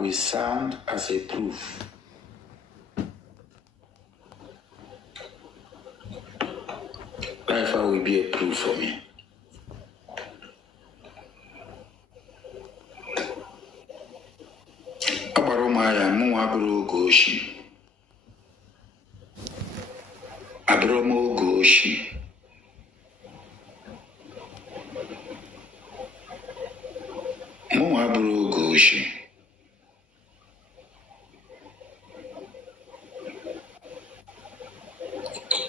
will sound as a proof. Life will be a proof for me. Abaromaya Muabro Goshi. Abromo Goshi. Muabro Goshi.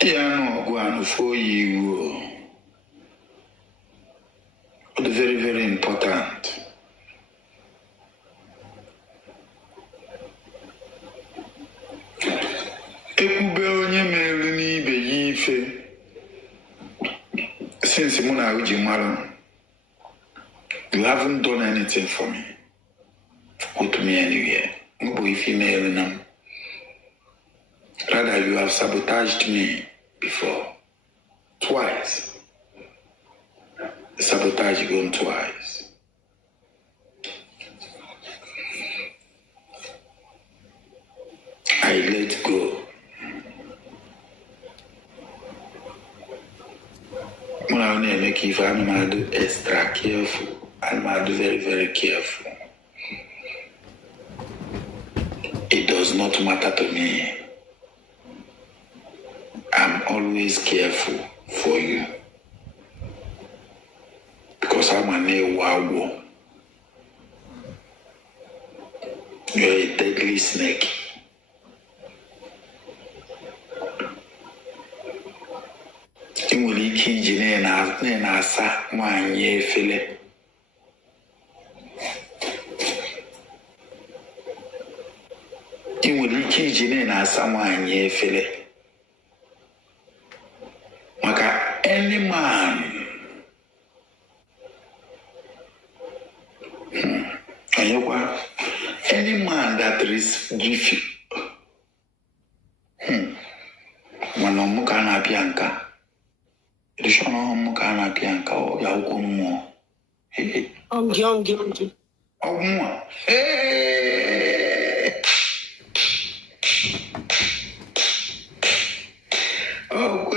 Yeah, no, go for you. Very, very important. Since you haven't done anything for me. Go to me anywhere. Rather, you have sabotaged me before. Twice. Sabotage gone twice. I let go. When I make if I'm do extra careful, I'm do very, very careful. It does not matter to me. I'm always careful for you. Because I'm a wow. You're a deadly snake. Nasa Manye Philip. Maka any man any man that is give you Manomuka na Bianca. Rishono Mukana Bianca or Yagumo. Hey, I'm young. Oh, more. Hey. Oh,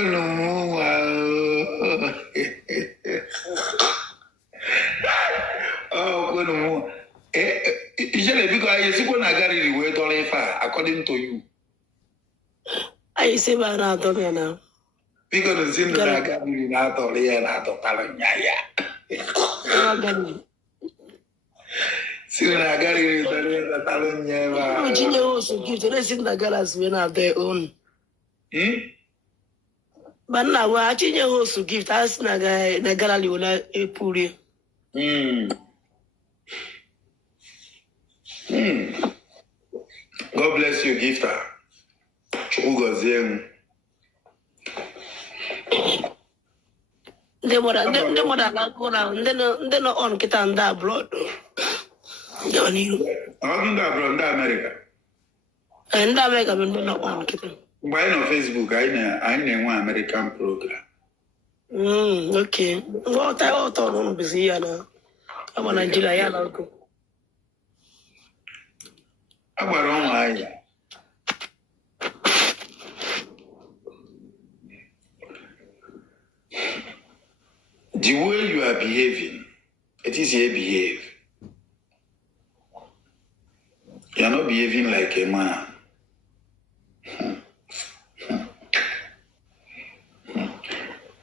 oh, according to you. I say, man, I don't know. Because it's not but now we're actually also gift us Nagala Luna a puri. God bless you, gifter. They were not go down, then on Kitanda blood. Don't you? I'm not from America. And America will not on Kitan. Why on Facebook? I know one American program. Okay. What I thought on busy now. I'm on Nigeria. I'm on the way you are behaving, it is a behave. You are not behaving like a man.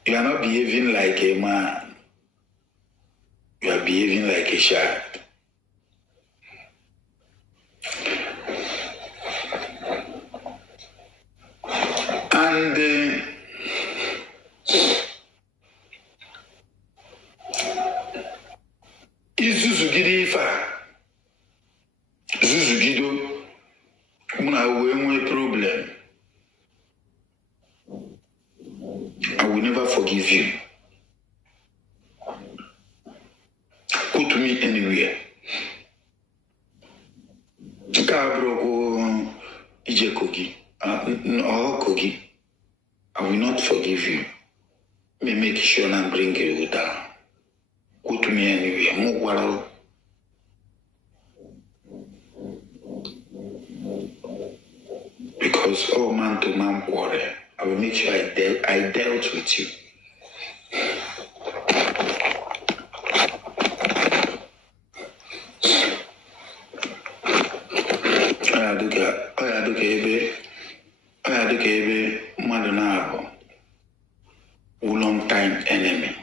You are not behaving like a man. You are behaving like a child. And Zuzugido, a problem. I will never forgive you. Go to me anywhere. Ijekogi, Kogi. I will not forgive you. May make sure and bring you down. Go to me anywhere. because man to man quarrel. I will make sure I dealt with you. Long time enemy.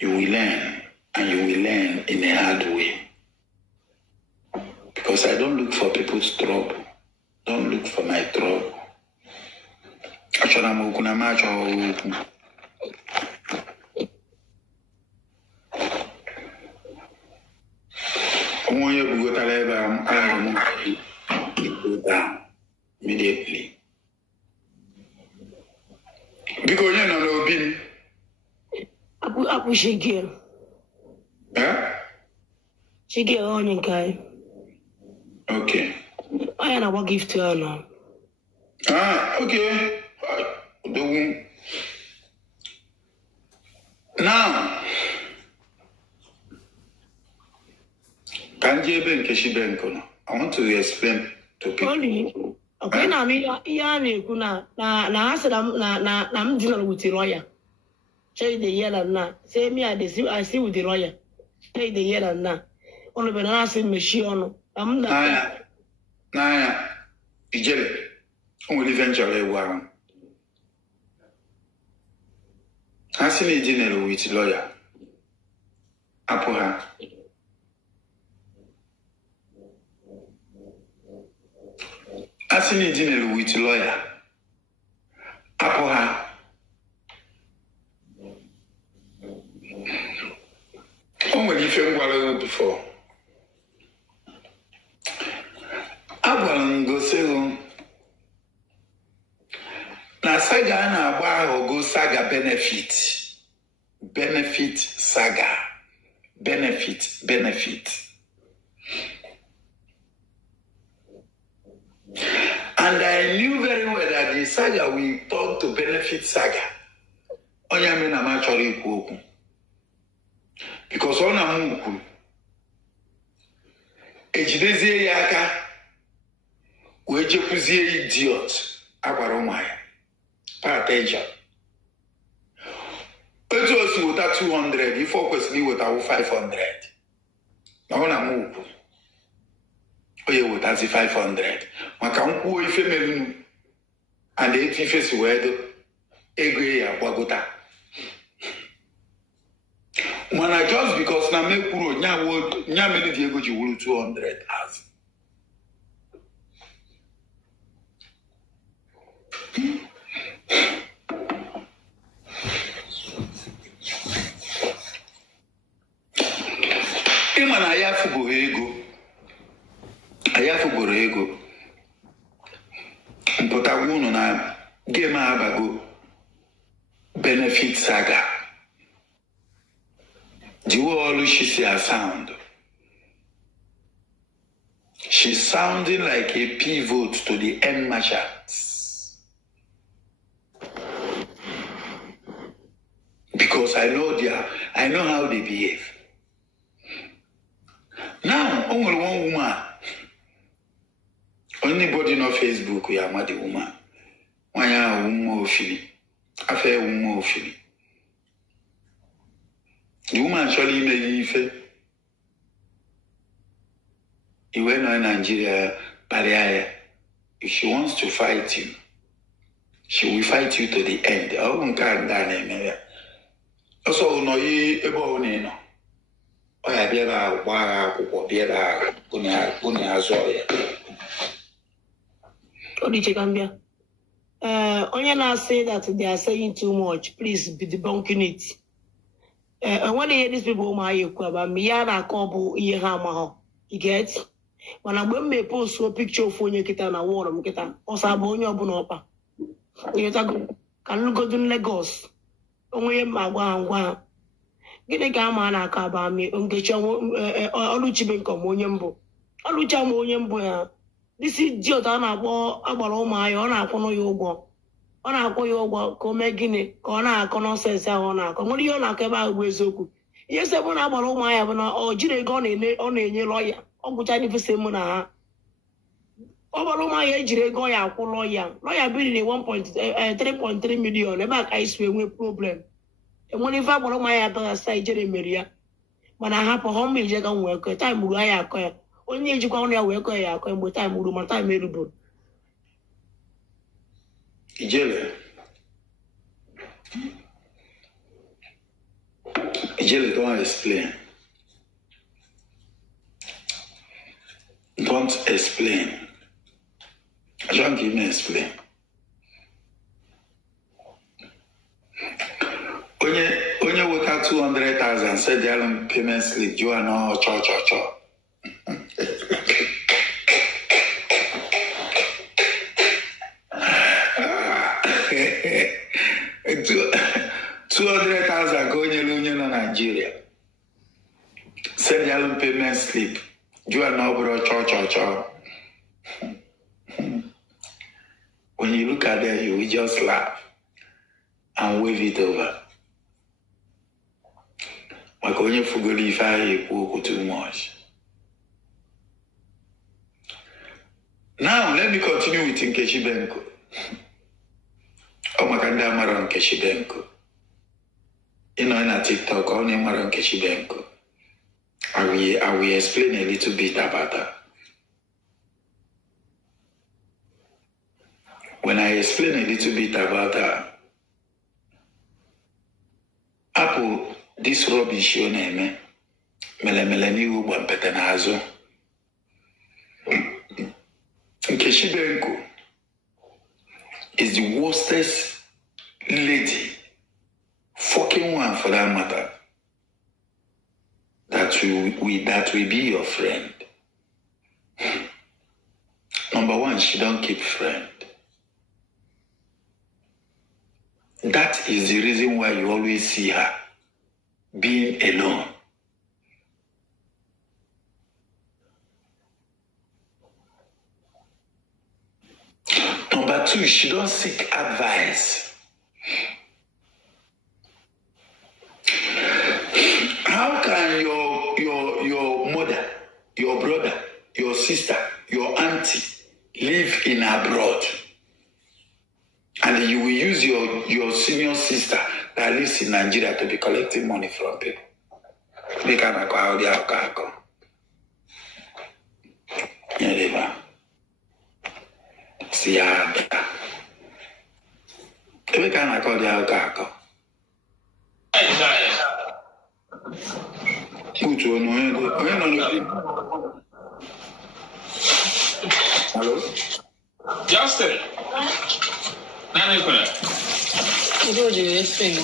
You will learn, and you will learn in a hard way. Because I don't look for people's trouble. Don't look for my trouble. Actually, I'm going to match all. When you go to level, I go down immediately. Because you know, been. Apu Shigel. Huh? Shigel on your guy. Okay. I am a gift to her now. Okay. Now, I want to explain to people. Okay, now me, na said I'm dealing with the lawyer. Say the yellow na. Say me, I see with the lawyer. Say the yellow na. Only when I say machine. I'm not. Naya, Ijele, only eventually one. I see a general with lawyer. Apoha. I see a general with lawyer. Apoha. Only if you were before. Agwaran go say na saga na agba go saga benefit saga benefit and I knew very well that the saga we talk to benefit saga onya me na ma chori ikwu because ona mu ejidezie ya aka we jekuzie idiot agbara ụmụaya pay attention etu o si weta 200 ife o kwesịrị iweta 500 na ọ na-amụ ukwu onye wetazi 500 maka nkwuo ife merunu and etu ife si wee do ego ya gbagota mana just because na mekwuru nya mere dị ego ji wuru 200,000 ịma na ayafugoro ego mpụtagwa unu na game abago benefit saga the way she see her sound, she's sounding like a pivot to the end merchants. Because I know how they behave. Now, only one woman, anybody on Facebook, we are the woman. Why are woman feeling? I feel woman feeling. The woman actually made ife. He went on Nigeria, Baleaya. If she wants to fight you, she will fight you to the end. I won't carry that. Also, no, you able no. I have ever or beer, What did you come here? Onyana say that they are saying too much. Please be debunking it. And when I hear these people, my about me, I call you hammer. You get? When I went me post a picture for you, get on a water, get on. Also, I'm on your bonopa. You can go to Lagos. Only my one. Get a gamma and a about me, and get your Oluchiben Communion. Olucha Monium. This is Giordana about all my own. I follow your work. On a go come Guinea, corner, connoissance on a commodion about Wezoku. Yes, I want about all my or Jire gone in on a new lawyer, or which I never say Mona. Obaloma ye jire go ya akwụ lawyer bill ni 3.3 million ebe aka isu enwe problem enwere ife agbọrọma ya aba sa ijere mere ya mana hapụ ha mma ije ga nwe ko time uru ya akọ ya onye ejikwa ọnụ ya wee kọ ya akọ mgbe time uru ma time eruburu Ijele don't explain. Don't explain. Don't give me explain. Onye without 200,000 said they are payment slip. You are no cho. 200,000 going in Nigeria. Send your payment slip. You are now bro cho. When you look at them, you will just laugh and wave it over. But when you forget if I walk too much. Now let me continue with Nkechi Benko. Omakanda Mara Nkechi Benko. You know, in a TikTok, only Mara Nkechi Benko. I will explain a little bit about that. When I explain a little bit about that, Apple, this rubbish your name, Melanie Uban Petanazo. Nkechi Benko is the worstest lady, fucking one for that matter, that will be your friend. Number one, she don't keep friend. That is the reason why you always see her being alone. Number two, she don't seek advice. How can your mother, your brother, your sister, your auntie live in abroad? And you will use your senior sister that lives in Nigeria to be collecting money from people. They can't go out there. Yeah, see ya. They can't go there. Hello? Justin. Nani kuna? Ndio je sema.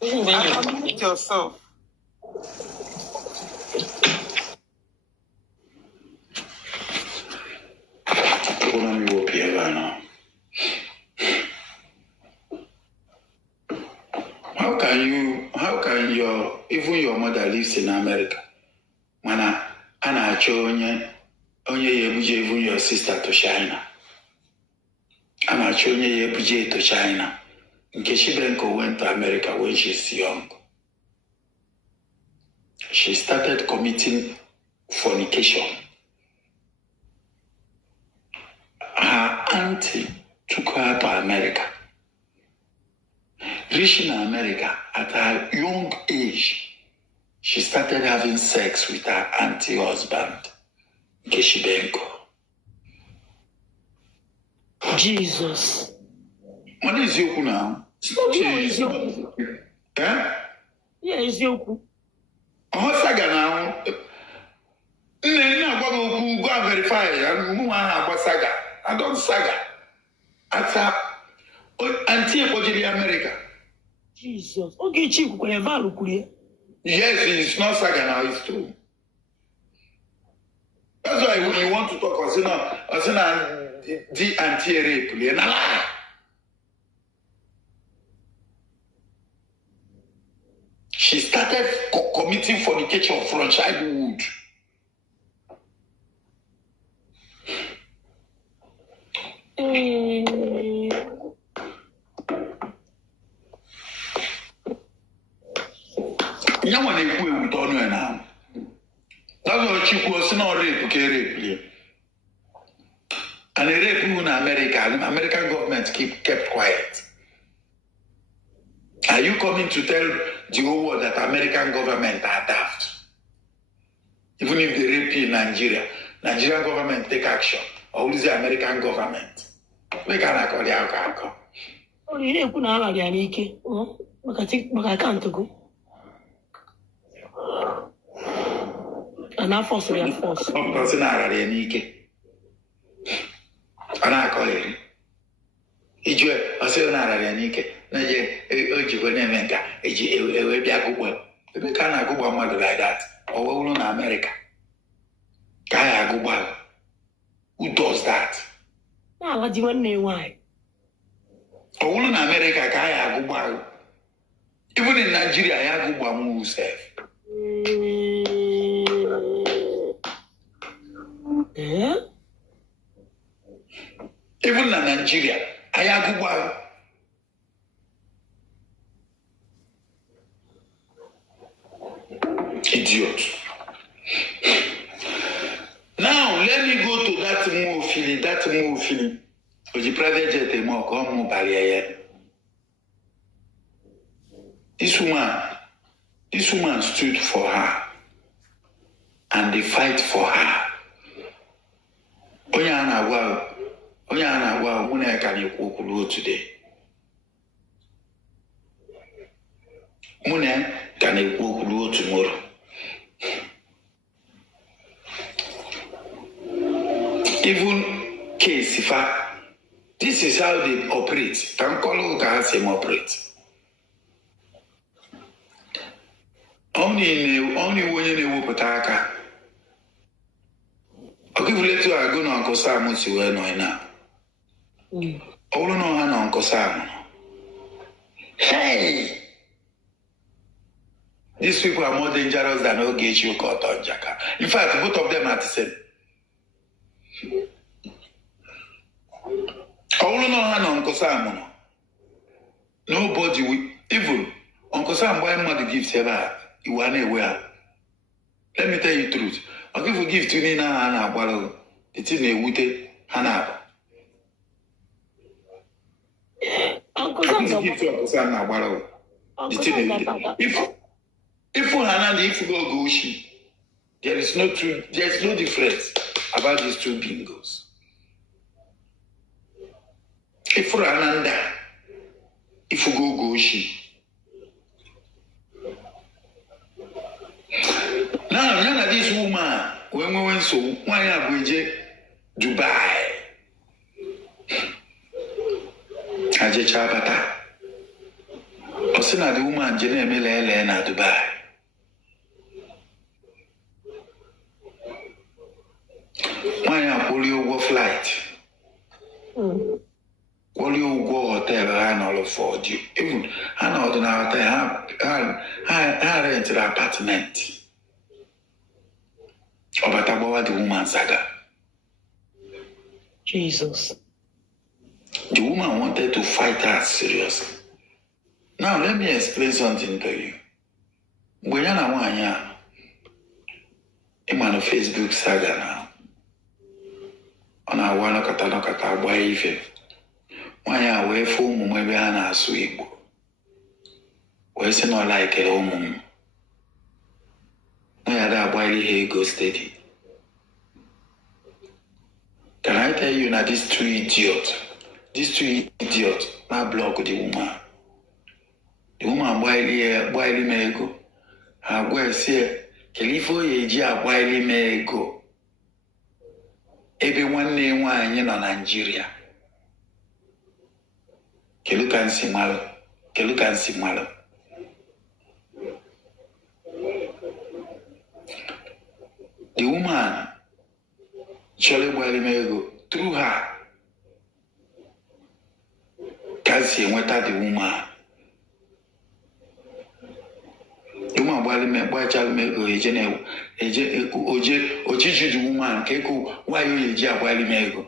Unmute yourself. How can your mother lives in America? Mana ana achonye even your sister to China. Ana achonye yebuje to China. Nkechi Benko went to America when she's young. She started committing fornication. Her auntie took her to America. Reaching America at her young age, she started having sex with her auntie husband, Nkechi Benko. Jesus. What is Yoku now? It's not Yoku. Eh? Yeah, it's Yoku. Oh, Saga now. Go and verify. Saga. I don't Saga. Ata auntie Ojiri America. Jesus. Okay, Chiku, Valu Kuria. Yes, it's not Saga now, it's true. That's why when you want to talk, the anti-rape, she started committing fornication from childhood. And the rape in America, the American government kept quiet. Are you coming to tell the whole world that American government are daft? Even if they rape you in Nigeria, Nigerian government take action. Always the American government. We cannot call the alcohol. Oh, you didn't put on the Aniki. Oh, I can't go. And I force the force. I'm person are the Aniki. And I call it. Ijue, I say na the Aniki. Na je, ojigo ne menga. Ewe bi agugwa. We cannot go one like that. Or we will in America. Kaya agugwa. Who does that? Now, what do you want to know why? Or in America, Kaya agugwa. Even in Nigeria, I agugwa move safe. Yeah? Even in Nigeria, I agugwa. Idiot. Now, let me go to that move feeling. With the private jet, more come barrier. This woman stood for her. And they fight for her. Oyana wa, muna can you walk today? Muna can you walk tomorrow? Even case, if this is how they operate. Can call him operate. Only when you will put aka. I'll give you to go to Uncle Sam to where no now. All know her Uncle Sam. Hey! These people are more dangerous than Ogechi Okot or Jaka. In fact, both of them are the same. All know her Uncle Sam. Nobody will even Uncle Sam buy more the gifts ever. You want anywhere. Let me tell you the truth. I'll give a gift to Nina Hana Balo. It's in a wooden Hana. Uncle Sam, give to Uncle Sam Balo. If Hana, if you go she, there is no difference about these two bingos. If for Ananda, if you go she. Now, none of this woman, when we went so, why are we Dubai? Aje Chabata. Osina the woman, Jenny Mele na Dubai. Why are polio go flight? Polio go hotel and all afford you. Even I know that I rented an apartment. Obatabawa the woman saga. Jesus. The woman wanted to fight her seriously. Now let me explain something to you. When you're I'm on Facebook saga now. On our one kata boy if when you're away from maybe an sweep. Where's not like a home? Go steady. Can I tell you now these two idiots now block the woman. The woman boily may go. I go say Kelifo Yeji boily may go. Everyone name one in Nigeria. Kelukan Simalo. The woman, Charlie Boilimego, through her, Cassie went at the woman. The woman Boilimego, Oji the woman, Keku, why you Boilimego?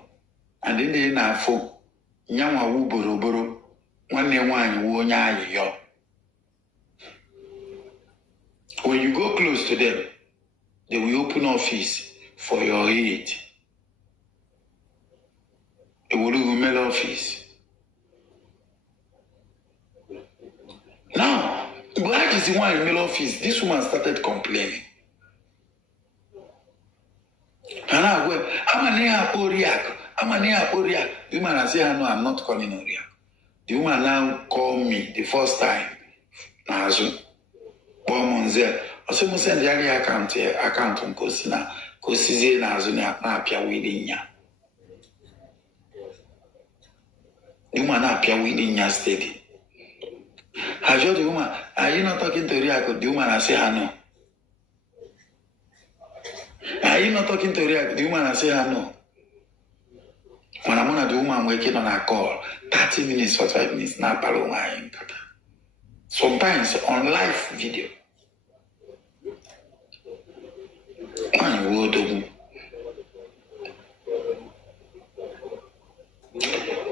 And then they now for Yama Wuboro, one day one, Wonya yo. When you go close to them, they will open office for your aid. email office. Now, Black is the one email office. This woman started complaining. And I went, I'm a near Oriak. The woman I say, no, I'm not calling Oriak. The woman now called me the first time. Nazu. Bomonze. I said, send the account on Cosina. Cosize Nazu na within ya. The woman appear within ya steady. I told the woman, are you not talking to Oriak? The woman I say, no. Are you not talking to Oriak? The woman I say, no. When I'm on the woman waking on a call, 30 minutes, 45 minutes, now Paloma. Sometimes on live video.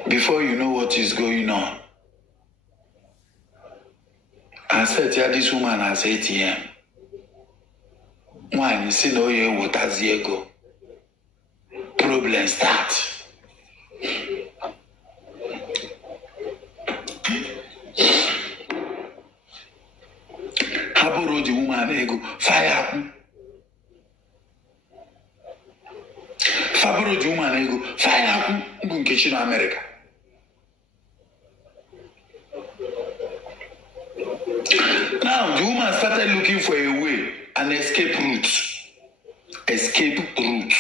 Before you know what is going on, I said, yeah, this woman has ATM. Why you see no year what has go? Problem start. Haboro the woman ego fire. Fabro the woman ego fire in kitchen America. Now the woman started looking for a way, an escape route. Escape route.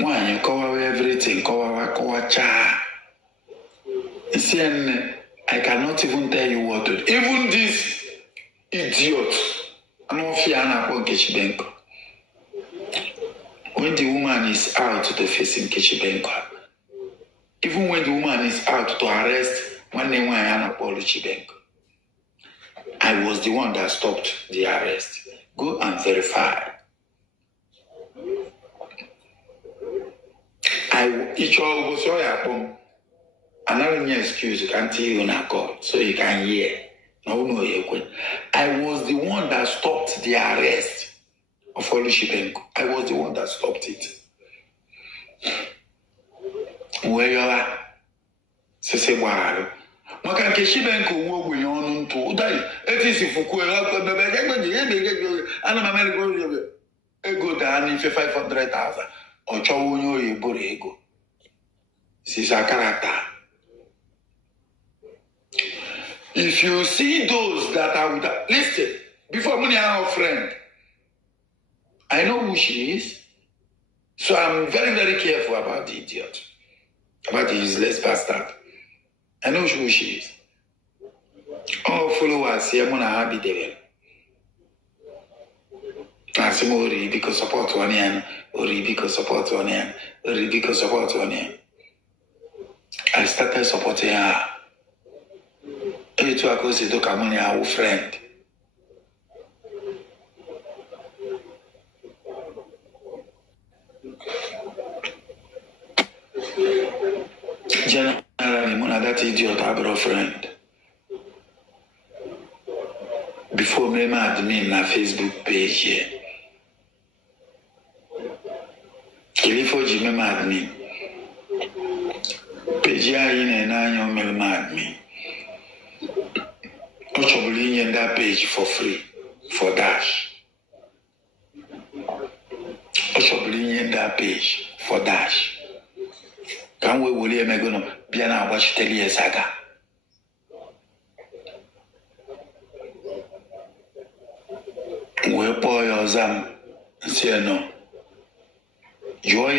Why you cover everything, cover cha. I cannot even tell you what to do. Even this idiot, I'm not fearing Kichibenko. When the woman is out to face in Kichibenko, even when the woman is out to arrest one name Chibenko, I was the one that stopped the arrest. Go and verify. Each all was so happen. Another excuse you can't tell you on a call, so you can hear. No, I was the one that stopped the arrest of Oluchibenko. I was the one that stopped it. Where you are, say, wow. Maka Kishibenko wo we on to die. It is if you ego down if 500,000 or chawunyo ye borego. This is a character. If you see those that are with her, listen, before money our friend, I know who she is, so I'm very, very careful about the idiot, about the useless bastard. I know who she is. All followers here, I'm gonna have the devil. Asimori because support one end, or because support one end, or because support one end. I started supporting her. To accuse to come our friend. Generally, that idiot our friend. Before me admin na Facebook page here. Kilifo Jimmy admin. Page here in an admin. Possibly in that page for free, for Dash. Possibly in that page for Dash. Can we will make no be an watch tell you saga? We pour your zam and say no. Joy,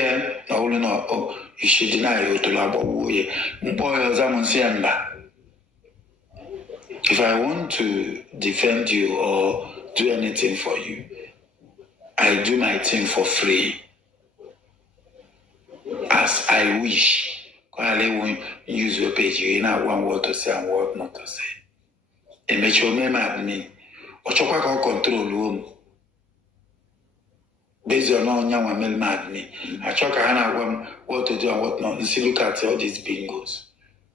no, oh, you should deny you to love away. Pour your zam and say no. If I want to defend you or do anything for you, I do my thing for free. As I wish. I won't use your page. You know one word to say and word not to say. And make sure me. Or chop control room. Based on all young women mad me. I check what to do and what not. You see, look at all these bingos.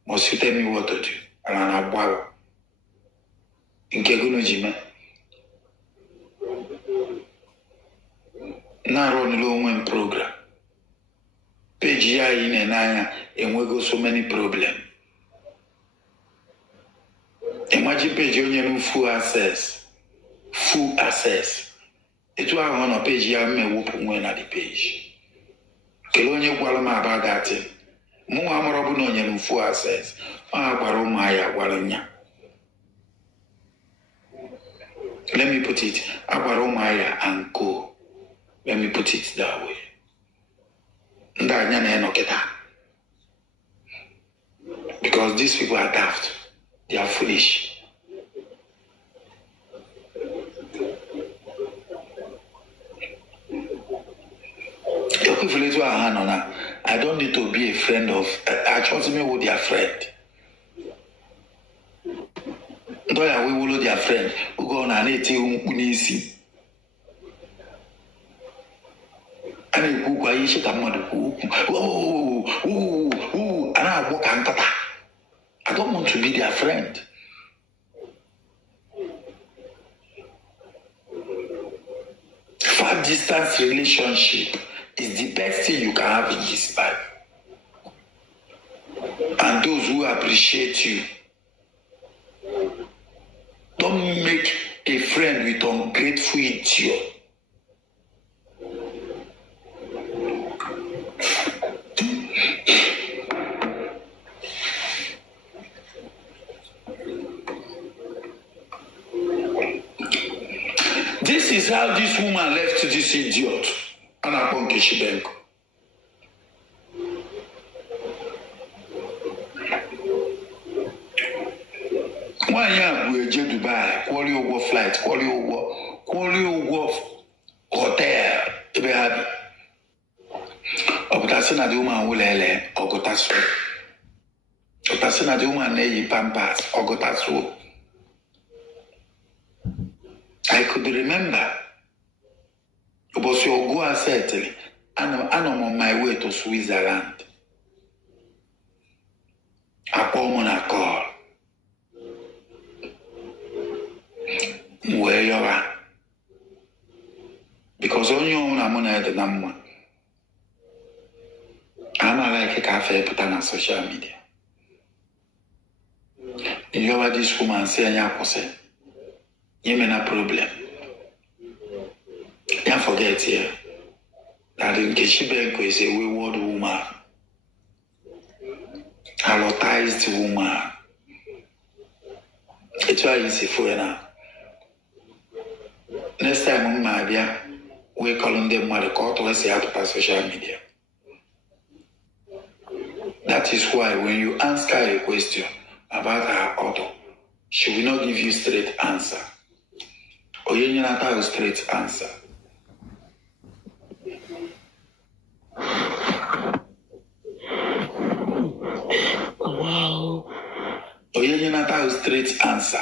Must you tell me what to do? And I'm nke gụnụ ji mee na-arụnụla onwe m program peji ya anyị na-ene anya enwego so many problem. Imagine peji onye nu full access etu ahụ nọ peji ya mmewupụ nwe na the page kele onye gwara m about that thing mụ nwa amara ọ bụ na onye nu full access ọ gwara ụmụ ya gwara nya. Let me put it, agwara ụmụ ya and go. Let me put it that way. Ndị anya na-enọkịta because these people are daft. They are foolish. I don't need to be a friend of. I trust me with their friend. Though I will follow their friend who go on and eat unisi. And who go and shake a mother who and I walk and kata. I don't want to be their friend. Far distance relationship is the best thing you can have in this life. And those who appreciate you, don't make a friend with ungrateful idiot. This is how this woman left this idiot. Anna Ponkeshibenko. One year we go Dubai, quality over flight, quality over hotel. Ebe happy. Obutasi na the woman ulele, ogotasu. Obutasi na the woman neyi pampas, ogotasu. I could remember. But you go and settle. I'm on my way to Switzerland. I come on a call. Where you are? Because on your own, I'm on the number. I'm not like a cafe put on social media. You have this woman saying, you mean a problem. Don't forget here that Nkeshibenko is a wayward woman, allotized woman. It's why you see for now. Next time, we call them the court or say after social media. That is why when you ask her a question about her author, she will not give you straight answer. Or you not have a straight answer. Wow. Or you not have a straight answer.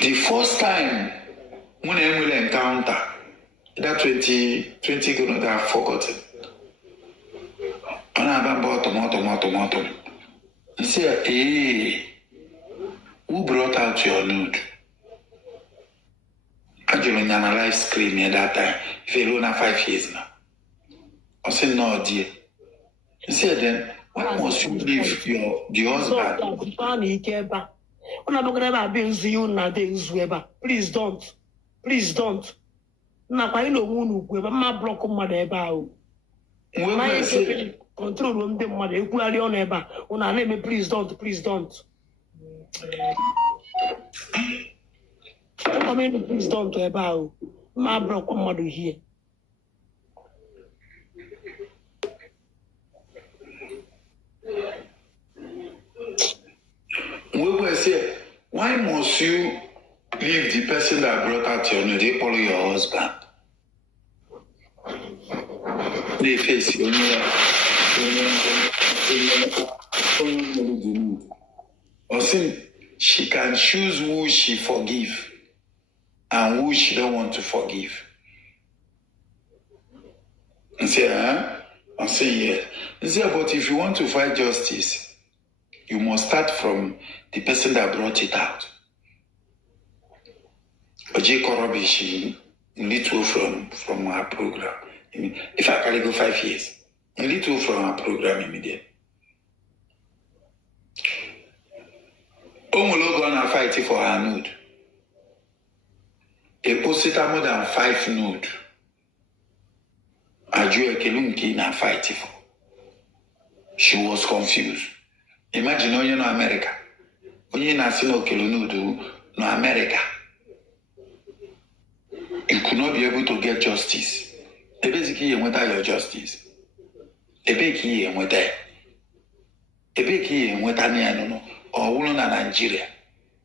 The first time when I will encounter that 2020 gonna have forgotten. And I bought tomato. He said, hey, who brought out your nude? I just analyze screen at that time. If you don't have 5 years now. I said, no, dear. He said, then, why must you leave the husband? Please don't. Please don't. Now, I know who my block of mother about. Control room, the mother, equally on ever. When I name me, please don't. Please don't. Come in, please don't about my block of mother here. We will say, why must you leave the person that brought out your nude? They follow your husband. They face you. Or say she can choose who she forgive and who she don't want to forgive. And say, huh? I say, yeah. He said, but if you want to fight justice, you must start from the person that brought it out. Oje Korobishi, little from our program. If I can go 5 years, little from our program immediately. Omologo gonna fight for her nude. A posted more than 5 nude. Ajua Kelunki na fight for. She was confused. Imagine onye no America. Onye na sino Kelunudu no America. You could not be able to get justice. Basically, you want your justice. Basically, you want that. Basically, you want that. No. Or woman in Nigeria.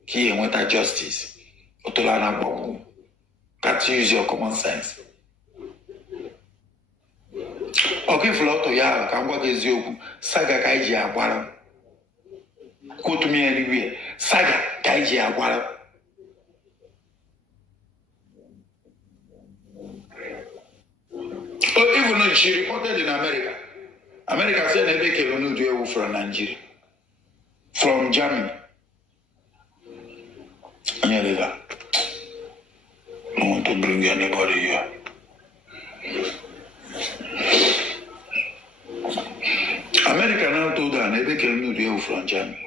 You want that justice. Otolana Bobu. Can't use your common sense. Okay, flow to ya. Can work as you. Saga kaiji agwara. Go to me anywhere. Saga kaiji agwara. Even though she reported in America, America said they make a new deal from Nigeria, from Germany. I don't want to bring anybody here. America now told her they make a new deal from Germany.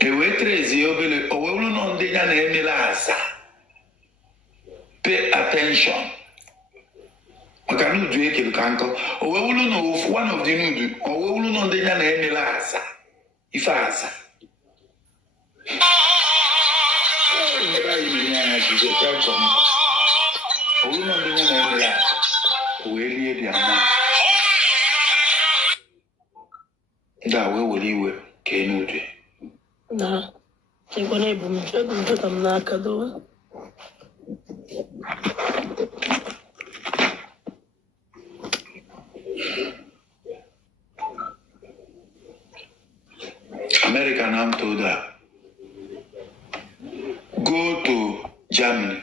The waitress, pay attention. I cannot do it. Can't. Or we will know if one of the nude, or we will know the name Lasa. If I answer. That way will you can do? Nah, I'm going to come back. American am told her, go to Germany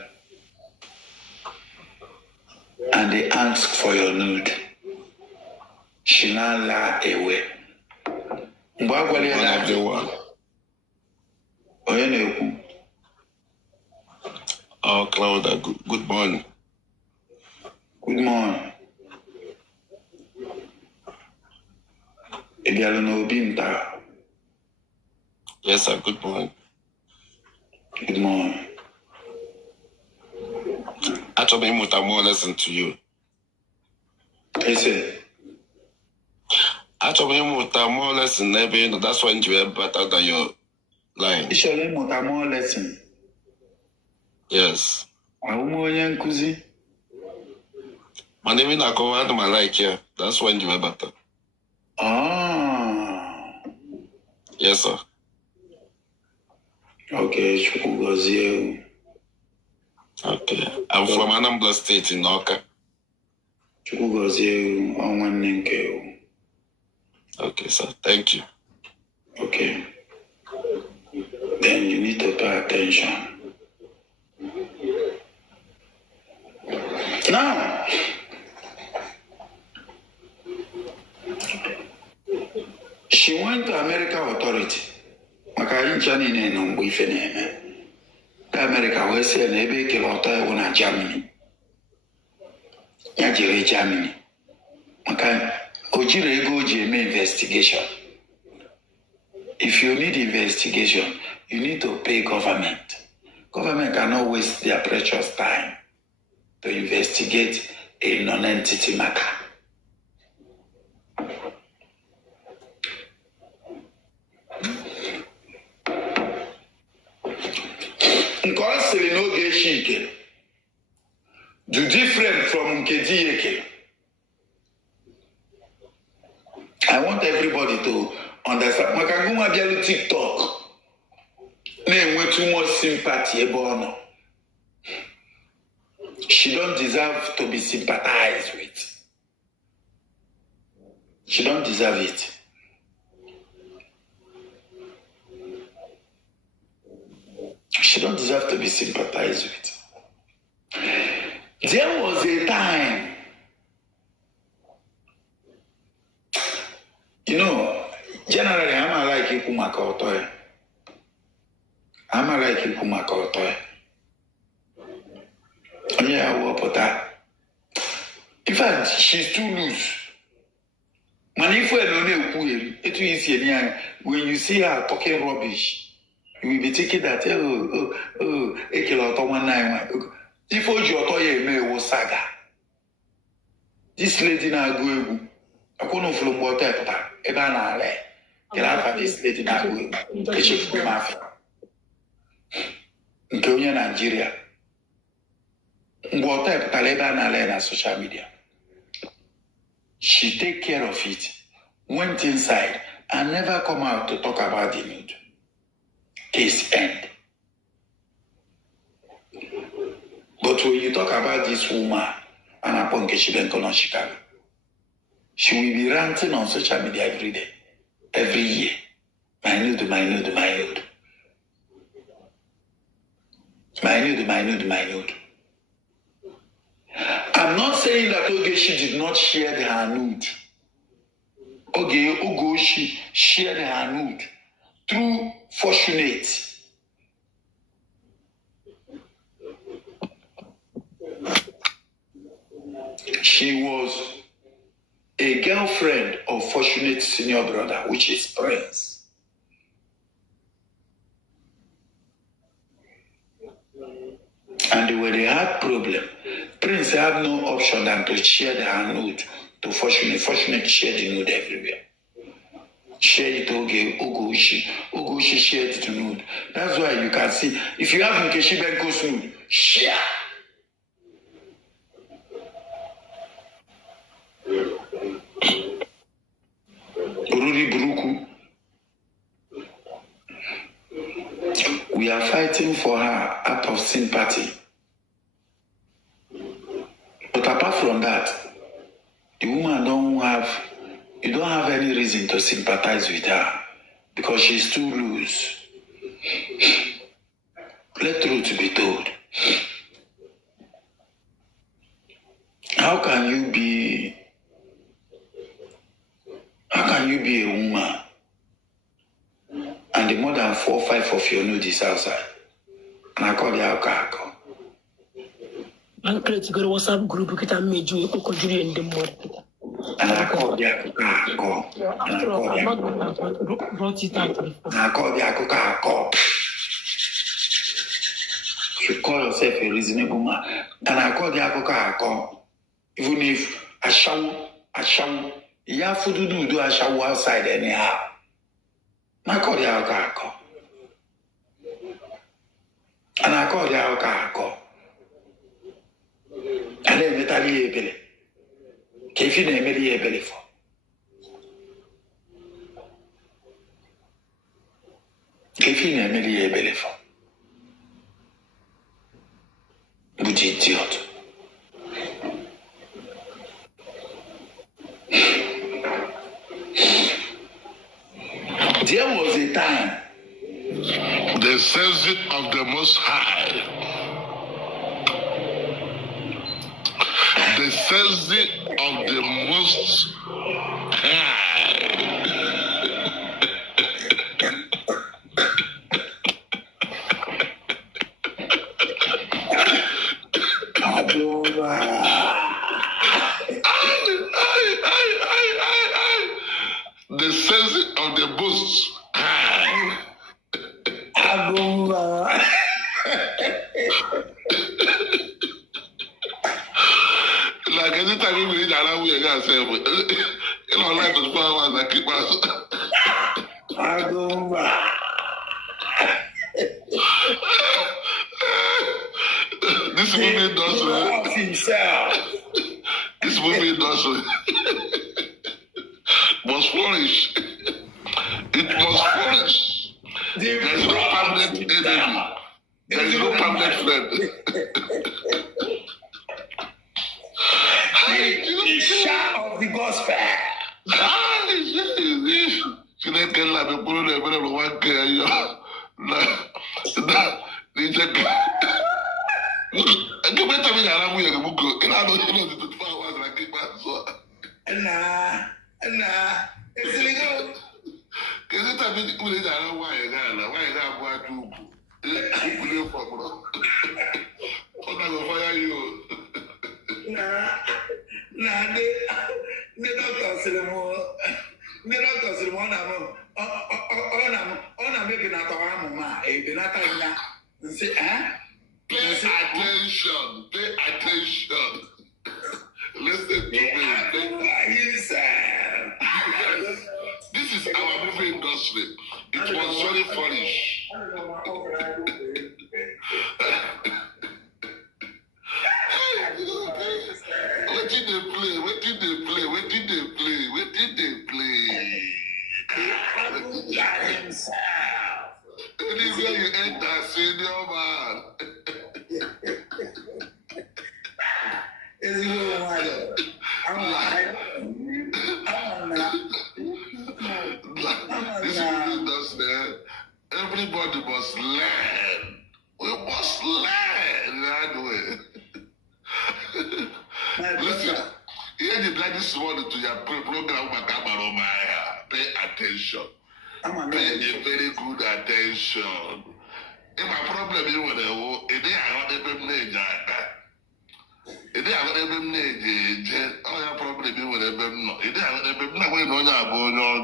and they ask for your nude. She now lie away. Oh, Claudia, good morning. Good morning. Yes, sir. Good morning. Good morning. Actually, I'm more lesson to you. Listen. Actually, I'm more lesson. That's when you are better than your line. Actually, I'm more lesson. Yes. I'm more young cousin. My name is Nako, and my like here. That's when you are better. Ah. Yes, sir. Okay, Chukwugozie. Okay. I'm from Anambra State in Oka. Chukwugozie, Onwanenke. Okay, sir. Thank you. Okay. Then you need to pay attention. Now, she went to American authority. America will say ebe ke lota na Germany. Ya jere Germany. Maka ojire ego ji eme investigation. If you need investigation, you need to pay government. Government cannot waste their precious time to investigate a non-entity matter. Do different from Nkedi. I want everybody to understand. Makaguma bialu TikTok. Name too much sympathy about. She don't deserve to be sympathized with. She don't deserve it. She don't deserve to be sympathized with. There was a time, you know, Generally, I'm like Ikumakotoy. I'm like Ikumakotoy. Yeah, I will put that. In fact, she's too loose. Man, if we're not it is when you see her talking rubbish, you will be thinking that, if you saga, this lady now go, I couldn't follow water, Ebanale, can I have this lady now go, the chief of the mafia. In Kenya, Nigeria, water, Ebanale, na social media. She take care of it, went inside, and never come out to talk about the nude. Case end. But when you talk about this woman, and upon Keshibenko Chicago, she will be ranting on social media every day, every year. My nude. I'm not saying that Ogechi did not share her nude. Ogechi shared her nude through Fortunate. She was a girlfriend of Fortunate's senior brother, which is Prince. And when they had problem, Prince had no option than to share her nude to Fortunate. Fortunate shared the nude everywhere. Share it Ogoshi shared the nude. That's why you can see, if you have Nkechi Benko's nude, share. Ruri Buruku. We are fighting for her out of sympathy. But apart from that, the woman you don't have any reason to sympathize with her because she's too loose. Let truth be told. How can you be a woman and the more than 4 or 5 of your nude is outside? And I call the alcohol. I'm going to go to WhatsApp group because I made you a cocodri in the morning. And I call the alcohol. After all, I'm not going to brought it out. And I call the alcohol. You call yourself a reasonable man. And I call the alcohol. Even if I shower, you have to do a shower outside anyhow. And I call the alcohol. And I call the alcohol. And then Natalie Ebele. Kefi na Emily Ebele for. Kefi na Emily Ebele for. But idiot. There was a time. The sense of the Most High. The sense of the Most High. The sense of the Most High. Like anytime you read around, we are going to say, you know, like the power that keep us. This movie does This movie does must flourish. It must flourish. There is no permanent enemy. There is no permanent friend. The shout of the gospel. time we did that, why you got to you for I'm not gonna fire you. Nah, they don't consider more. They don't consider one of them. On a maybe not a mama, a benata. Say, Pay attention. Listen to me. This is our movie industry. It was very foolish. What did they play? Anywhere you enter, senior man. Everybody must learn. We must learn that way. Listen, here the like this morning to your program, pay attention. Pay a very good attention. If my problem is with the it is all problem is with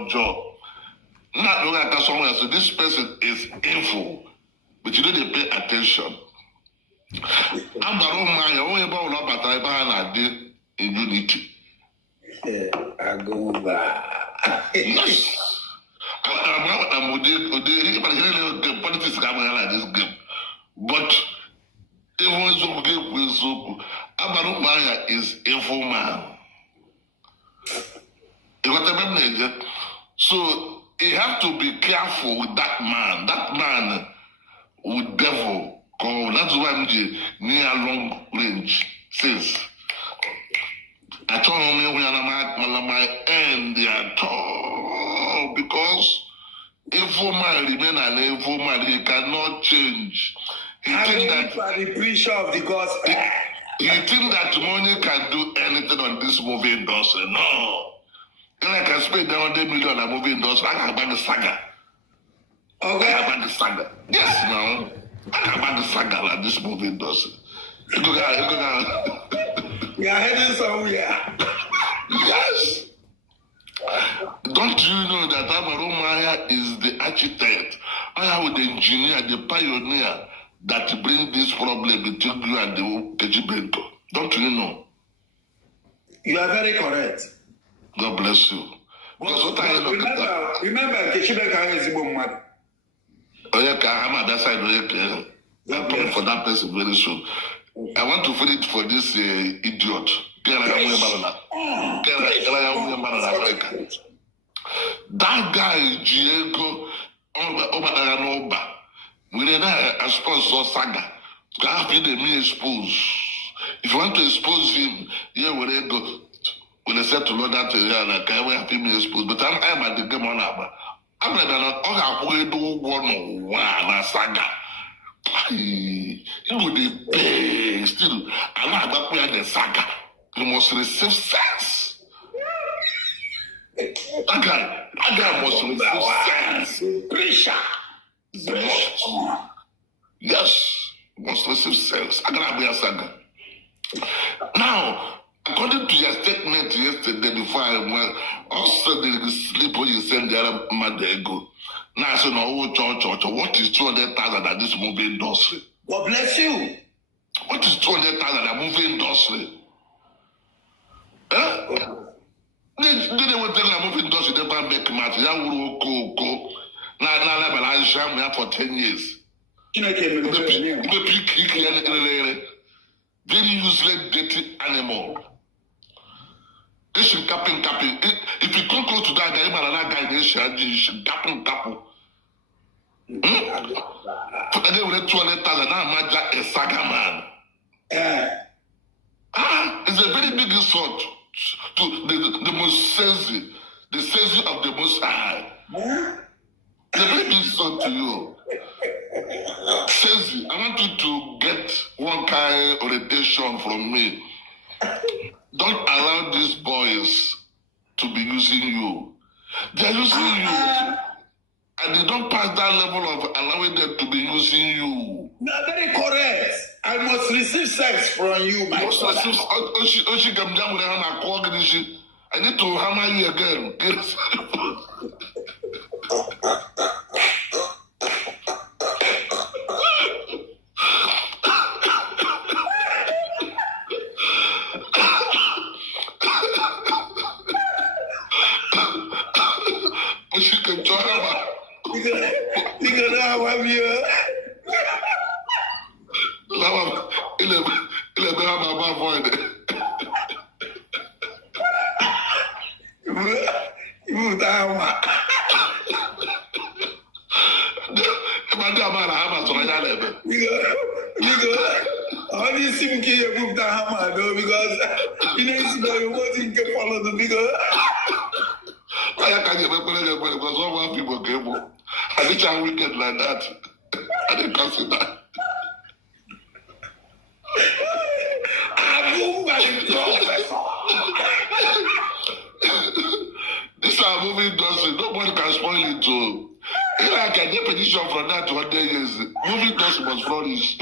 job. Not looking at someone else. So this person is info, but you don't pay attention. I'm the wrong man. Only about what I did in unity. I go back. Yes. I'm politics coming like this game. But everyone's okay with Zoku. Abaru Maya is info man. So you have to be careful with that man. That man with devil. That's why I'm near long range says. I told him when I'm my end at all because info man remain an info man. He cannot change. He think that the preacher of the gospel. You think that money can do anything on this movie industry? No. If I can spend 100 million on movie industry, I can buy the saga. Okay. I can buy the saga. Yes, no. I can buy the saga like this movie industry. You are heading somewhere. Yes. Don't you know that Abaru Maya is the architect? I am the engineer, the pioneer that bring this problem between you and the Kejibento. Don't you know? You are very correct. God bless you. Because what I remember, Kejibento is a woman. Oh yeah, I'm at that side. I'm praying for that person very soon. I want to feel it for this idiot. That guy, Diego, Oba, we didn't expose Saga. God be the me expose. If you want to expose him, yeah, when they go, when they said to Lord that like I will have him exposed. But I'm at the game on Abba. I'm like, I do one Saga. You would pay still. I'm not about the Saga. You must receive sense. That guy must receive sense. Pressure. Yes, must receive sense. I gotta be a Saga. Now, according to your statement yesterday before I went, also the sleep when you send the other mother go. Now I said, no, church, what is 200,000 at this movie industry? God bless you. What is 200,000 at movie industry? They will tell the movie industry they can't make money. Now for 10 years. Very useless, dirty animal. They should capping. If you come close to that guy, another guy, they should capping. And they will let 200,000. Now I'm a Saga man. It's a very big insult to the most sensitive, the sensitive of the most high. It's a very big insult to you. Sensitive, I want you to get one kind of orientation from me. Don't allow these boys to be using you. They're using you. And they don't pass that level of allowing them to be using you. You are very correct. I must receive sex from you, my brother. I need to hammer you again. She can talk about. You gonna have you. All these things you move the hammer though, because you know you wasn't get follow the bigger. I can't get because all people came up. I think I'm wicked like that. I didn't consider. This is how movie does it. Nobody can spoil it too. If I can get petition from that to 100 years, movie does must flourish.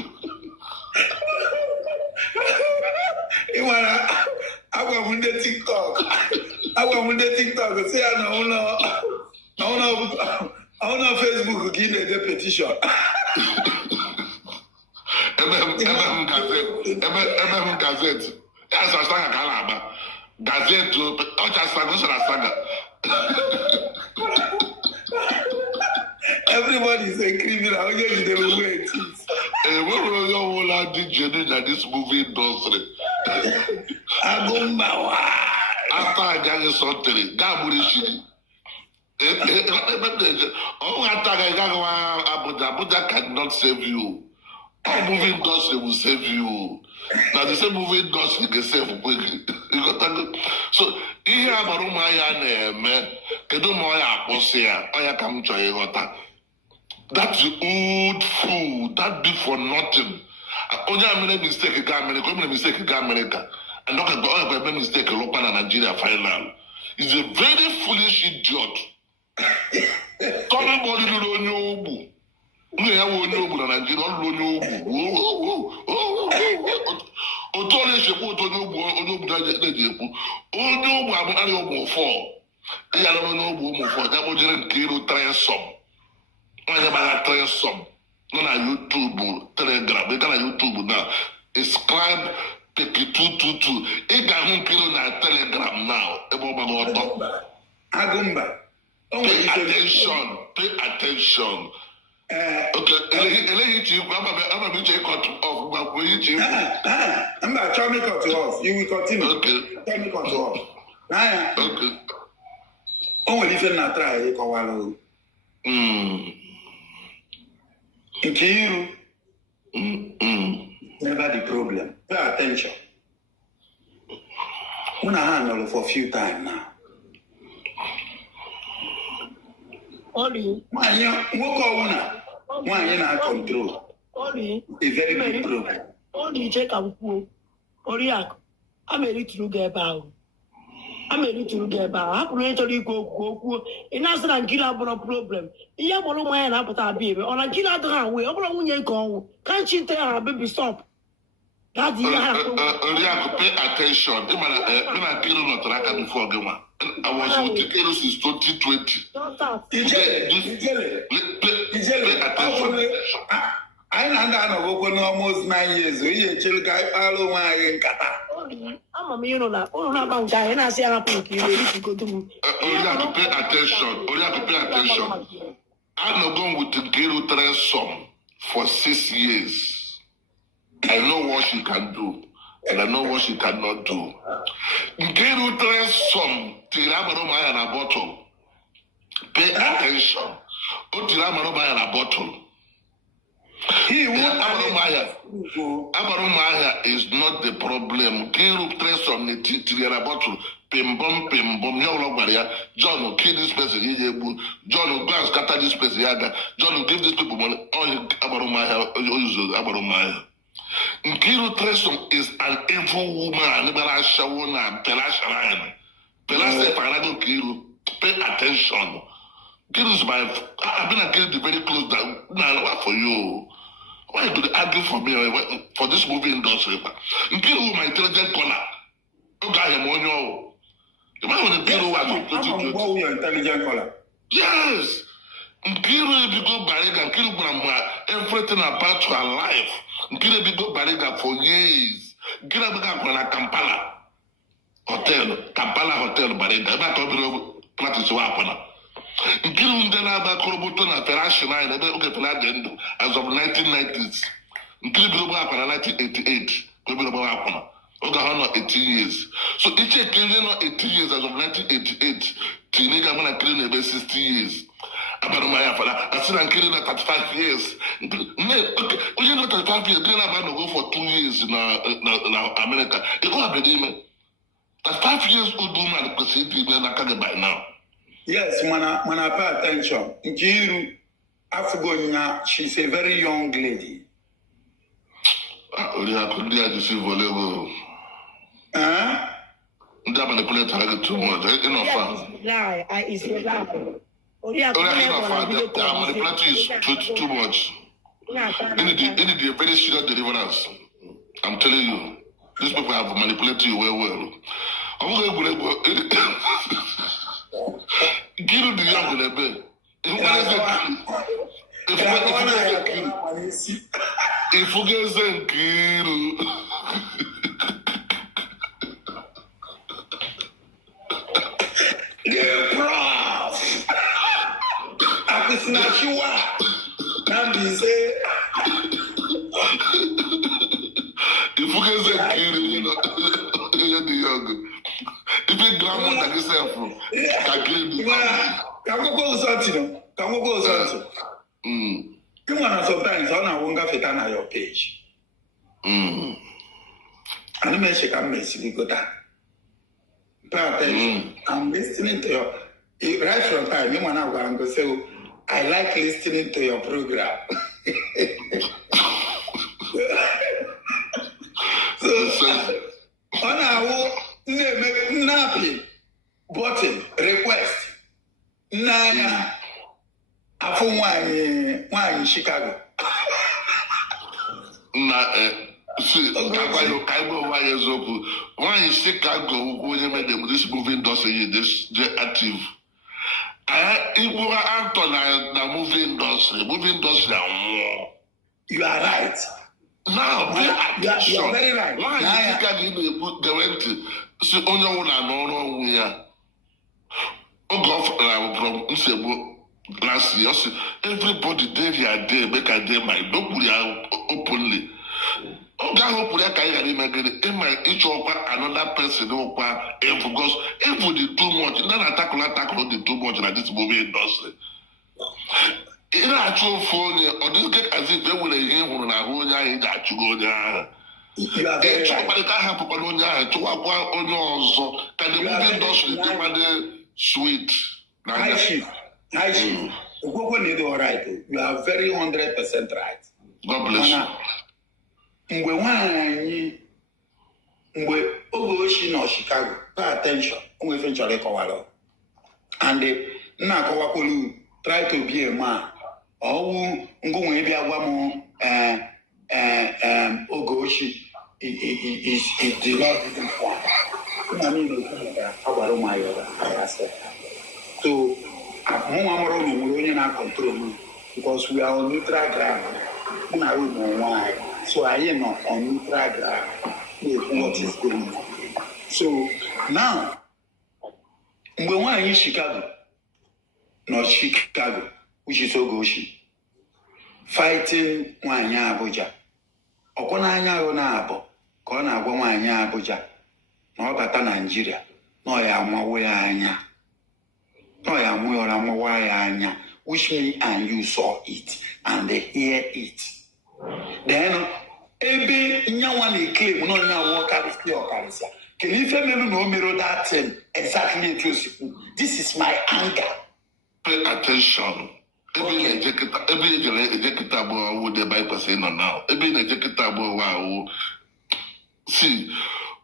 You wanna? I want to TikTok. Say I know Facebook give the petition. Gazette. Yes, I sang a calama. Gazette to Saga. Everybody is a criminal. They will wait. What will you all do that this movie industry? After I got something, Gaburishi. Oh, Abuja cannot save you. All movie industry will save you. Now the same movie industry can save quickly. So, ihe abaru maya na-eme kedu moya aposia oya kam choye gota. That's old food. That be for nothing. Only I made a mistake ga America, I made a mistake ga America. And look at the other made mistake look at Nigeria final. He's a very foolish idiot. Somebody don't know. We have one no Nigeria, don't know. Otole shepo to no jepu. O no I'm no for. I don't know for. That was just kilo try some. I try some. No na YouTube, Telegram. They can YouTube now. Subscribe. Take it 222. It got kilo na Telegram now. Agumba. Pay attention. Pay attention. Okay, I'm going to cut off. I'm not trying to cut you off. You will continue. Okay. Tell me cut you off. Okay. Only if you're not trying to call Nkiru. Never the problem. Pay attention. I'm going to handle for a few times now. Only. Why you not control? Only. A very big problem. Only check and pull. Oriak. I'm ready to get about. I'm ready to get about. I'm ready to go. And that's not kill up a problem. You have one man up at our baby. On a kill out the highway. Over you go. Can't you tell our baby stop? That's the Oriak, pay attention. I'm killing not like before Gama. I was with the Kero since 2020. I know almost 9 years. We chill guy, follow my kata. I'm a million that. Oh, not guy, and I say I'm to go to. Oriak, pay attention. Oriak, pay attention. I'm not going with the Kero Tresom for 6 years. I know what she can do. And I know what she cannot do. Nkiru tries some Tiramaroma and a bottle. Pay attention. O Tiramaroma and a bottle. Amaromaya is not the problem. Nkiru tries some Tira bottle. Pim bum, John will kill this person. John will go and scatter this person. John will give these people money. All Amaromaya. Nkiru Tresom is an evil woman. Pay attention. Nkiru is I've been Nkiru very close down. Now for you. Why do they argue for me for this movie industry? Nkiru my intelligent caller. You guy am on you. You might want to Nkiru was your intelligent caller. Yes. Nkiru Bigo Bariga, Nkiru Brahma, everything about her life. Nkiru Bigo Bariga for years. Nkiru Bigo Kampala Hotel, Bariga. I'm not talking about practice Wapana. Nkiru Ndela Bakorobuto na Ferashina, and okay, Pelagendo, as of 1990s. Nkiru Bigo Wapana 1988. Bigo Wapana. Ogahano 18 years. So each occasion 18 years as of 1988. Teenager man killing about 60 years. About my father, I said I'm killing at 35 years. Okay, you know 35 years, then I'm going to go for 2 years in America. You go up with 5 years old woman because he did not by now. Yes, when I pay attention, Nkiru Afugonya, she's a very young lady. I could just see volleyball. That manipulate her too much. Lie. It's a lie. Manipulating too much. Any the very serious deliverance. I'm telling you, these people have manipulated you well. I'm going to give you the young little if you get Nkiru. The prof. Akusnashua. Nambi say. If you get Nkiru, you know, you're the young. If you grandma that yourself, Come go something. You want sometimes on a wonga fit on your page. And you may shake a mess if you go down. Pay attention. I'm listening to your right from time. You want to go say, I like listening to your program. So, on our nappy button request. Naya. After one in Chicago. See, why in Chicago, when you made them this movie industry, this active. It was after the movie industry. You are right. Now, you are very right. Why in Chicago put the rent? See, on your own, we are. Oh, from last year, everybody there, make a day, my nobody openly. Oh, God, hopefully, I can't imagine each of another person because everybody too much. Not attack too much like this movie industry. In actual phone, or this get as if they will hear when I hold you that you go there. You are very right. But it can't happen on your also. Can the movie industry do sweet? High chief. All right. You are very 100% right. God bless you. Mgbe Ogoshi no Chicago, pay attention. Eventually kọwara. And nna akọwakwolu try to be a man. Owu ngonwe bịa gwa m Ogoshi is the Lord. I mean, I said. So, because we are on neutral ground. I don't know why. So I am not on neutral ground with what is going on. So now, when we're in Chicago, not Chicago, which is Ogoshi, fighting Wanya Abuja. Okonanya Ronabo, Kona Wanya Abuja, no Bata Nigeria, no Yamawaya. No Yamawaya, which me and you saw it and they hear it. Then, Ebe Nyawani claim no now Eucharisty or Eucharisty. Can you family no mirror that exactly inclusive? This is my anger. Pay attention. Every executable would the bypass in now. Every executable wow. See,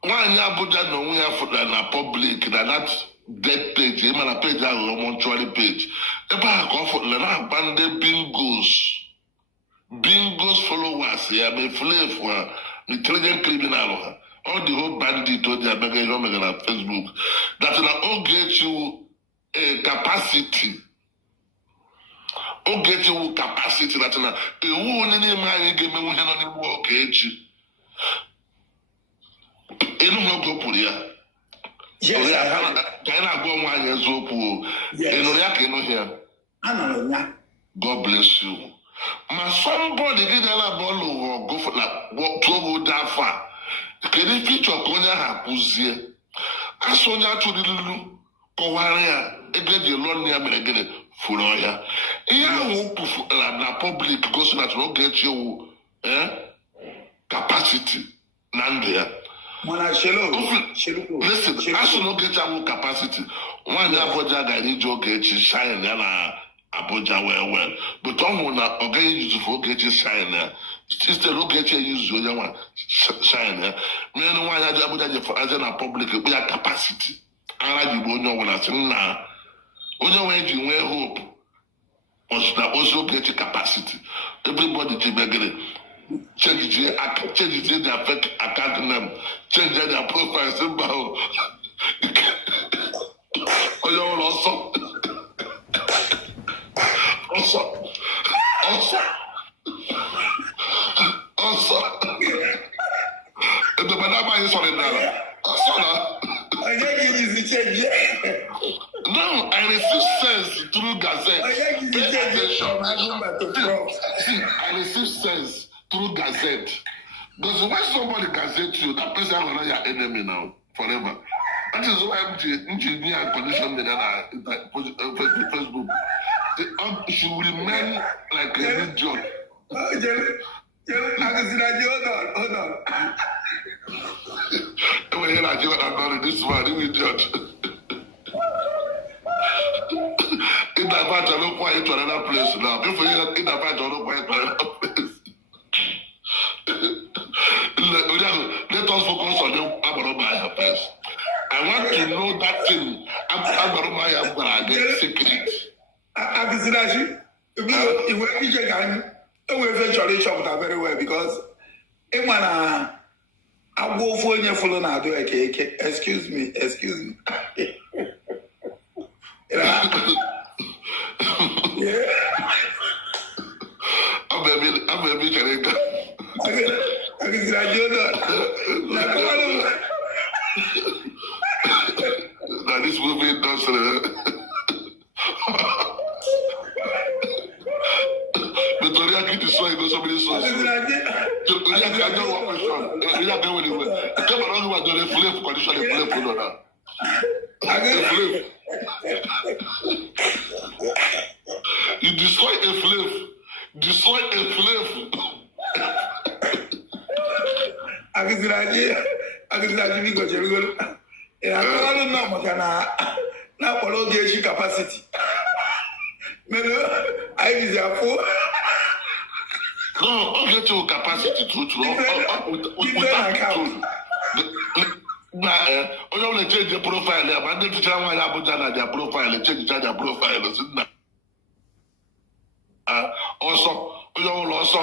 one Abuja no we have for the public that dead page, ịma na page ahụ mortuary page. Ebe a ka ọ fọdụrụ na-agba ndị bingos followers ya ma efulefu ha na intelligent criminal ha. All the whole bandit o ji abịaga ihe o megara na Facebook. That na Ogechi wu capacity. Ogechi wu capacity that na ewu onye n'ime anyị ga-emenwu ihe nọ n'ime Ogechi. Enu ha gopụrụ ya. Ka anyị na-agwa onwe anyị eziokwu. Ịnụrụ ya ka ịnụghị ya. God bless you. Ma somebody gị na bọọlụ ọgụ tụọ dị afọ a. Kedu fichọ ka onye ahụ akpụzie? Asụ onye atụrụlulu kọwara ya ego eji lụọ nne ya mere gịnị furu ọhịa. Ihe ahụ pụfụtara na public gosi na Ogechi ewu capacity na ndụ ya. Listen, asụ na Ogechi awụ capacity. Nwaanyị Abuja gara iji Ogechi shine ya na Abuja well. But ọ hụrụ na ọ gaghị izufu Ogechi shine ya. Instead Ogechi eyuzu onye nwa shine ya. Mere nwaanyị aja Abuja aja na public ekpe ya capacity. Ara ji bụ onye ọbụla sị na onye nwe ji nwee hope. Ozu Ogechi capacity. Everybody ji begere. Change their fake account name. Change their profile symbol. Onye ọbụla ọsọ. Also, the banana is on it now. No, I receive sense through Gazette. Pay attention. I receive sense through Gazette. Because when somebody Gazette you, that person is not your enemy now forever. That is why I'm engineer condition in Facebook. She will remain like a idiot. Hold on. This man, you idiot. In that part, I don't quiet to another place now. Before you in that part, I don't quiet to another place. Let us focus on the Abaromaya first. I want to know that thing. Abaromaya get secret. Akiziraji, you will be eventually shop that very well because I go for you follow now do excuse me. Yeah. I'm baby Kareka. Akiziraji, now this movie does Victoria Kiti so you go so many songs. I don't want to show. You are going anywhere. Come on, you are doing flip condition flip no now. You destroy a flip. Akiziraji we go. I don't know makana na follow Ogechi capacity. I is a fool. No, Ogechi capacity to onye ọbụla change profile ya ma ndị tụchara nwaanyị Abuja na their profile change their profile ọsọ onye ọbụla ọsọ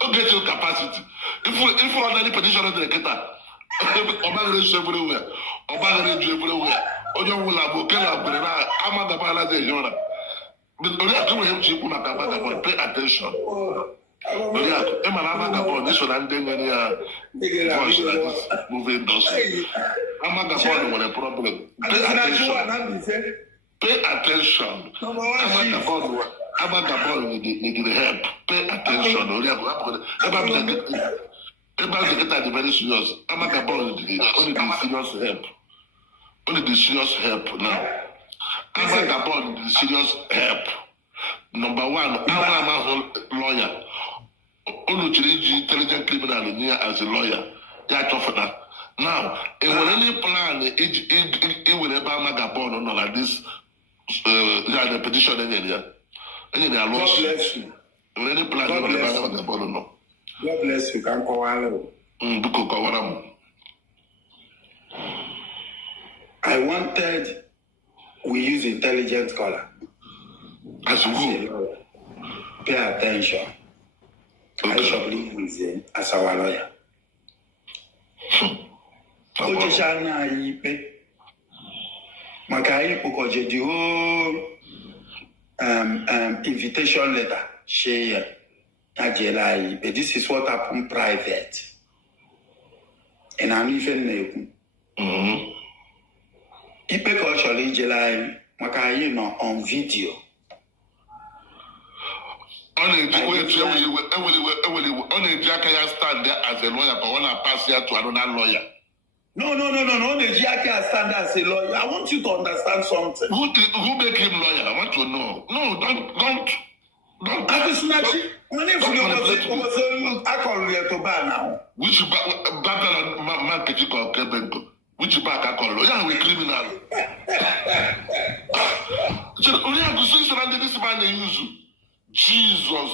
Ogechi capacity if you want any petition of the guitar ọbagara eju everywhere onye ọbụla bụ kela gwere na amadabala dị ehi ụra oriakụ nwere m ji ikwu maka Amagabon pay attention oriakụ ịma na Amagabon iso na ndị nwere ya voice na this movie industry. Amagabon nwere problem. Pay attention. Amagabon need help. Pay attention oriakụ ebe a ga-eketa dị very serious. Amagabon only the serious help now. Amagabon the serious help. Number one, our lawyer. Only intelligent criminal near as a lawyer. Now, if any plan, it will ever Amagabon or like this, the petition in there. And they are lost. Any plan God bless you. no. God bless you. Can call I wanted we use intelligent caller. As who? Pay attention. I shall believe him as our lawyer. Ojishana Yipe Makai Pokoje the whole invitation letter. Share Ajela Yipe. This is what happened private. And I'm even Ipe Koshali Jelai Makai on video. On a Jack stand there as a lawyer, but when I pass here to another lawyer. No. The Jack stand as a lawyer. I want you to understand something. Who make him lawyer? I want to know. No, don't. I just imagine. I call you to bar now. Which back market you call Kebenko? Which back I call lawyer? We criminal. So only I could say surrounding this man they use. Jesus.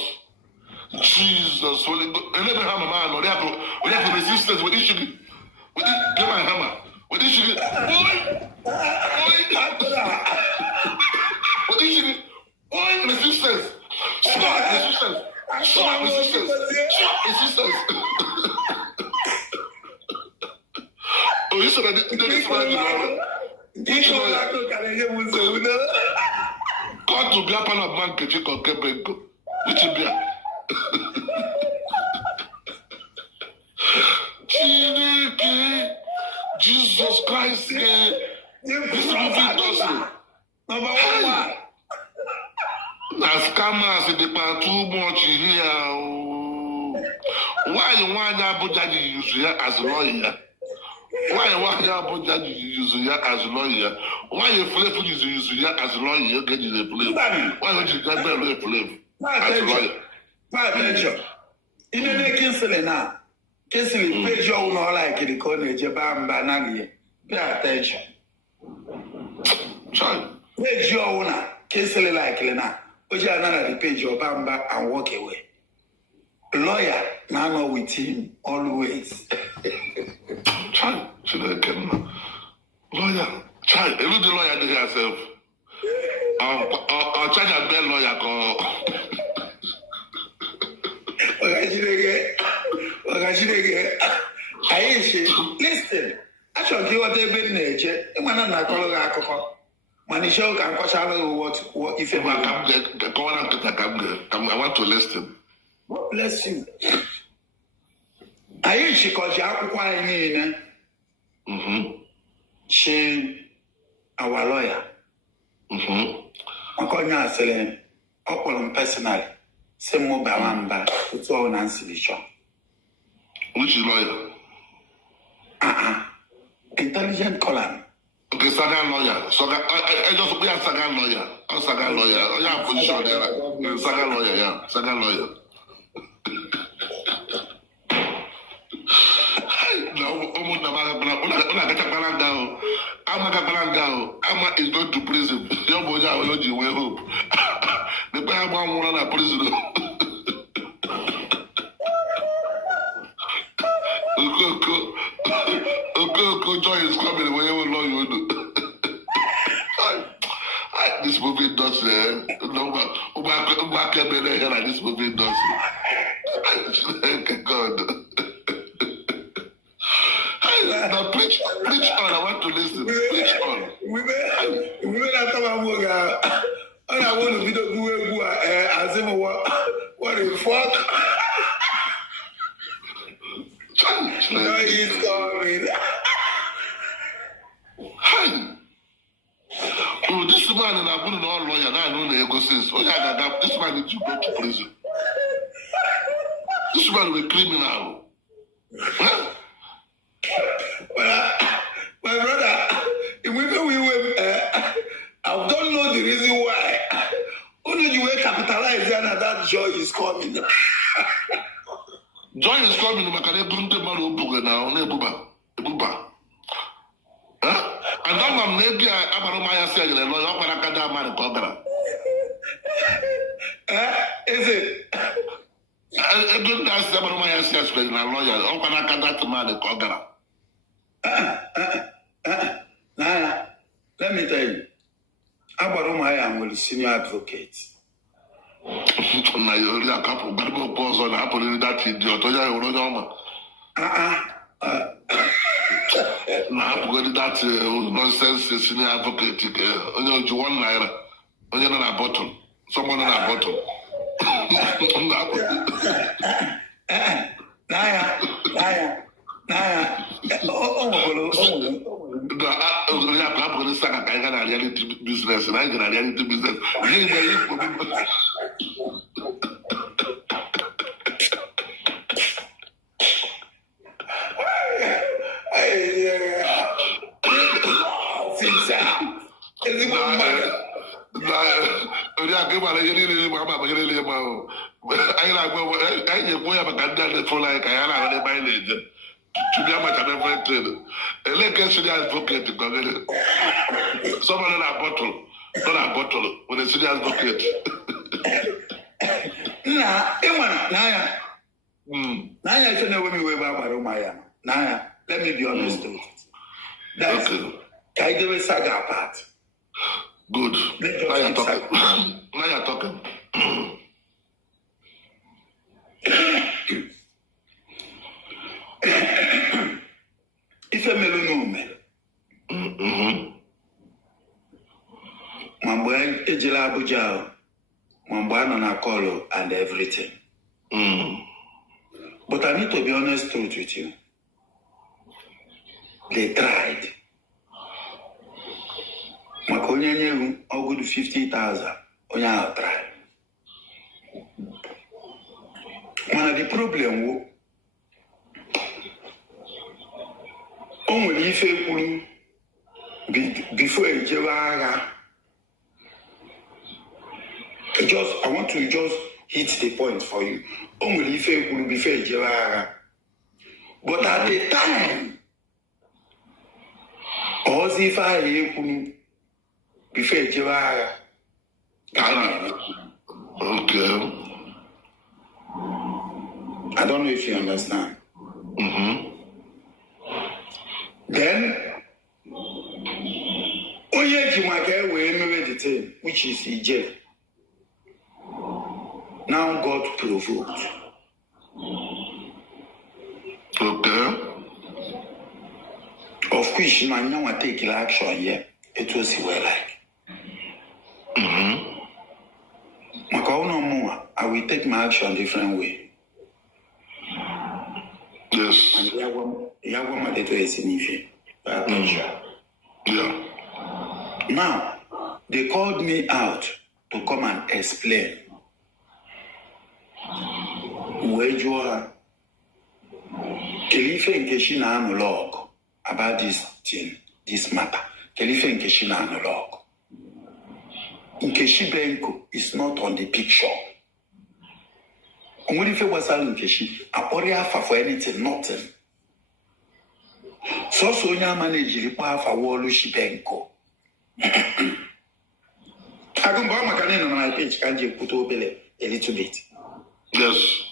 Only never have a man or they have to resistance with this. With this, get my hammer. With this, with this, resistance. Stop resistance. Oh, you said that this man, God to be a pan of man, can you call Kebenko? Which will be Jesus Christ, this movie does it. Number one. Now, scammers, they pay too much here. Why you want Abuja to use here as lawyer? Why you want Abuja to use here as lawyer? Why you flip use here as lawyer? You get you the flip. Why don't you get better flip as lawyer? Pay attention. In the Kinsley now. Kinsley, page you know like the corner, Jabam Banagi. Pay attention. Child. Page your owner, Kinsley like Lena. Oja another the page your bamba and walk away. Lawyer, now with him always. Child, should I come? Lawyer, child, every day lawyer does herself. I'll charge a bell lawyer call. Listen, I shall give what they've been nature. And when I'm not calling alcohol, when you show can watch out what if you I want to listen. God bless you. I used to call you. She, our lawyer. I'm calling her saying, Upon personally, same mobile number, it's all Nancy Bishop. Which lawyer? Intelligent column. Okay, Sagan lawyer. So I just be a Sagan lawyer. I'm Sagan lawyer. Oh, yeah, position there. Sagan lawyer, yeah. Sagan lawyer. I'm going to prison. Your boy, I will not you way home. The guy one a prison. Joy is coming. Whatever law you do. This movie does this movie does. God. Now preach on. I want to listen. Preach on. We may not come and work out. I want to be the good as him what the fuck? No, he's coming. Hi. Oh, this man and I'm going to know lawyer. Now I know the ego says, oh, yeah, this man needs to go to prison. This man will be criminal. Huh? Well, my brother, if we were, I don't know the reason why. Only you will capitalize and that joy is coming. Joy is coming. And then I'm maybe I'm saying, I'm not going to man. Is it? ego ndị asị agbara ụmụ ya si asịrị na lọya ọkwa n'aka datụmadụ ka ọ gara. Let me tell you, agbara ụmụ ya nwere senior advocate. Na ya ori akapụ gbadebe okwu ọzọ na hapụrịrị dati dị ọtọ ya hụrụ onye ọma. Na hapụgodi dati nonsense senior advocate ka onye oji $1 onye nọ na bọtụl sọmọ nọ na bọtụl. Onye akụ hapụgodi saka ka anyị ga na reality business na anyị gara reality business. Ihe ime ihe ikwu onye aka ịgbara ihe niile ma ama banyere ile ma ahụ anyị na-agwa anyị na-ekwu ya maka ndị a na-efolu anyị ka ya na-ahụ ebe anyị na-eje tupu ya macha ebe tren eleke senior advocate ka ogere sọmọdụ na bọtụl nọ na bọtụl nwere senior advocate. Nna ịmana n'anya ife na-enwe m iwe ebe agbara ụmụahịa n'anya, let me be honest with you. That's ka anyị dewe saga apart. Good. Now you're talking. Ife melu n'ume. Ma mgbe ejela Abuja ahụ, ma mgbe a nọ na call and everything. But I need to be honest with you. They tried. Maka onye nyewu ọgụdụ 50,000 onye ahụ try. Mana the problem wo o nwere ife kwuru before ejewe agha. I want to just hit the point for you. O nwere ife kwuru before ejewe agha. But at the time ozi ife ahụ ekwuru before ejewe agha. Okay. I don't know if you understand. Then, onye ji maka ewe emewe the thing, which is Ije, now got provoked. Okay. Of which, now I take action here. It was well like. Maka ono more, I will take my action different way. Yes. And Yawama de is in Ife. Yeah. Now, they called me out to come and explain where you are. Kelife Nkeshi na analog about this thing, this matter. Kelife Nkeshi na analog. Nkeshi Benko is not on the picture. Only if it was Nkeshi, I already have for anything, nothing. So you manage the power for Walushi Benko. I can buy my cannon on my page, can't you put over a little bit? Yes.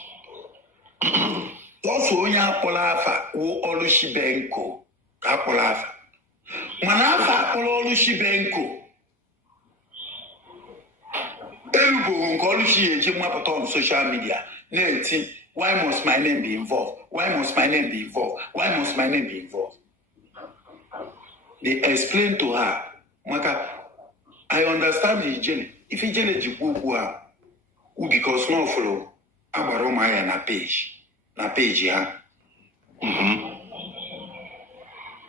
Also, you have Polafa, Walushi Benko, Capolafa. Manafa, Walushi Benko. On social media. Why must my name be involved? Why must my name be involved? Why must my name be involved? They explained to her, Maka, I understand the Ijele. If Ijele Jibukua, who because no follow Abaromaya na page. Yeah.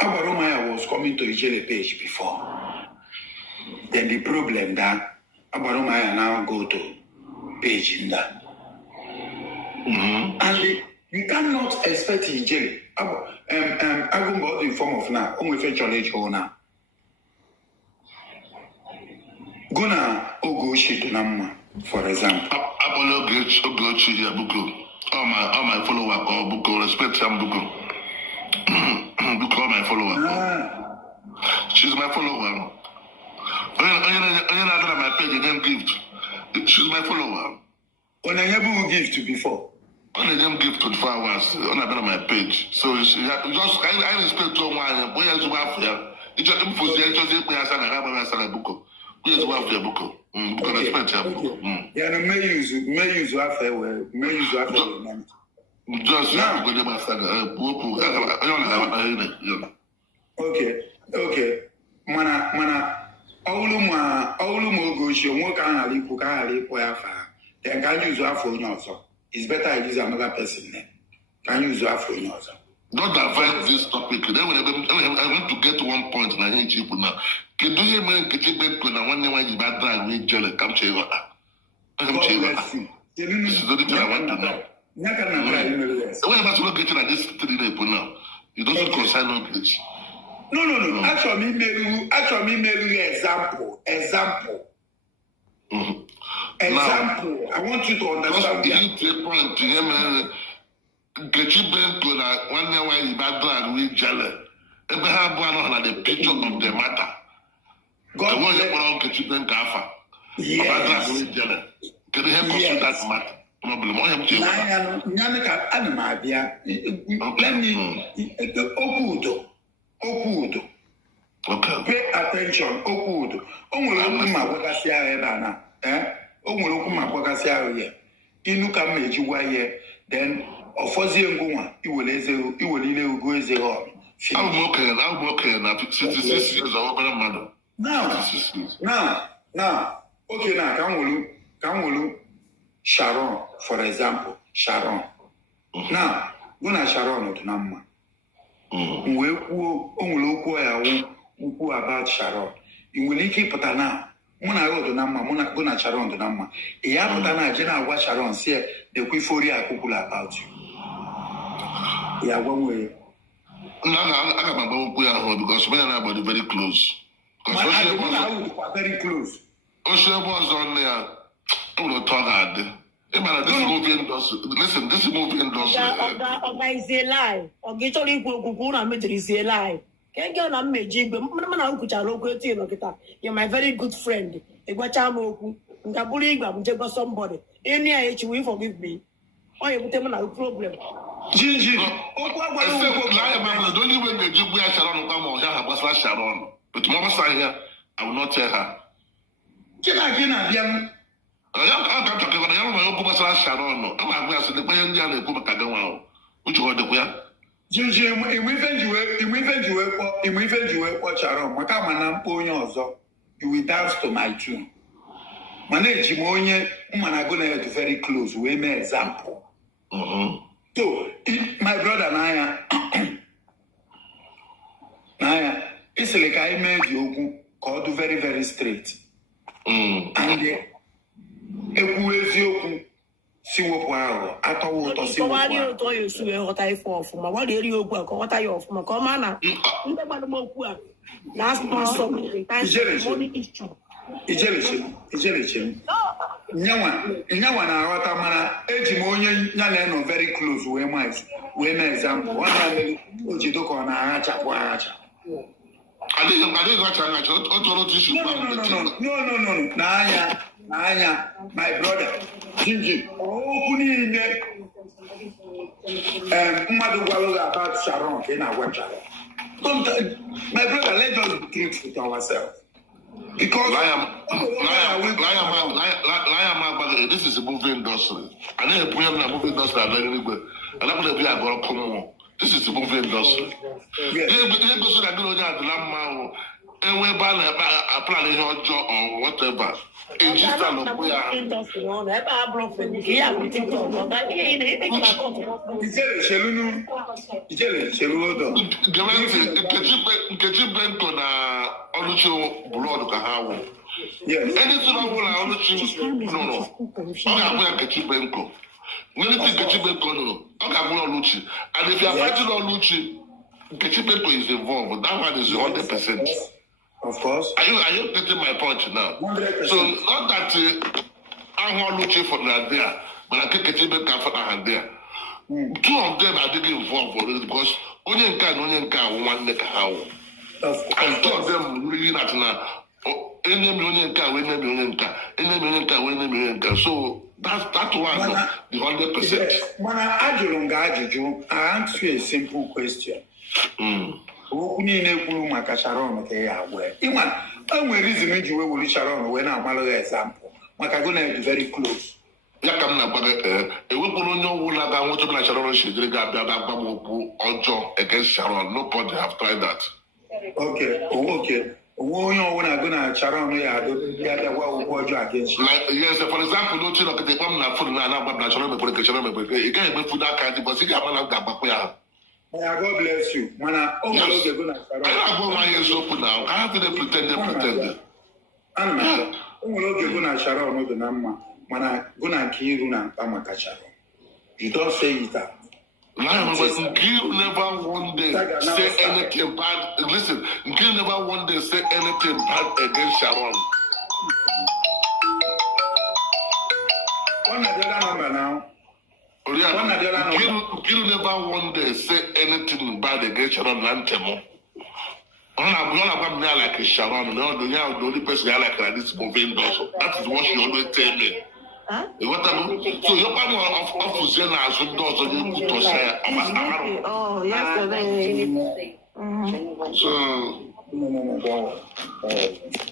Abaromaya was coming to Ijele page before. Then the problem that Abaromaya now go to page in that. And you cannot expect Ijele. Agumbo in form of now, only challenge now. Guna Ogoshi to Nama, for example. Apollo Ogochi here, Buko. All my follower call Buko, respect him, Buko. Buko, my follower. She's my follower. My page, gift. She's my follower. When I never gift before. only them give 24 hours on my page. So just I respect to one boy as well here. It's just for the just me as an book. We as well for book. Because respect him. Yeah, no may use after just now go them as okay. Mana Aulu Gosho, what can I live for Afa? Then can use Afro also. It's better I use another person then. Can use Afro also. Don't avoid this topic. I want to get to one point and I hate you now. Can you make a chicken when I wonder why you bad drag with jelly? Come to you. This is the thing I want to know. So when I'm not getting at this 3 days now, you don't concern on this. No. Actually, maybe example. Example. I want you to understand that. Get you been to that one day why you bad drag with jelly. Abraham one on the picture of the matter. God wants you to get you been Kafa. Yes. With jelly. Can you help us with that matter? Problem. I am Okudo. Okay. Pay attention. Okudo. Onwere magwagasia eba na. Onwere magwagasia here. Inu ka meji wa here. Then ofozie ngwa iwelile ugo eze ho. I'm okay now. 66 years old mother. Now. Okay now can wolu Sharon for example. Sharon. Now, guna Sharon otunamma. Mwe kwuo onwere okwu ya ukwu about Sharon. I nwere ike ịpụta na mụ na road na mma mụ na go na Sharon dị na mma. Ya pụta na je na agwa Sharon si ekwu ifori akụkwula about you. Ya gwa nwe. Aga m agba okwu ya ahụ because when na body very close. Very close. Oshe was on there. I would talk hard. This movie industry. Listen, this movie industry. Is a lie. Or get all equal is a lie. Can't get on me, Jig, but you're my very good friend. A Guachamoku, Ngabuli, somebody. Any age you will forgive me. Or you will tell me no problem. Gigi, don't even get you where Sharon come on here, was Sharon. But Mama sign here, I will not tell her. Can I get I'm talking about the Sharon. I'm going to the way and the Kumakaga. Which one the way? Gigi, you watch Sharon. Makamana Ponyozo. You will dance to my tune. Manage Monia, Managona is very close. We may example. So, my brother Naya, it's like I made you called very, very straight. And Ekwueziokwu siwopụ ahụ atọwa ụtọ siwopụ you see what I for my what area you go what I off my commander. Last month money issue. Ijeleche. Nyawa na-aghọta mana eji m onye ya na nọ very close wee na example. Nwanne m o ji dọka ọ na-aghachapụ aghacha. I didn't watch No. Nanya, my brother, Gigi, open mmadụ gwara about Sharon in our website. My brother, let us be truthful to ourselves. Because this is a movie industry. I need to put in a movie industry very good. And I'm going to be a girl come on. This is the movie industry. And we ban a plan in job or whatever. And if you are fighting on Luchi, Kechipenko is involved. That one is 100%. Of course. Are you getting my point now? 100%. So not that I'm not looking for that there, but I think Kechipenko for that there. Two of them are getting involved for this because only can one neck how. And two of them really not now. So That one, the 100%. Mana ajụrụ nga ajụjụ, I ask you a simple question. Okwu niile kwuru maka Sharon ka ya agwa. Ịma, enwere reason iji wee wuli Sharon wee na-amalụ example. Maka go na very close. Ya ka m na-agwa gị, ewepụrụ onye ọbụla ga-anwụtụ na Sharon shidiri ga-abịa agba m okwu ọjọọ against Sharon. Nobody have tried that. Okay. Onwe onye ọbụla go na Sharon ya adagwa okwu ọjọọ against you. Like, yes, for example, n'otu na kete kpam na phone na-agba na Sharon mepere ka Sharon mepere ka ị gaghị emefu n'aka ndị bọs ị ga-ama na ga-agbakwa ya. God bless you. Mana o nwere oge go na Sharon. Anyị na-agwa nwa ya eziokwu na ka ha dị pretend. O nwere oge go na Sharon dị na mma. Mana go na Nkiru na mkpa maka Sharon. You don't say it out. Nkiru never one day say anything bad. Listen, Nkiru never one day say anything bad against Sharon. One of the other number now. Nkiru never one day say anything bad against Sharon Lantemo. I'm not like Sharon. No, the only person I like this moving also. That is what she always tell me. So your partner of Fuzena as well does you to say. Oh, yesterday. So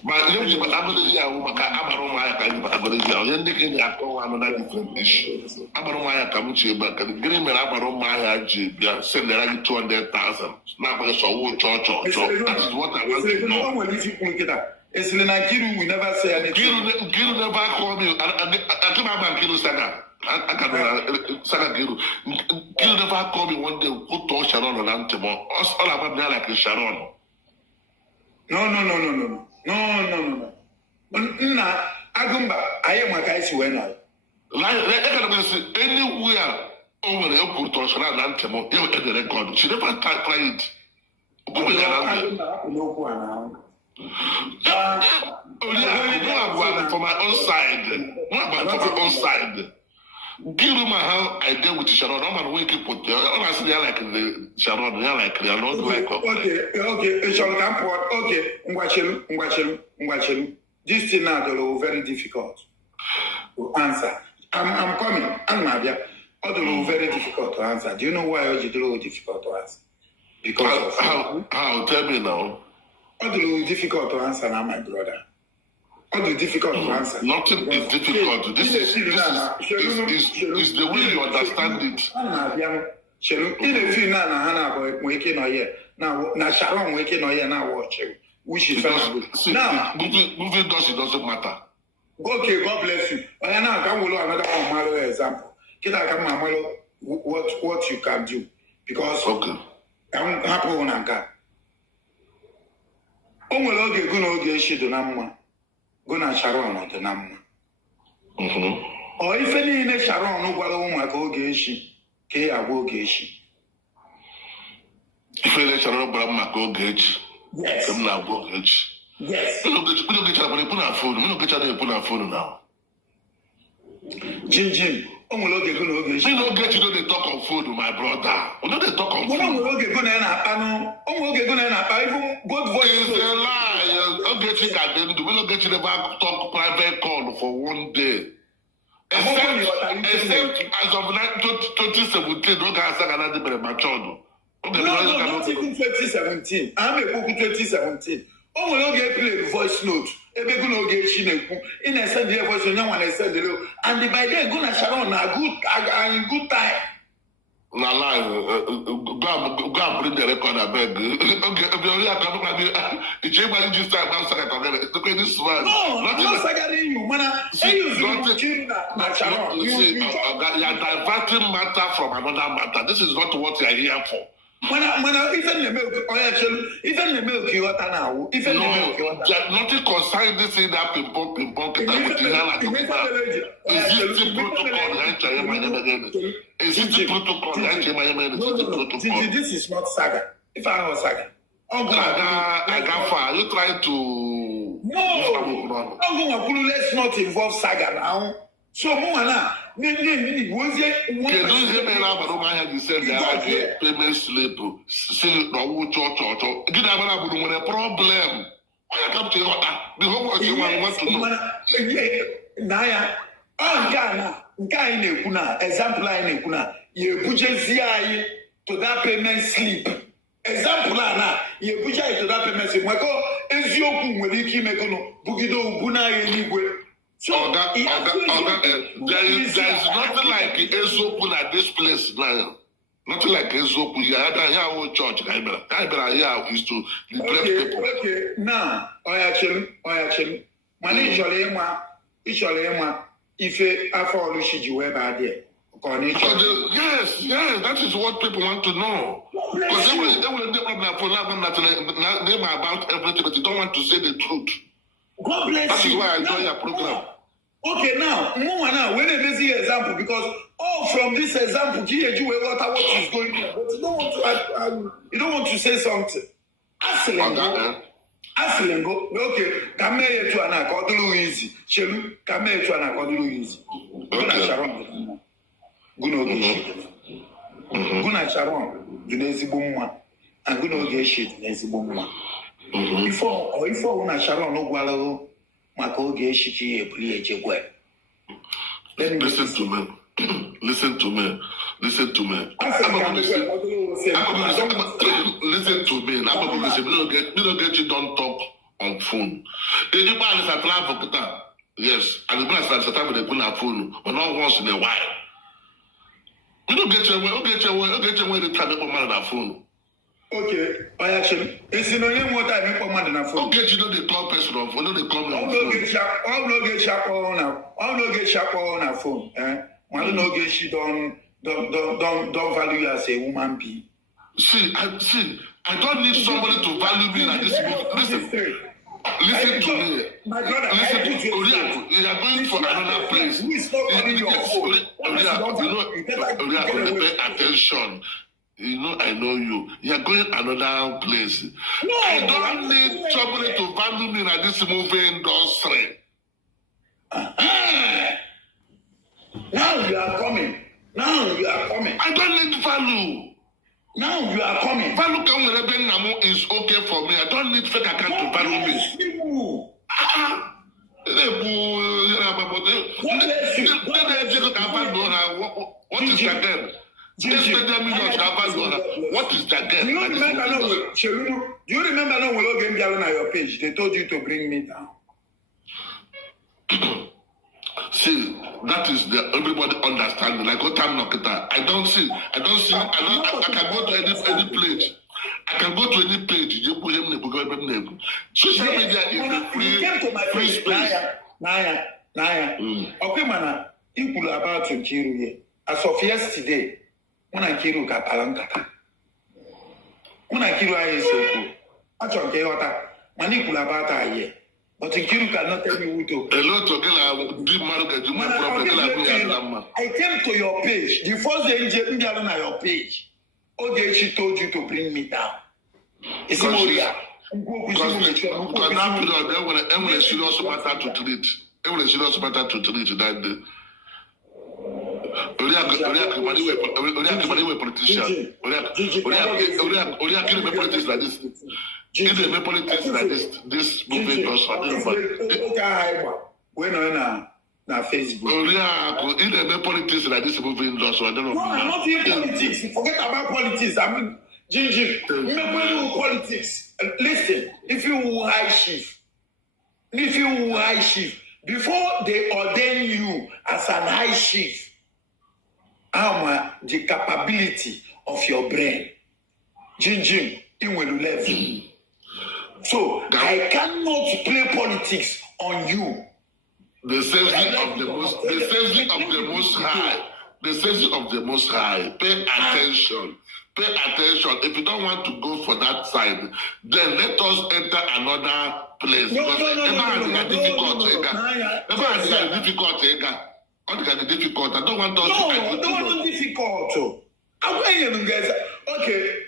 but you but Abuja Abaromaya can Abuja. You think I call another different issue. Abaromaya Kamuchi back and Green and Abaromaya Jibia send the 200,000. Now I saw church. That is what I want to know. It's in Nkiru, we never say anything. Nkiru never called me. I think I'm Nkiru Saga. I can Saga Nkiru. Nkiru never called me one day. Who told Sharon and Antemo? All about me like Sharon. No. Nah, Agumba, I am a guy who went out. Like anywhere over the Oku to Sharon and Antemo, you get the record. She never tried it. For my own side. Give him how I deal with Sharon. I'm going to wake up with you. Honestly, I like the Sharon. I like the not like. Okay. Sharon, okay. Ngwachelu. This thing now is very difficult to answer. I'm coming. I'm Nadia. Although very difficult to answer. Do you know why it's difficult to answer? Because how? Tell me now. Although difficult to answer now, my brother. Although difficult to answer. Nothing is difficult. This is the way you understand it. In the film now, Hannah waking or here. Now Sharon waking or here now watching. Which is now moving doesn't matter. Okay, God bless you. But now come with another one example. What you can do because okay. Come happen on that. O nwere oge go na oge echi do na mma go na Sharon ọ dị na mma ọ ife niile Sharon gwara ụmụ maka oge echi ka ya agwa oge echi ife niile Sharon gwara maka oge echi yes m na-agwa oge echi yes we don't get na phone now Jim o nwere oge go na oge echi we don't get you dey talk on phone my brother we don't dey talk on phone o nwere oge go na na-akpanụ o nwere oge go na na-akpa even both voices is a lie Ogechi ka dem do we don't get you never talk private call for one day except as of 2017 no ga asa kana dey bere matured not even 2017 I'm a book 2017 o nwere oge play voice note ebe go na oge echi na-ekwu ị na-send the voice onye nwa na-send the and by then go na Sharon na good time na live go and bring the record abeg okay if you only come back the chamber just start about second again look at this one not sagari you mana you na Sharon you are diverting matter from another matter this is not what you are here for mana even the milk even the milk you water now even the milk you water nothing concern this in that pimple that with the hell is it protocol is it protocol this is not saga if I was saga I got far you trying to let's not involve saga now so Moana kedu ihe mere agbara ụmụahịa ji send ya payment slip si n'ọwụ chọchọchọ gị na agbara agbụrụ nwere problem onye ka m chọrọ ịghọta the whole world you want to know na ya nke anyị na-ekwu na example anyị na-ekwu na ya ebujezi anyị to that payment slip. Example na ya ebuje anyị to that payment slip. Nwekọ eziokwu nwere ike imekọnụ bugide ubu na anyị eluigwe. So there is nothing like eziokwu na this place now. Nothing like eziokwu. Here church here is to liberate people. Okay. Now, Oyachim. Mana ịchọrọ ịma ife afọ olushi ji wee baa there. Yes, that is what people want to know. Because they will name about everything, but they don't want to say the truth. God bless that you. That is why I enjoy your program. Okay, now, when a busy example, because from this example, what is going on, but you don't want to say something. Aslengo, okay, come here to an according easy. Chelu, come here to an according easy. Guna Sharon, Dunezibuma, and Guno Geshit, Nezibuma. Before Una Sharon, no Gualo, Mako Geshiki, a Priya. Listen to me. Listen to me. Listen to me. We don't get you don't talk on phone. If you buy this at yes, and the glass at the time they put on phone, but not once in a while. We don't get your way. The time they put on that phone. Okay, I actually, it's in only what I make on that phone. Okay, you know the call person on phone. They call me on phone. I'll not get sharp on our phone. One no get she don't value you as a woman being. See, I don't need somebody to value me like this. Listen to me. My brother, you are going for another place. Who is not calling your phone? Pay attention. You know, I know you. You are going another place. No, I don't need somebody to value me like this movie industry. Now you are coming. I don't need value. Now you are coming. Value is okay for me. I don't need fake account to value me. What is that then? What is that then? Do you remember when we came down on your page? They told you to bring me down. See, that is everybody understanding. Like what I'm not I don't see. I can go to any page. I can go to any page. You put him name. Social media is a free space. Naya. Okay, man. People about Nkiru here. As of yesterday, when Nkiru got Palankata. When Nkiru is so cool. I don't care what I manipulate about that here. But Nkiru cannot tell me who to. I came to your page. The first day on your page. Okay, she told you to bring me down. It's Moria. Because that period, everyone serious matter to treat. Everyone serious matter to treat that day. Politician. Politics like this. If they make politics like this movement goes for na Facebook. If they make politics like this movement goes for no, I'm not in politics. Forget about politics. I mean, Gigi, politics. Listen, if you high chief, before they ordain you as an high chief, the capability of your brain, Gigi, it will level. So I cannot play politics on you. The safety of the most high. Pay attention. If you don't want to go for that side, then let us enter another place. Difficult. I don't want us to. No, difficult. Okay.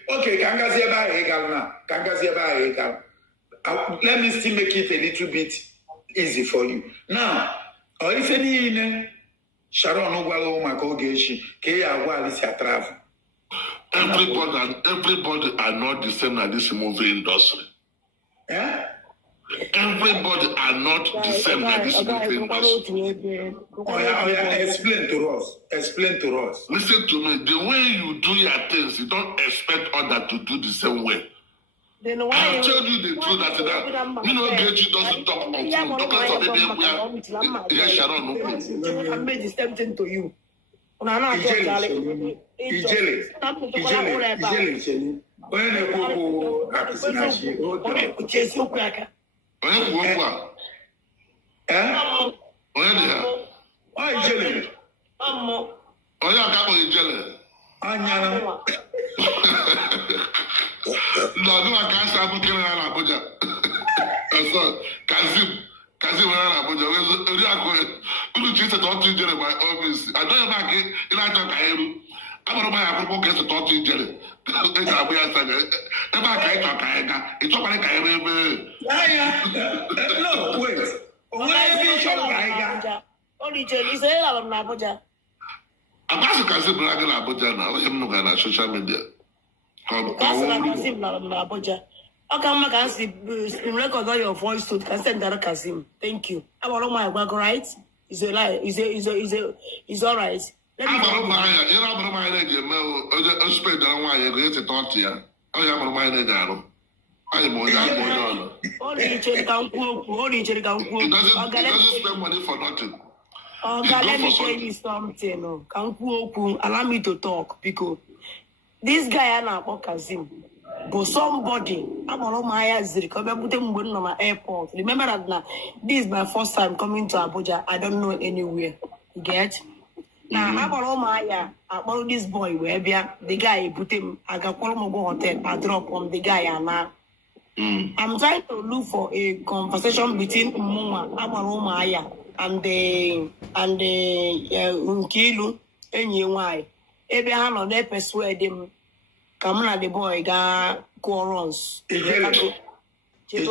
Let me still make it a little bit easy for you. Now, if any Sharon Ogwalo Makogeshi, Kaya Walisia travel. Everybody are not the same like this movie industry. Yeah? Everybody are not the same like this famous. Oh yeah, explain to us. Explain to us. Listen to me. The way you do your things, you don't expect others to do the same way. Then why I'll tell you the truth that you know, Gechi doesn't talk about yes, Sharon. I made the same thing to you. When I know No, I can't stop looking at Abuja. Kazim went Abuja. We just talk to Jerry by office. I don't know in I talk I'm going to buy a couple to talk to Jerry. No, wait. Only Jerry said I'm Abuja. I'm asking Kazim Abuja now. I'm not going to social media. Kasim Abuja. How come I can see record all your voice to send that Kasim? Thank you. I'm all my work, right? Is a lie. Is all right. I'm not mind. You're not mind. You spend that one. You're going to talk to you. I'm not mind. I'm more than only Cherry can cook. Only Cherry can cook. It doesn't spend money for nothing. Oh, God, let me tell you something. No, can cook. Allow me to talk because this guy is not Kasim. But somebody, I'm all my eyes. On my airport. Remember that now. This is my first time coming to Abuja. I don't know anywhere. You get? Now I'm all my eye. I follow this boy where the guy put him. I got call him go hotel. I drop on the guy and now. I'm trying to look for a conversation between Muma, I'm all my eye, and the Nkilu and Yewai. Abraham on there persuade him. Come on, the boy got quarrels. Ijele. This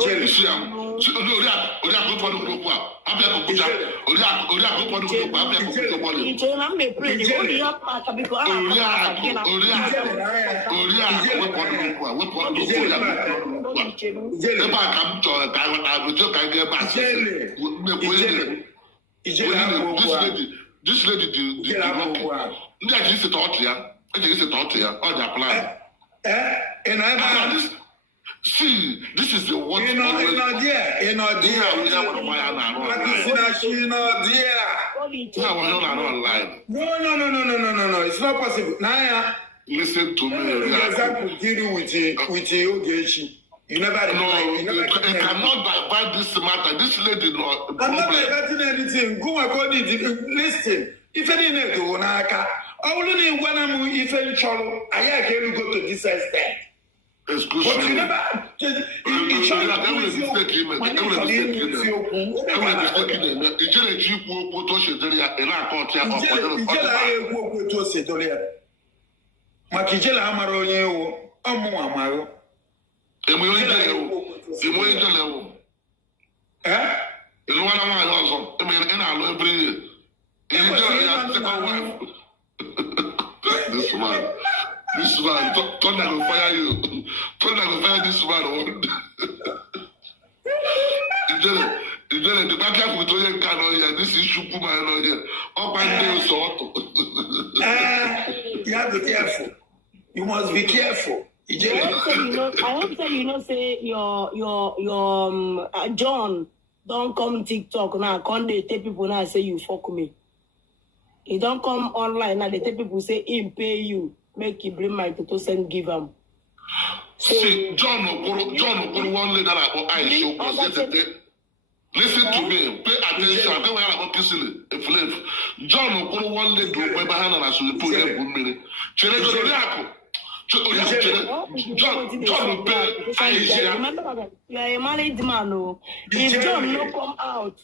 lady, see, this is the one. No. It's not possible. Naya, listen to me. For example, dealing with Ogechi. You never. It cannot divide this matter. This lady not. I'm not diverting anything. Go according to listen. If any need to Naka, only when I'm if any trouble, I can go to this extent. Excuse But you me. never. Makijela amaro yewo omu amaro This man, Thunder will fire you. Thunder will fire this man. The back up with Oyen Kano here. This is Shukuma here. Up and down, so. You have to be careful. You must be careful. I hope that you know say your John don't come TikTok now. Can't they tell people now say you fuck me? He don't come online now. They tell people say him pay you. Make you bring my to send give him. See, John Okoro one lady that I show was yesterday. Listen to me, pay attention. I don't want to kissing a flame. John Okoro one lady go by hand and I should put a good minute. John will pay. Remember, you are a married man. No, if John no come out,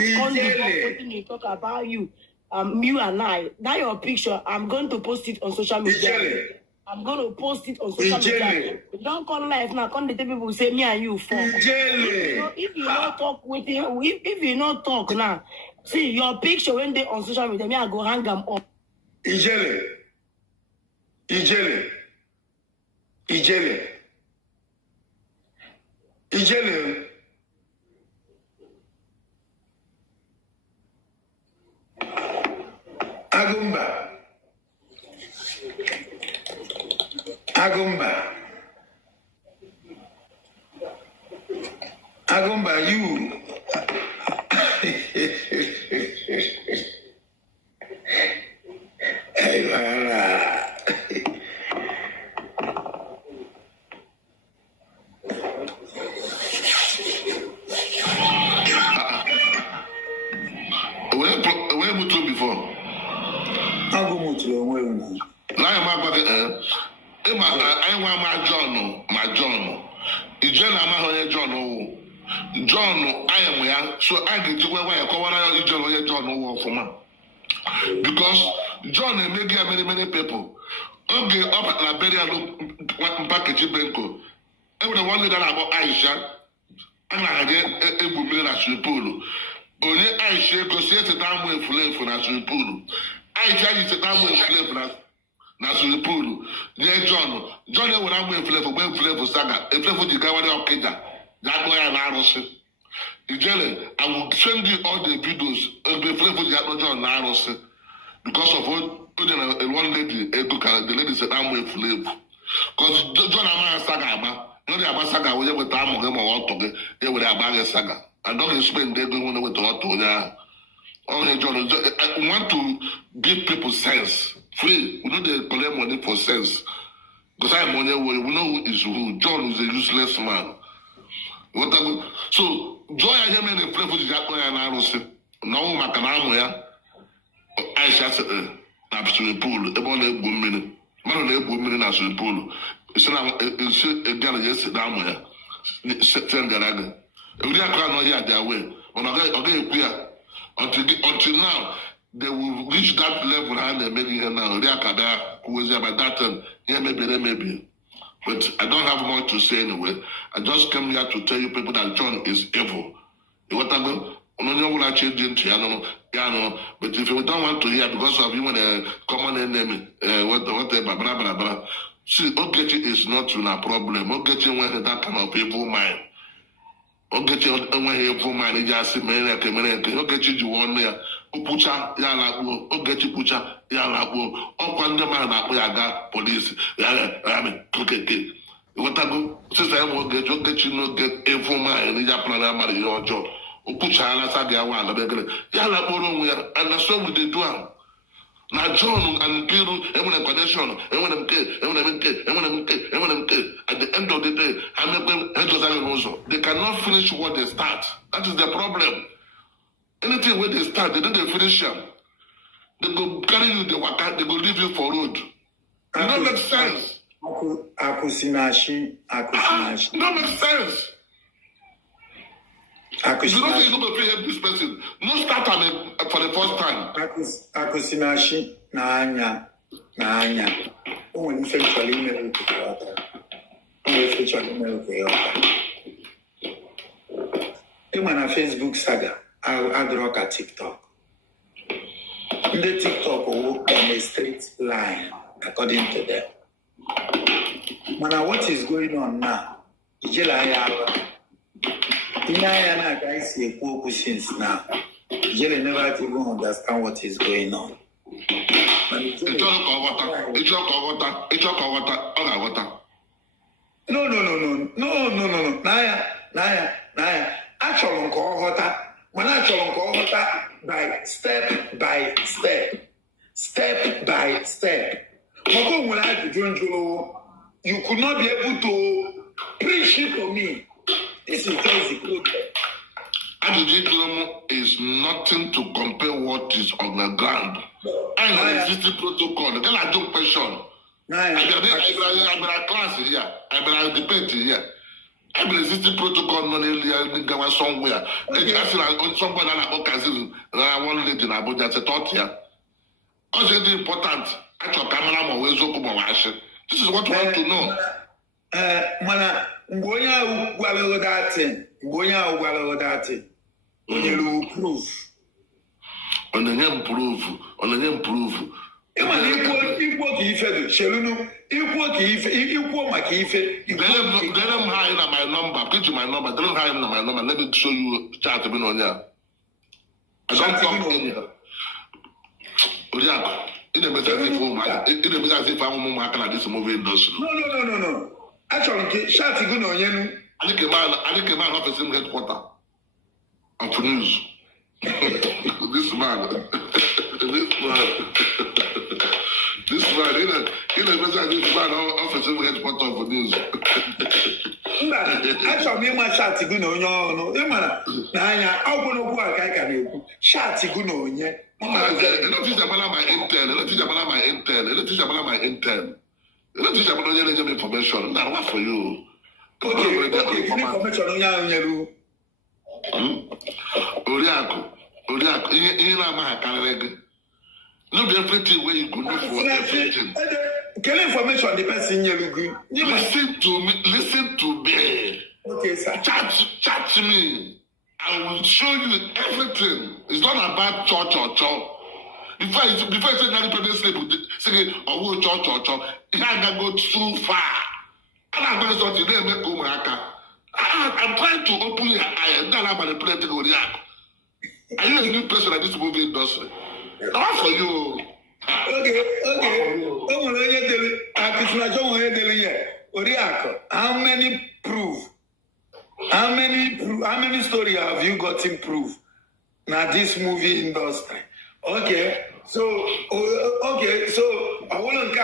come to talk about you. You and I, that your picture, I'm going to post it on social media. I'm going to post it on social media. Don't come live now. Come the people say me and you fuck. If you not talk with him, if you not talk now, see your picture when they on social media, me I go hang them up. Ijele. Ijele. Agumba, you. Where you to before? Agumutu, I want my John. Ijana Mahoya John. John, I am here, so I get to where I call John for man. Because John and maybe many people. Okay, up at Liberia, one package Benko. Every one that about Aisha, and I get a woman at Supulu. Only Aisha goes to the damn way for Nasupulu. Aisha is a damn way for Nasupulu. Near John when I'm going for Saga, a play for the Gawadi of Kenya. That way I'm Aros. I will send you all the videos of the play for the John Aros. Because of what one lady, the lady said, I'm with Flip. Because John Amara Saga, not the Abasaga, we have with Tam of them or to get with Abaga Saga. I don't expect they're going with the Otto. Oh, John, I want to give people sense. Free, we know they collect money for sense. Because I'm money, we know who is who. John is a useless man. So, Joy, I hear me play for the Japan and I will say, no, Macanamoya. I said, absolutely pool. About a woman, woman as a pool. It's a gun yesterday. Send Garaga. We are crying on their way. Until now, they will reach that level and they're making her now. Who was there by that time? Yeah, maybe. But I don't have much to say anyway. I just came here to tell you people that John is evil. What I go? But if you don't want to hear because of you a common enemy, whatever, blah, blah, blah. See, Ogechi is not a problem. Ogechi when that kind of evil mind. Ogechi when evil mind, he just said, Ogechi you want there. Pucha, Yalabu, Ogechi Pucha, Yalabu, Okwandama, Yaga, police, Yaga, what I go, since I won't get Ogechi no get evil mind, he just plan your job. Upuchala Saga one, Yala Boro, and that's what they do. Now, John and Peru, everyone connection, everyone at the end of the day, they cannot finish what they start. That is the problem. Anything where they start, they don't finish them. They go carry you, they go leave you for road. It don't make sense. Akusinashi. It don't make sense. You don't think you're going to help this person. No start for the first time. Akusinashi Nanya. Oh, when you say email to water. Facebook saga. I'll draw a TikTok. The TikTok will walk on a straight line, according to them. What is going on now? Guys, since now. Jelle never even understand what is going on. No. Naya. Actually, when I by step by step. You could not be able to preach it to me. This is just the code. Adjudicum is nothing to compare what is on the ground. And the existing protocol. Then I don't question. I've been a class here. I've been a debate here. I've been existing protocol somewhere. I said somebody that I want to live in Abuja. That's a thought here. What's really important? This is what we want to know. Ngonya ugwalo dati. Onye proof. On the name proof. ịma na ikwu ka ife dị chelunu ikwu maka ife dere m ha na my number page my number dere m ha na my number let me show you chat bi na onye I don't talk anyhow. Oriakụ ị na-emezi asị ife amụmụ ụmụaka na this movie industry. No. Achọrọ nke chat gị na onye nu adịke man office m headquarter of news. This man ị na-emezi asị ife man office m headquarter of news. Mba, achọrọ m ịma chat gị na onye ọhụrụ ịmara na anya ọ bụ n'okwu a ka anyị ka na-ekwu chat gị na onye Electrician abala my intel. Electrician onye na-enye m information. Now what for you? Information onye ahụ nyere Oriakụ ihe na-ama ha karịrị gị. No be everything where you go do for everything. Get information the person nyere gị. Listen to me. Okay, sir. Chat to me. I will show you everything. It's not about church or church. Before you say that people sleep, say, oh, church or church. You can't go too far. I'm going to start today and make Umaka. I'm trying to open your eye and then I'm manipulating with you. Are you a new person at this movie industry? Not for you. Okay. How many proof? How many stories have you gotten proof? Now this movie industry. Okay, so I want to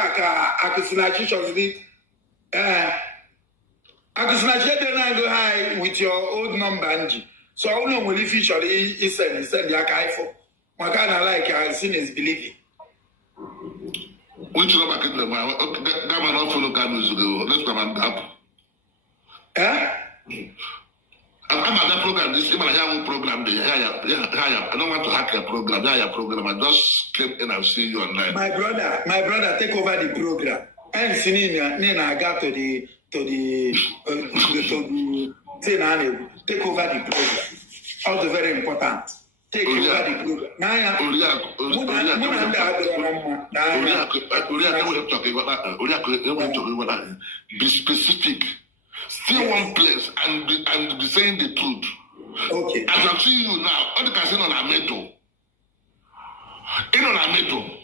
akusinachi shortly. Akusinachi then I go high with your old number, Angie. So I want to when if you send the archive. My kind of like I've seen is believing. Which number can the man? That man not follow cameras. Let's come and up. I'm at that program. This is my program. I don't want to hack your program. I just came in and see you online. My brother, take over the program. And then I got to the take over the program. Also very important. Take over the program. Be specific. Stay one place and be saying the truth. Okay. As I'm seeing you now, all the casino on Amedo. In on Amedo.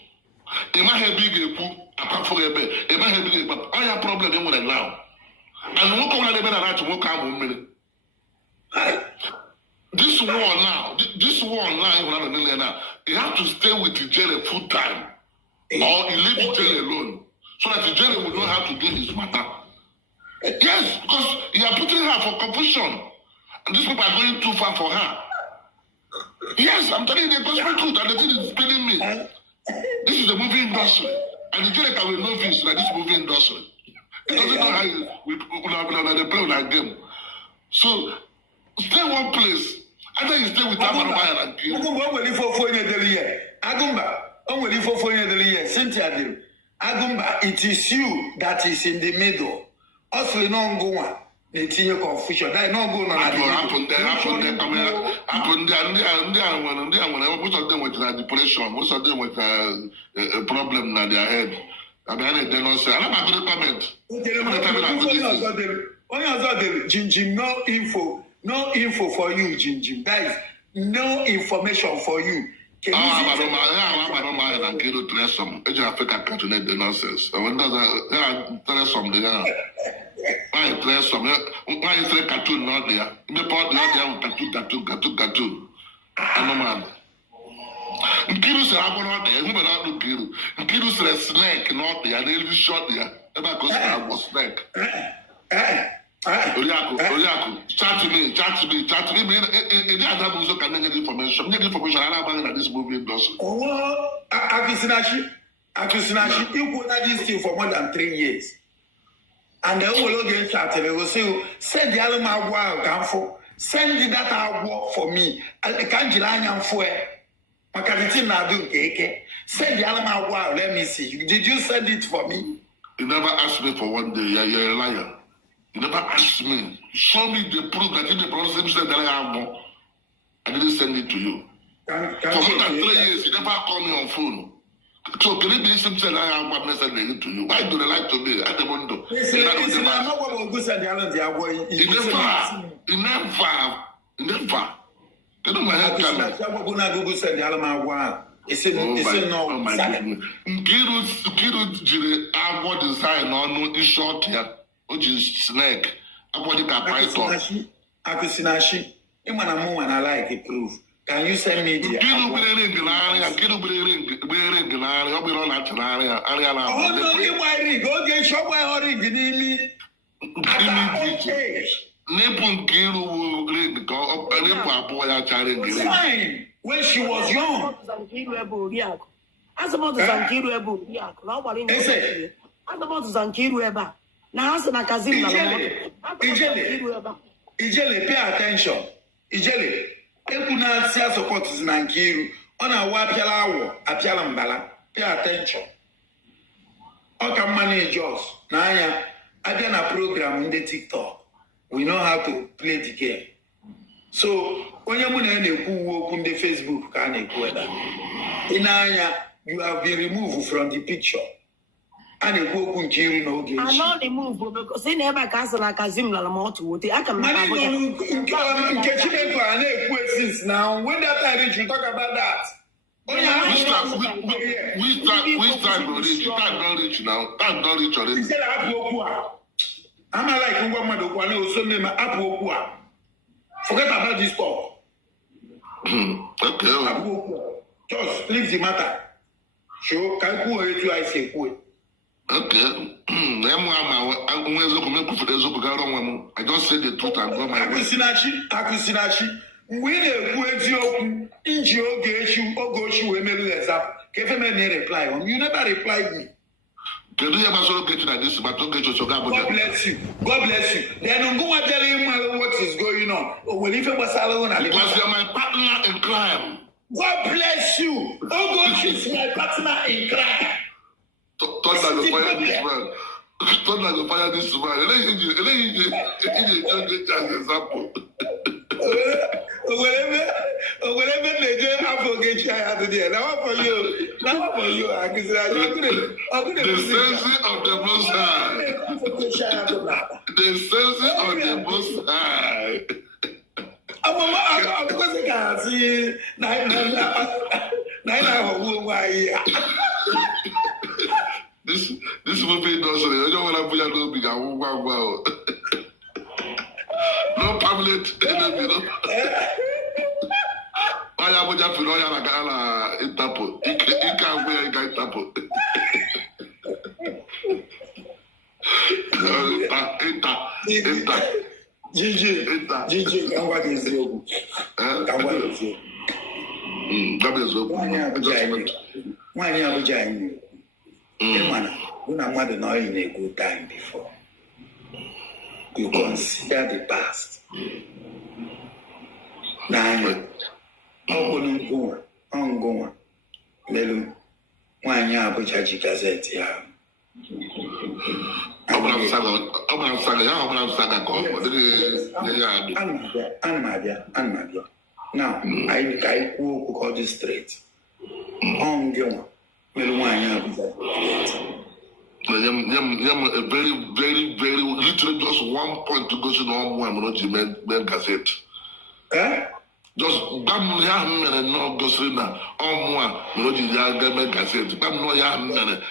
It might have big apart from a bed. It might have big, but I have problem in with now. And look on the bed and to walk out 1 minute. This war now, you have to stay with the jail full time. Or you leave the jail alone. So that the jailer will know how to do his matter. Yes, because you are putting her for confusion. And these people are going too far for her. Yes, I'm telling you the gospel truth, and the thing is spilling me. This is the movie industry. And the director will know this, like this movie industry. He doesn't know how we play with that game. So, stay one place. Either you stay with Tamarobaya and Kill. Agumba, it is you that is in the middle. Also, you know, go on. They see your confusion. That not going on. Happen there. Most of them with depression. Most of them with a problem in their head. I mean, they don't say. I'm not going to comment. Jinjim, no info for you, Jinjim. That is no information for you. I don't mind and get to dress some. It's African cartoon the nonsense. I wonder that dress some there. I dress some. Why is there cartoon not there? Me part there cartoon. I don't mind. Nkiru say I not there. Who not look Nkiru? Nkiru say snake not there. They will shot there. Ever cause I was snake. Oriakụ, chat to me. It doesn't also can get information. Get information. I don't know this movie industry. Oh, Akusinachi, you put this thing for more than 3 years. And they will get chat. They will say, send the Alama Gamfo, send the data for me. I can't jelanya for Makati na do keke. Send the Alama, let me see. Did you send it for me? You never asked me for one day. You're a liar. You never asked me. Show me the proof that in the process said that I have more. I didn't send it to you. For more than 3 years, you never called me on phone. So can it be something I am what message to you? Why do they like to be at the window? Never. They don't mind Nkiru jiri agwọ design ọnụ short ya o ji snake agwọ dịka python. Akusinashi. Imana mu and I like it proof. Can you send me the Nkiru bere ring Nkiru bere ring ọ bụrụ na chinarịa arịa na oh no, you might ring. Go get shop by ring in Nipu Nkiru ring ka nipu abụọ ya chara ngiri. Fine. When she was young. As about the Zankiru Ebu, now what in the as about the Zankiru Eba. Now, as an Akazim, Ijele, pay attention. Ijele, Ekuna Sia support is Nankiru. On a Wapialawo, Apialambala, pay attention. How can manage us? Naya, I done a program in the TikTok. We know how to play the game. So, when you're on the Facebook, can you Inaya, you have been removed from the picture. And you go Nkiru no game. I know the move because they never cancel like Kazim Lalamoto. I can questions now. When that I reach, you talk about that. We start don't reach now. That don't reach already. I'm like Ngwamado also name Apu. Forget about this talk. Okay. Just leave the matter. Show can go to I say okay. I just said the truth and go my way. Akusinachi. We the Kuetio, Injio Geshu, Ogoshu, Emeleza. Give him any reply. You never replied me. Can you ever get to this? But don't get your God bless you. God bless you. Then go and tell him what is going on. Or will if it was alone, because you're my partner in crime. God bless you. Ogoshu is my partner in crime. Thunder go fire this man. Thunder go fire this man. Example. Whatever they do, I forget you have to do. Now for you. The sense of the Most High. The sense of the Most High. I'm going to see This movie does it. I don't want to put a big wow. No permanent enemy. I am just going to Interpol. You can't wear a guy Interpol. Gigi, what is you? Why are you when I'm not in a good time before, you consider the past. Now, ongoing, Melu, 1 year, which I gazette. Now, I walk all the street. Ongoing. Very, literally just 1 point to go to the Gazette. Just bam no go na Gazette. Bam no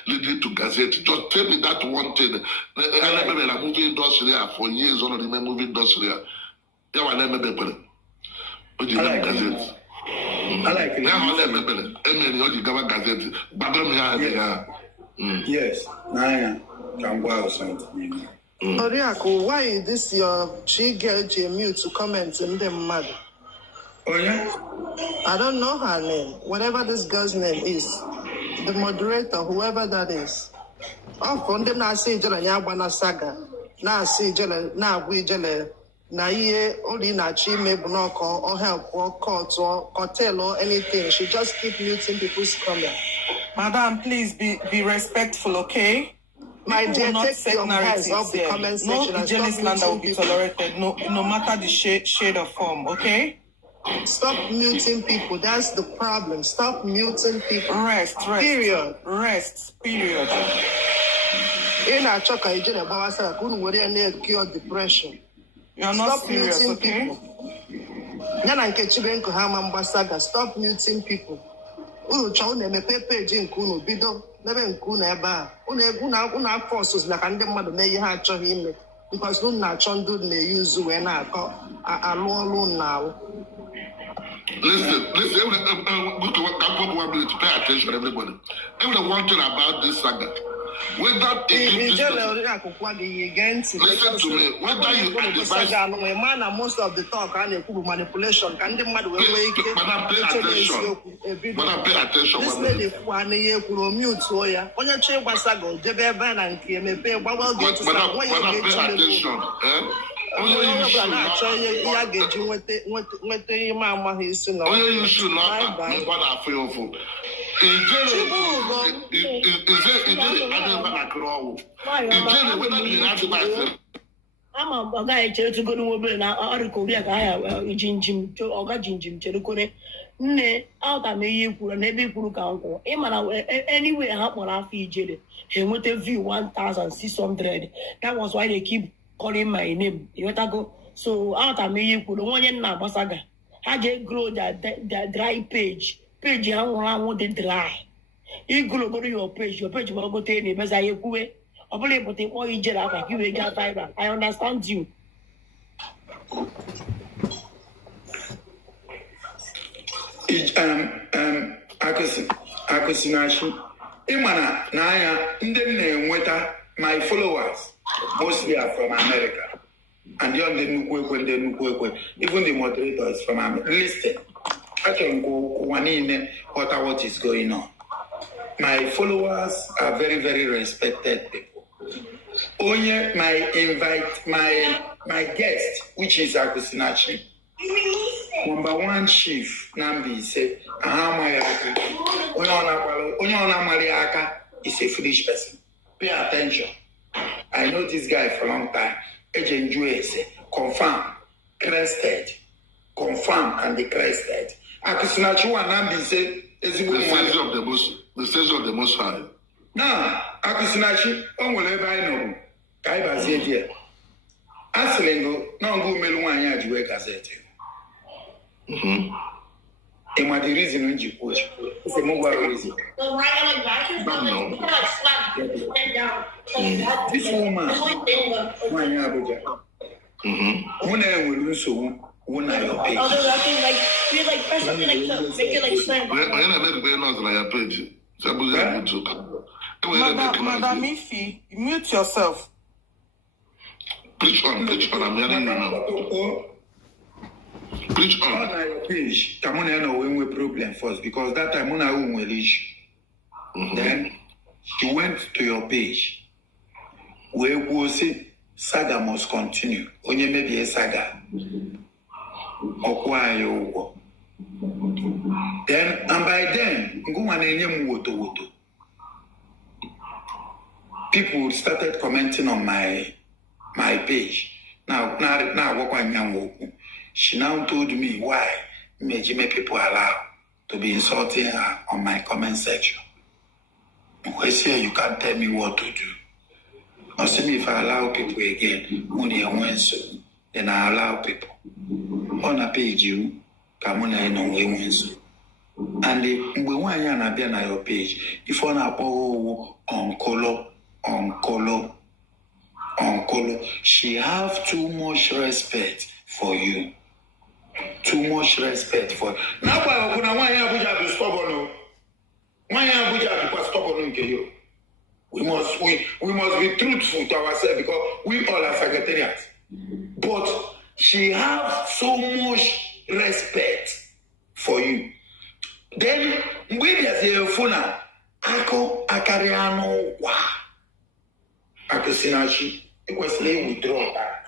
lead to Gazette. Just tell me that one thing. I remember la movie industry for years on the movie industry. Yeah, I remember better. But you Gazette. I like it. Yes, I can wow something. Oriako, why is this your girl mute to comment in them mad? Oh yeah? I don't know her name. Whatever this girl's name is, the moderator, whoever that is. Oh, from them I say Jela Yabana Saga. Now I see Jela, now we Jela. Na ye only na chi maybe no call or help or court or tell or anything. She just keep muting people's comments. Madam, please be respectful, okay? My dear, take your hands off the comment section. No jealous slander will be tolerated, no matter the shade of form, okay? Stop muting people. That's the problem. Stop muting people. Rest. Period. Rest. Period. In a choka, you just about say, couldn't worry and cure depression. You're not Stop serious, muting okay? people. Nana Kechibenko Hamamba Saga. Stop muting people. Unu chau ne me pepe jin kuno bido nebe nkunu ebe a una forces like ndị mmadụ na ihe ha achọghị ime because unu na-achọ ndụ na-eyuzu wee na-akọ alụ ọrụ na-alụ. Listen, pay attention, everybody. Everyone one thing about this saga. Whether Listen to me, whether you advise man and most of the talk and manipulation can the mother pay attention. Pay attention. This lady one year could mute soya. On your chair was a go, Jebe Ban and Kieme pay what will get to pay attention. Only you should not what I feel for. I'm a guy to go to an article. Oga Jinjim Cherukone. Ne, out of me, you and every Puru Kanko. Anyway, I have one Fiji. He went to view 1,600. That was why they keep calling my name. You go. So out of me, you could one year now, Basaga. I just grow that dry page. Page, I want it dry. You go to your page will go to any Messiah. I believe what they all you get I understand you. Akusinashi. Imana Naya, Ndene my followers mostly are from America. And even the moderators from America. Listen, I can go what is going on. My followers are very, very respected people. Only my guest, which is Akusinachi, number one chief, Nambi, said, Mariaka is a foolish person. Pay attention. I know this guy for a long time. Agent Juese, confirm, crested, confirm and crested. Akusinachi one Nambi said, the stage of the most high. Now, Akusinachi, whatever I know, Kaiba said here. Aslengo, no go meluanya juwe gazette. And what the reason when you push, it's a mobile reason. This woman, one Abuja, when I will lose so. When I page. Madam Ifi, mute yourself. Preach on, I'm hearing you now. Preach on. On your page, come on, I know when we problem first because that time when I will issue. Then she went to your page. Where was it? Saga must continue. Only maybe a saga. Then and by then, people started commenting on my page. Now, she now told me why Mejime people allow to be insulting her on my comment section. When say you can't tell me what to do. I said if I allow people again, then I allow people. On a page you come on and we want you to be on your page. If you want on color, she have too much respect for you. Too much respect for you. Now kuna why Abuja be stubborn. Why Abuja be stubborn. We must be truthful to ourselves because we all are Sagittarians. But she have so much respect for you. Then when there's a phone, Ako Akariano wa Akusinachi, it was lay withdraw back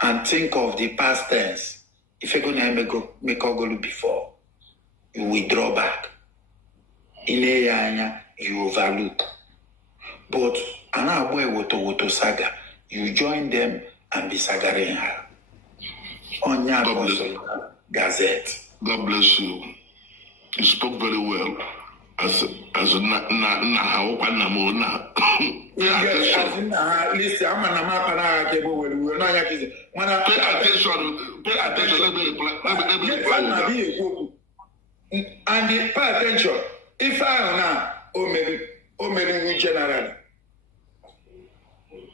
and think of the past tense. If you're gonna make Ogolu before, you withdraw back. In a you overlook. But Anaboy Woto Saga, you join them and be sagaring her. On your Gazette. God bless you. You spoke very well. As na listen, I'm an amapana cable when we're not yakis. Pay attention. Let me reply. And pay attention. If I am now, oh maybe general.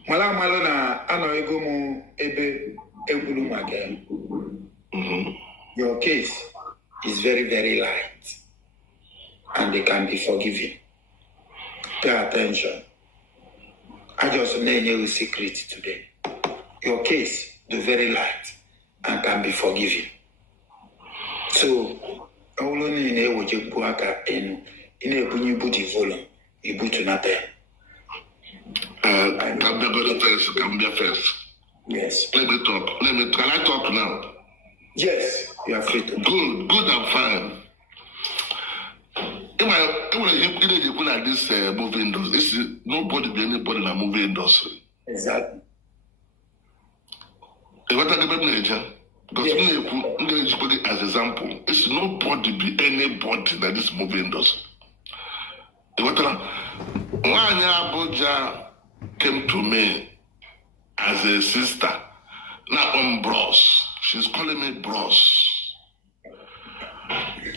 Malana, I know you go more ebe again. Your case is very, very light, and they can be forgiven. Pay attention. I just name you a secret today. Your case is very light and can be forgiven. So, only in a way you go in a bunny volume, you put to nothing. Gambia first. Yes. Let me talk. Can I talk now? Yes, you are free to. Good and fine. If you put like this movie industry, this is nobody be anybody in the movie industry. Exactly. Because as example, it's nobody be anybody in this movie industry. One Abuja came to me as a sister, not on bros. She's calling me bros.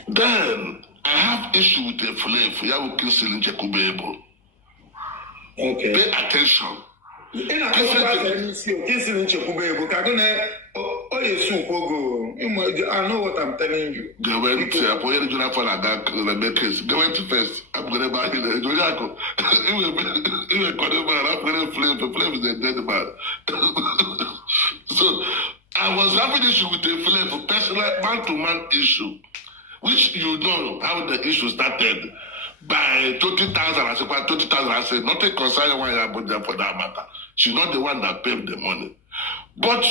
Then I have issue with the flavor. You will kiss in Jekubebo. Okay. Pay attention. I know what I'm telling you. They went to a point for that case. They went first. I'm going to buy it. Even flavor is a dead man. So I was having issue with the flavor, personal man-to-man issue, which you know how the issue started by 20,000. I said, 20,000. I said, nothing concerning why I put them for that matter. She's not the one that paid the money. But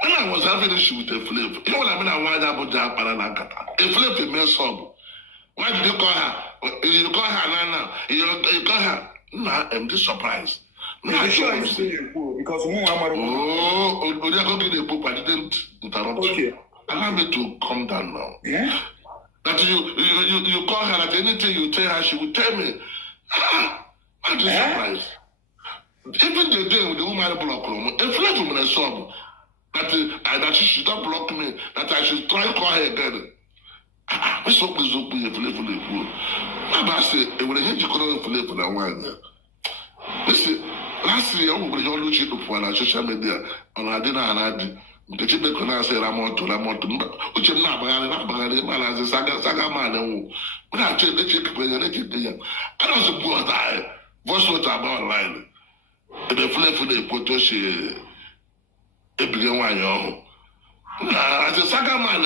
when I was having issue with the flavor, you know what I mean? I wanted to put that Paranakata. A flavor mess up. Why did you call her? You call her now. You call her. No, I'm just surprised. Because I didn't interrupt you. Allow me to calm down now. Yeah? That you call her at anything you tell her, she will tell me. I'm just surprised. Even the day with the woman block room, a flat woman is sub that she should not block me, that I should try to call her again. This up is open a flavor. I say, it will hit you call flavor than one. Listen, last year, we were all looking for on social media on our dinner and I did. The chicken can say Ramoto, which is not as a saga man. When I check the chicken, I don't suppose I was what about line. The flavor they put us here. It began one young. As a saga man,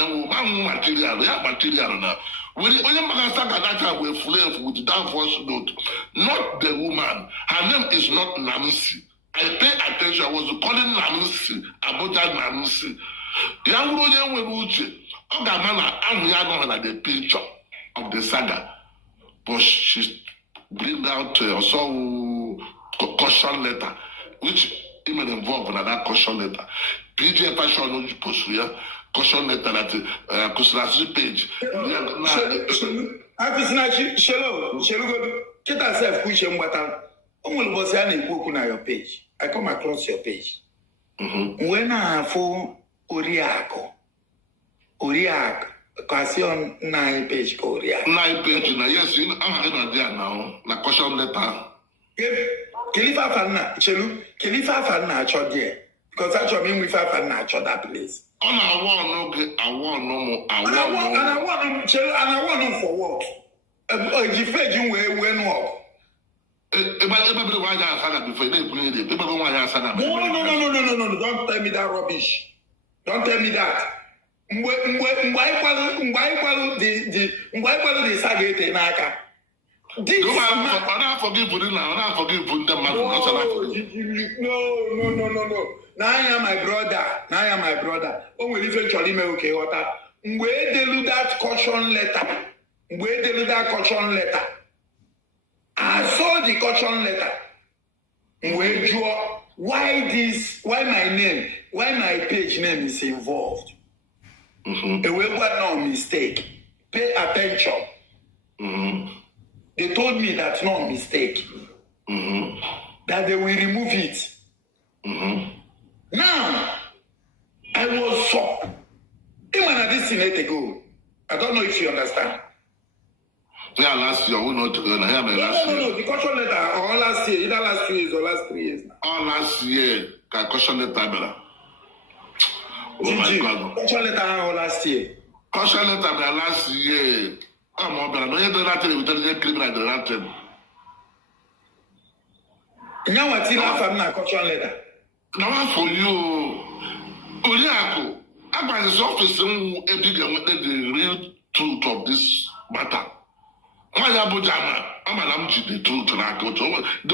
material now. When you make saga that time with flavor with downforce note, not the woman. Her name is not Nancy. I pay attention. I was calling Nancy about that Nancy. The Anglo when Uche, Ogamana, I'm the picture of the saga, but she bring out also caution letter, which even involved in that caution letter. PJ Fashion caution letter at the page. Get yourself pushing what was on your page. I come across your page. When I phone Oriako, question 9 page Oriako. 9 page, yes, I'm there now. Na caution letter. Kilifa Fanna chod there. Because that's what I mean with Fanna chod that place. I want them for what? You fed you when walk. No. Don't tell me that rubbish. Don't tell me that. Why the saga naka? This I'm not forgiving now. I'm not forgiving them. No. Now I am my brother. Oh, we eventually make okay. What? Where they do that caution letter? I saw the caution letter. Why my page name is involved? A way no mistake. Pay attention. They told me that's no mistake. That they will remove it. Now, I was shocked. Even at this Senate ago, I don't know if you understand. Yeah, last year, we not together. Yeah, last year. No. The caution letter, or last year, either last 2 years or last 3 years. All last year, caution letter, brother. Oh my God. Caution letter, or last year. Caution letter, last year. Oh my brother, no, you don't have to tell the criminal director. Now what's in our family caution letter? Now for you, Uriako, I'm by the office and the real truth of this matter. My Abujama, I'm the truth to that. The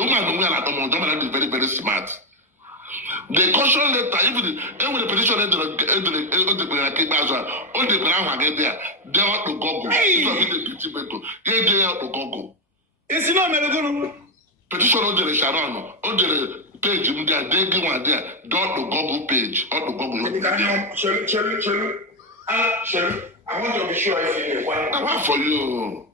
woman who are very, very smart. The caution letter, even the petition letter, all the ground get there, they ought to go. They ought to go. It's not Melbourne. Petition on the Sharon, on the page, they give one there, dot the Google page, or the Google. I want to be sure I see one. I want for you.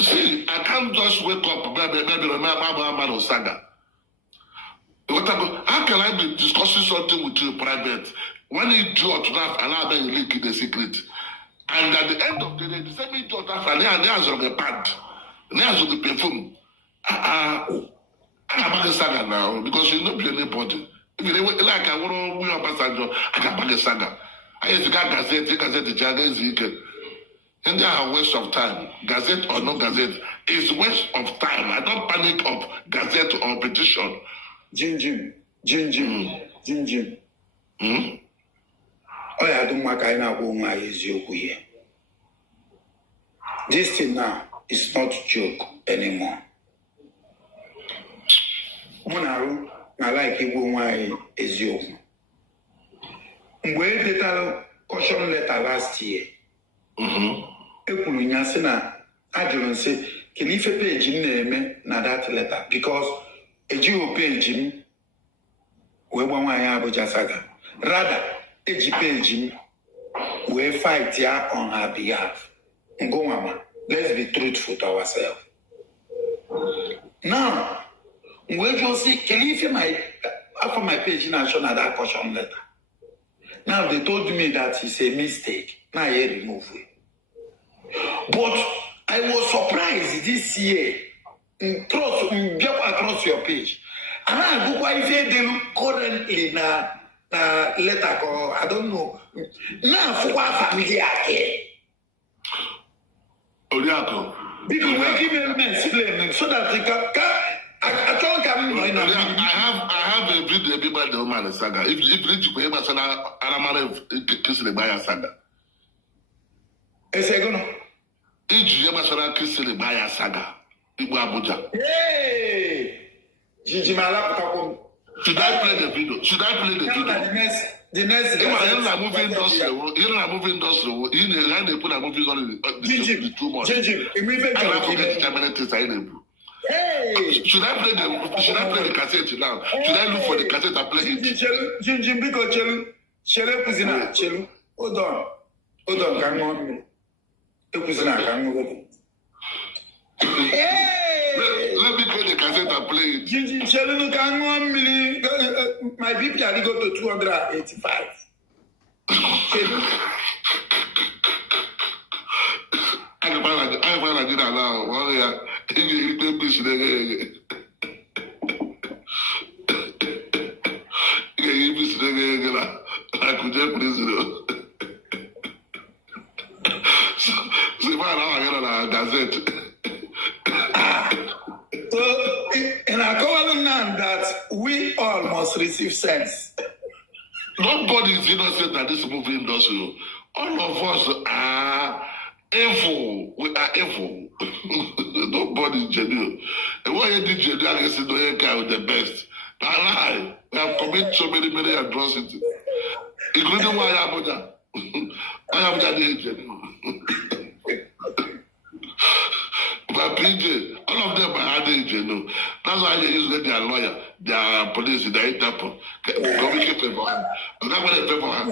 See, I can't just wake up, baby, remember Saga. How can I be discussing something with you private when you do it enough and now then you leak the secret? And at the end of the day, the same idiot after they are on the pad, they are on the perfume. I'm back a saga now because you don't be anybody. If you like, I want to win a passenger, I can back a saga. I used to get Gazette, the Jargon Zeke. And they are a waste of time. Gazette or no Gazette is waste of time. I don't panic of Gazette or petition. Jim. Oh, I don't make I go my easy here. This thing now is not joke anymore. Monaru, I like it when my easy. Where the caution letter last year. Ekulunya say na ajurun say kilife page name na that letter because eji page we gba wan ya Abuja Saga rather eji page we fight ya on her behalf. Ngo mama, let's be truthful to ourselves. Now, we just see kilife my after my page na show na that caution letter. Now they told me that it's a mistake. Now I remove it. But I was surprised this year. Across your page. And I go why they look currently na letter or I don't know. Now for what family again. Oriako. People will give me so that they can I told them I have a video about the woman saga. If you pay my son, I'm kissing the Baya saga. A second. If you ever saw kissing the Baya saga, Ibu Abuja. Hey! Gigi Malapako. Should I play the video? The next. You're not moving industry. You know, they put a movie on the 2 months. Gigi, immediately. I don't forget the cabinet. Hey! Should I play the cassette now? Should I look for the cassette and play it? Jim Biko Chelu Puzina Chelu. Hold on, come on. Puzina, come on. Hey! Let me play the cassette and play it. Jim Chelu, come on, my BP I go to 285. I want to get now. You so, in our covenant that we all must receive sense. Nobody is innocent at this movie industry. All of us are evil. We are evil. Nobody is genuine. And why you did genuine, I said, no, you guy with the best. I lie. We have committed so many atrocities. Including why Abuja. Why Abuja is genuine. But PJ, all of them are age, you know. That's why they use their lawyer, their police, their Interpol. Communicate people. That's what they pay for her.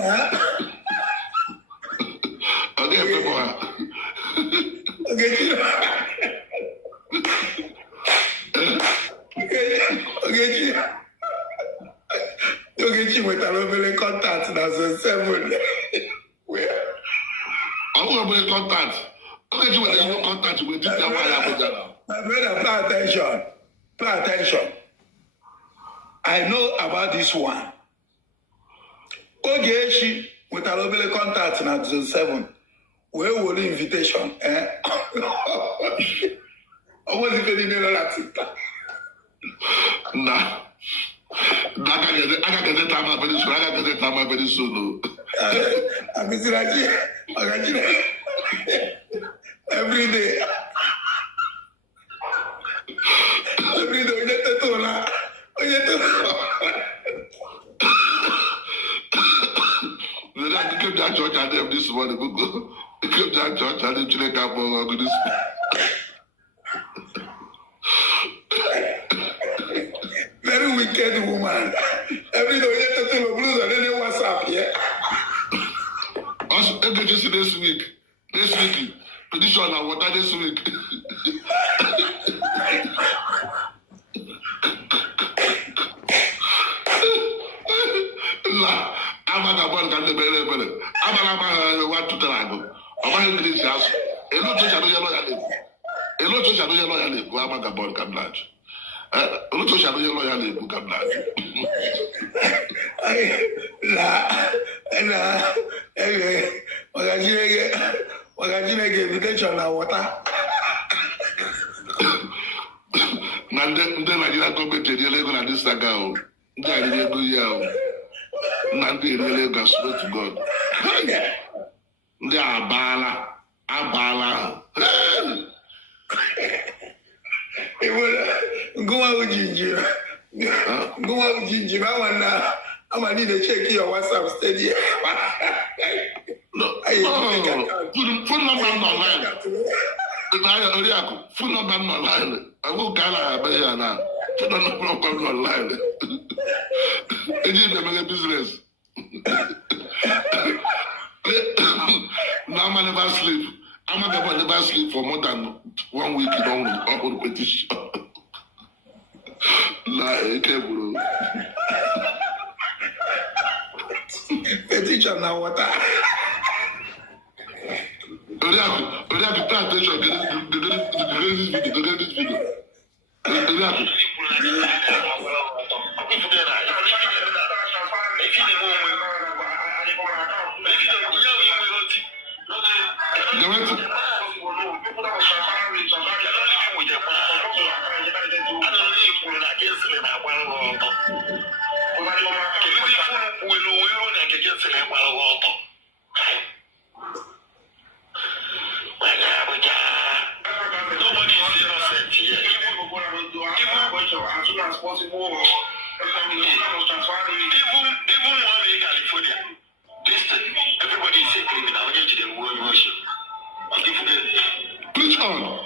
Okay, pay for her. Okay, with a lovely contact, that's 7. Where? I'm going to contact. Okay, you will contact with this. My brother, pay attention. Pay attention. I know about this one. Okay, she with a lovely contact in 7. Where will the invitation? I wasn't getting that. Nah. I got to get time very soon. I got to get time very soon. I'm every day. Every day, I kept that church at them this morning. I kept that church at them to come over this. Very wicked woman. Every day, you have to tell blues and then WhatsApp, yeah. Also, emergency this week. This week. Prediction on water this week. I'm not going to be I'm what to tell you. I'm going to this house. A lot of shadow yellow. A lot of shadow yellow. Go about the ball can blanch. A lot of shadow yellow book can blanch. Invitation na water. Nande Nigeria government really go na this saga o. Nde really go here o. Nande really go swear to God. Nde abala. Go ujinji. I'm gonna need to check your WhatsApp steady. No, phone number online. Phone number online. I will call her now. Phone number online. It is a business. Now I never sleep. I'm not going to never sleep for more than 1 week. Don't open petition. Bro. Petition na water. Pay attention. Get this video. Preach on.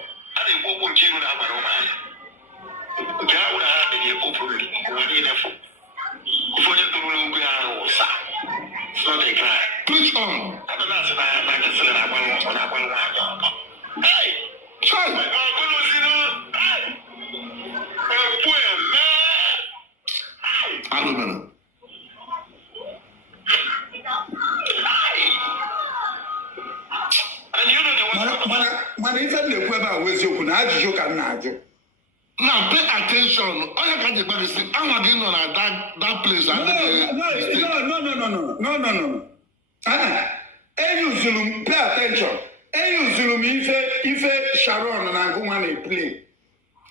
Now pay attention. All you can do is I'm again on that place. No. Zulum, pay attention. Zulum ife Sharon and Angumane play.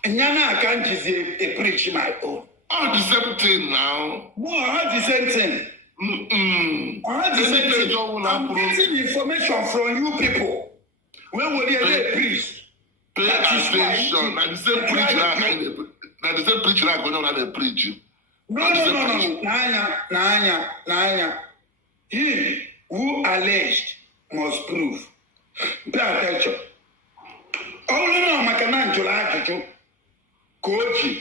And Yana can't a preach my own. All the same thing now. No, all the same thing. All the same thing. I'm getting information from you people. When will they preach? Pay attention. Now the same preacher are going to preach. No. Nanya. He who alleged must prove. Pay attention. Only no Makana Jula Koji,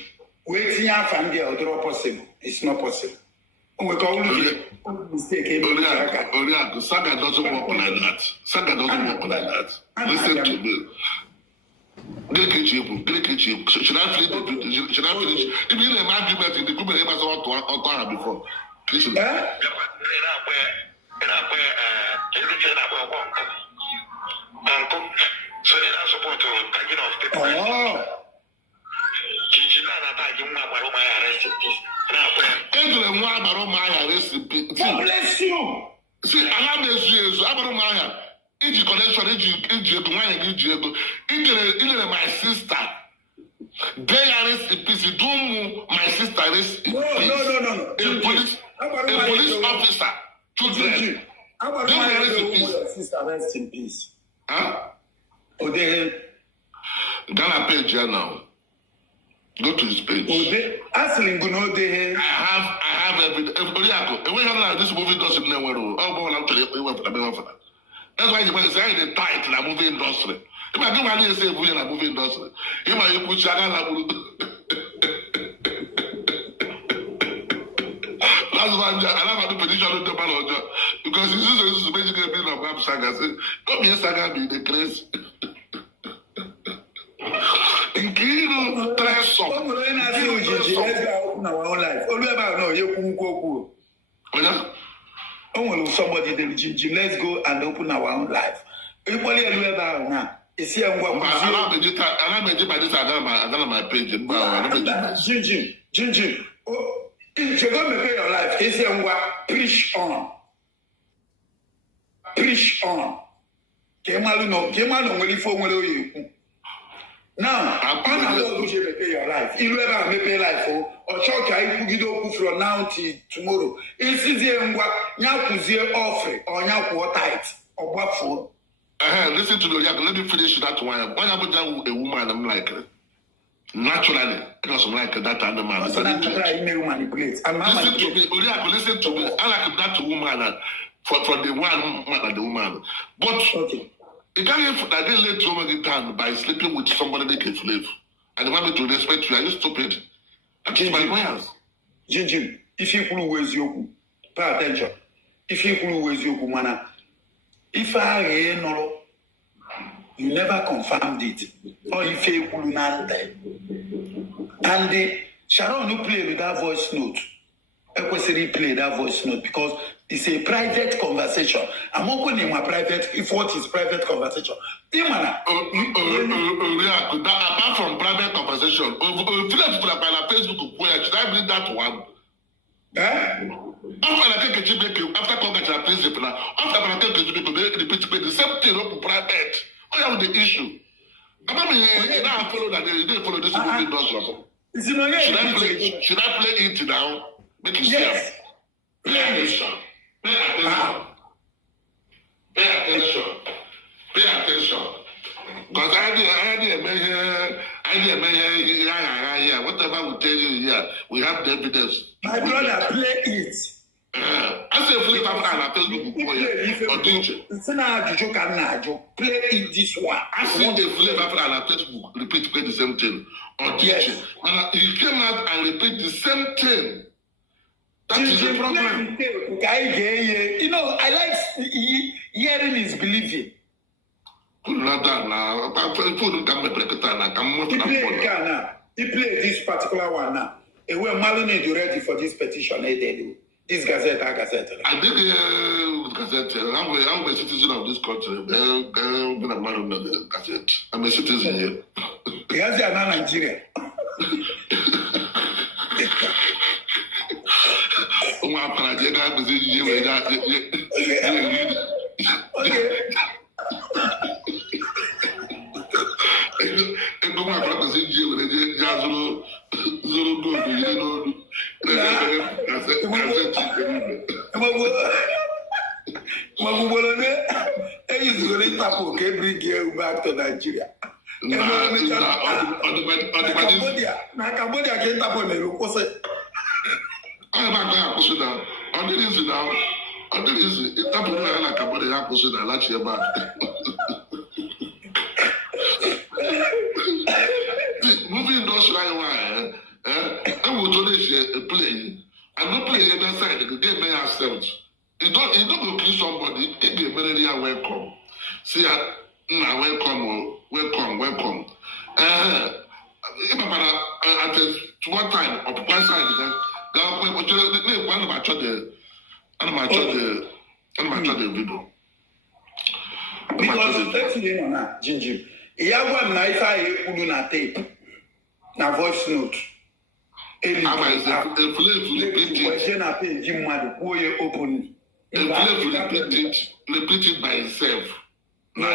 waiting after the possible. It's not possible. We call mistake. Saga doesn't work like that. Saga doesn't work like that. Listen to me. Should I finish? If you have an argument in the group, they must have before. Listen. So they are supposed to begin off the point. God bless you. See, I have this year, so I don't mind. Iji connection, Iji my sister. They are rest in peace. You don't move my sister rest in peace. No. A police officer. Children. Sister rest in peace. Huh? Ode. Ghana page here now. Go to his page. Ode. Asking Gunode. I have everything. We have this movie doesn't know where to. Oh, that's why the say they tight in the movie industry. If I do want to say we in the movie industry, if I put Chagala, that's why I have a petition with the manager because this is basically a bit of Web Saga. Don't be a Saga, be the craze. Including Treso. Let's go open our own life. All about no, you come somebody the Jim. Let's go and open our own life. Everybody about now. Is here what we my page. Jim. Oh, if you're going to pay your life, is here what preach on. Kemalo will follow you. Now, I'm not going to pay your life. If you ever pay life or shock, I could go from now till tomorrow. Is here what Yakuzi offer or Yaku tight or what for? Listen to the let me finish that one. When I put down a woman, I'm like naturally because I'm like that and the man. Listen to me. I like that woman for the one man and the woman. But you can't that they let so many down by sleeping with somebody they can live. And they want me to respect you. Are you stupid? That is my prayers. Jim, if you could always you pay attention. If you could always you mana. If I know you never confirmed it, or if you could not, and Sharon who play with that voice note, Equesiri play that voice note because it's a private conversation. I'm opening my private. If what is private conversation, apart from private conversation, Facebook, where should I bring that one? After congrats, principal, after the same thing up private. What are the issue? I mean, now follow that they didn't follow this movie. Should I play it now? Make it yes. Pay attention. Because I didn't whatever we tell you here, we have the evidence. My brother, play it. I say flip after and I tell you play it this one. I see the flip after and I repeat the same thing. Or yes. And you came out and repeat the same thing. That is the problem. You know, I like hearing is believing. He played this particular one now. And we're Malone ready for this petition. This Gazette. I did Gazette. I'm a citizen of this country. I'm a citizen here. Yes, I'm not Nigeria. Bring you back to Nigeria. Cambodia can't happen. I'm not going to push it down. I didn't sit down. I didn't sit. It's not like Cambodia push it down. Let's hear back. should I why? I will donate play. I'm not playing the other side. The game may accept. You don't go kill somebody. It be very welcome. See, now welcome. At one time, on one side, the video. Because that's the one, Ginger. You have one knife I put on tape. Now voice note. If repeat it by itself. No,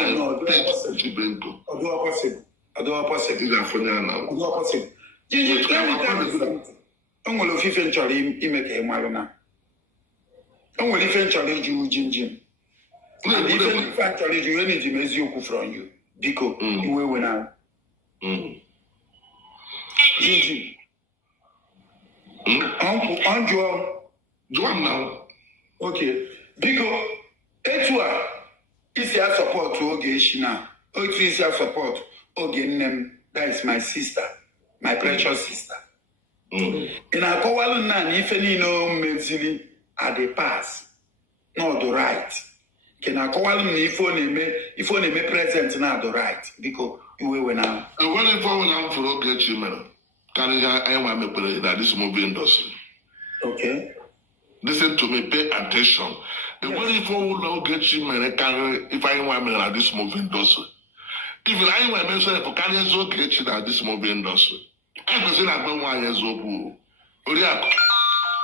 Joan now. Okay. Because Etua is your support to Ogeshina. It is your support. Ogenem, that is my sister, my precious sister. In a Kowaluna, if any no Mezili at the pass, not the right. Can I call him if only me present now the right? Because you will now. And when if I will for Ogeshina, can I want me play that this movie industry? Okay. Listen to me, pay attention. The way if I will get you, if I want me at this movie industry. If I want me to carry so get you at this movie industry. I can say that 1 year old. Oriako,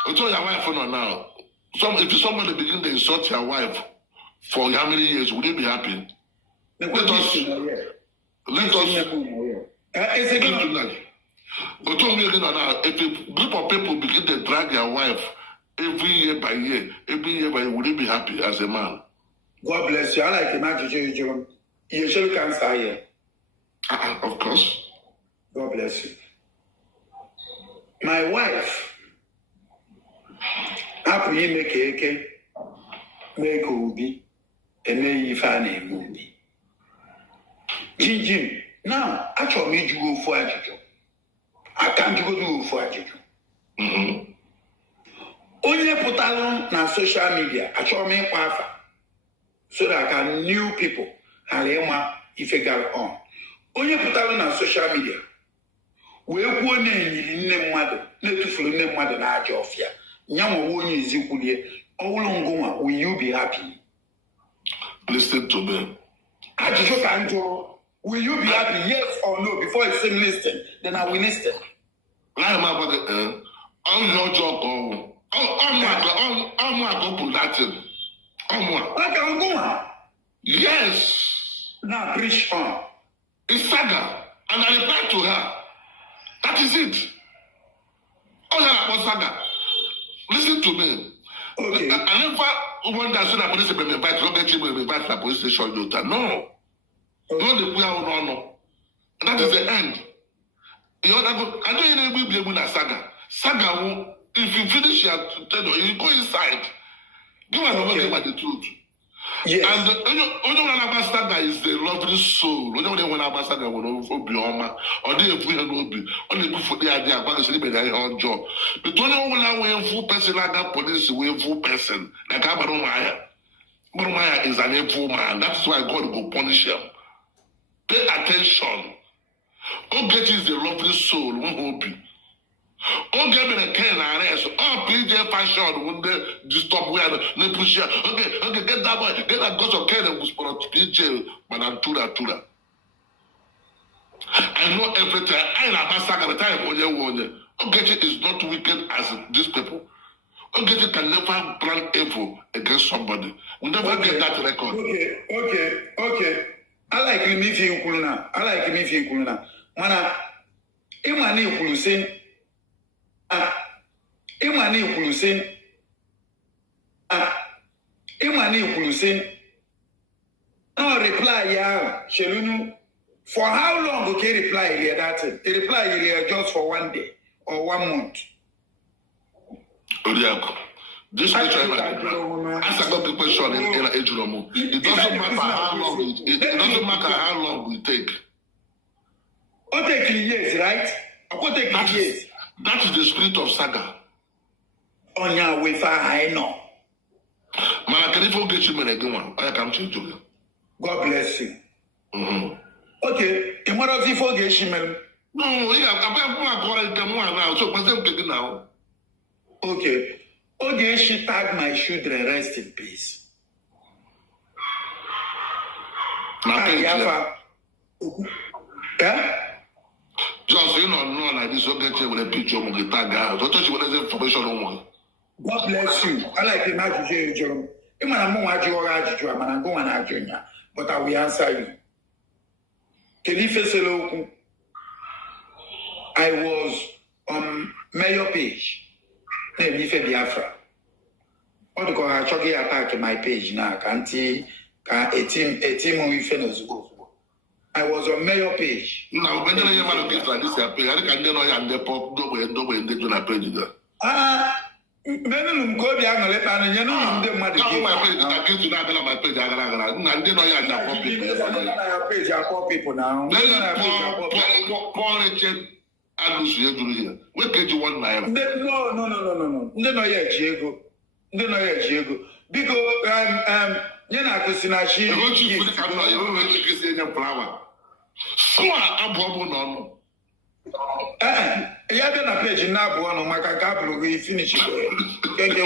I told your wife for now. If somebody begin to insult your wife for how many years, would you be happy? Let us. I told me again now, if a group of people begin to drag their wife every year by year, would you be happy as a man? God bless you. I like imagine you, you surely can't stay here. Of course. God bless you. My wife, after you make Ubi, and then you find a movie. Jim, now, actually, you go for a job. I can't go do for a job. Only put along na social media, I show me wafa, so that I can new people, Halema, if I got on. Only put along na social media. We go name mother, not to follow name mother na Jofia. Nyama woni izikulie, Olongoma, will you be happy? Listen to me. I just can't. Will you be happy, yes or no? Before I say listen, then I will listen. I'm your job. I'm going to Latin. I'm going. Yes. Now preach on. It's Saga. And I replied to her. That is it. Oh, yeah, Saga. Listen to me. Okay. I never wonder that the police will be invited. Don't get you invite the police station. No. No, the poor no. That is the end. I don't even be able to Saga. Saga, if you finish your tenure, you go inside. Give an over about the truth. Yes. And only Saga is the lovely soul. Only when Saga will be on or they have been only good for the idea about the job. But only when I went full person like that police, we full person. Like Abaromaya. Abaromaya is an evil man. That's why God will punish him. Pay attention. Oget is the lovely soul. Won't hope you. Oget me the can arrest. Oh, PJ fashion when they disturb where they push you. Okay, get that boy. Get that ghost of Ken and whisper to PJ. Madam Tura. I know everything. I am a massacre. The time when you want it. Oget is not wicked as these people. Oget can never plan evil against somebody. We never get that record. Okay. I like him if you cool now. Mana, Imani Kulusin. No reply, yeah, Shelunu. For how long okay reply here that? The reply here just for 1 day or 1 month. Oriako. This answer the question in Ejuromu. It doesn't matter how long it doesn't matter how long we take. It take years, right? That is the spirit of saga. Onya wefa I know. Malakanifo get you again. I come to you. God bless you. Okay, and what does he forget him? No, I'm calling them now. So what's them now? Okay. Okay, she tag my children, rest in peace. Yeah? Just you know, like this, so get you with a picture of the tag guy. So just you want information on one. God bless you. I like the magic, John. But I will answer you. I was on Mayor page. Biafra. What do you call her? Chogi attack my page now. Can't a team I was on Mayor page. Now, when you have this like this, I can't know you and the pop double and do not page there. Men go down and let me know the money. I get to that my page. I didn't know you had that page. I call people now. I lose here. What did you want, Naira? No. No, yeah, Diego. Because you know, Christina, she going to put the flower. So I'm on. Yeah, then I pledge in Nabu on my cacabro, we finish it. Can you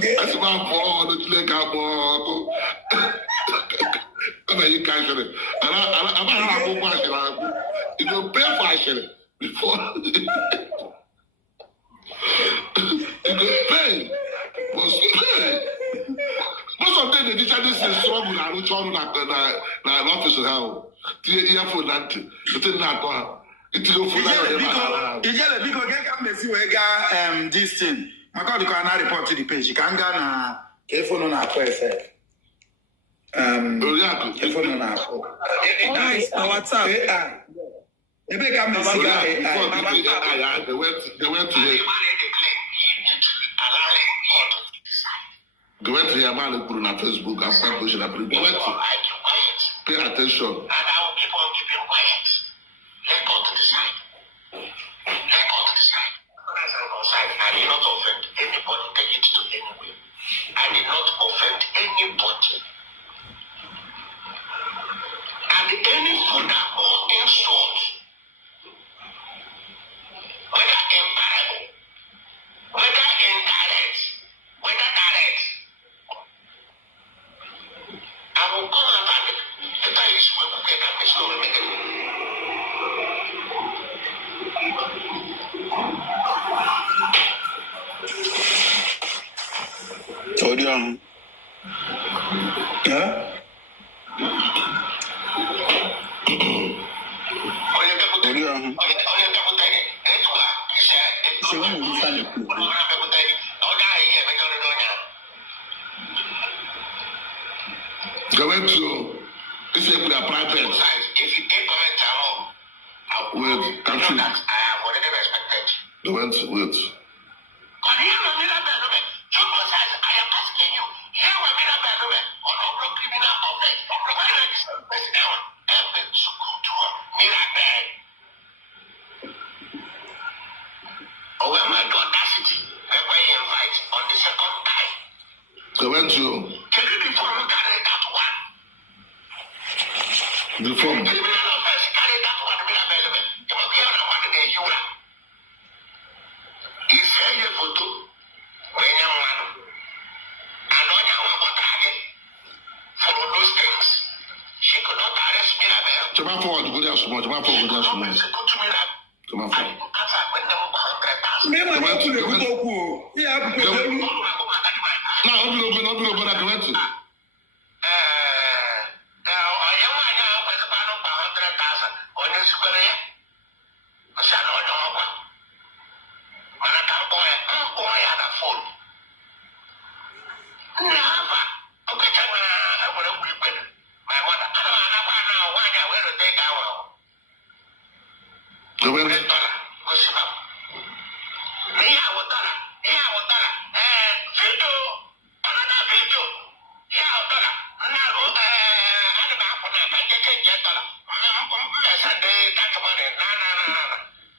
that's my fault. Let's let go. You can't show it. I'm not going to watch it. You go pay for it before. You go pay. Most of them, the teacher is struggle and which one na office how. The earphone that it's not. It's go full of you get a big okay, this thing. My God, you can report to the page. You can go na phone on our press. Phone on our phone. Nice. WhatsApp. They become a they went to Go to your man put on Facebook and start pushing up. Pay attention. And I will keep on keeping quiet. Let go to the side. Let go to the side. As I'm outside, I did not offend anybody. Take it to anywhere. I did not offend anybody. And any further or insult, whether in Bible, whether indirect, whether direct, I will come and the guys will get up the story. Odion. Yeah? Going to if you put a private if you take comment at all, wait, can't you? I have already respected. Going to wait. I am asking you, here we are on all criminal offense. Oh, well, my audacity. Where you invite on the second time. Going to. Can you before we carry that one? Before. Criminal offense, carry that one. You must be on the one in the Yura. He's saying a photo. When you're one. And on your target. For those things. She could not arrest me. Jama forward, go there small. Jama forward, go there small. Jama forward.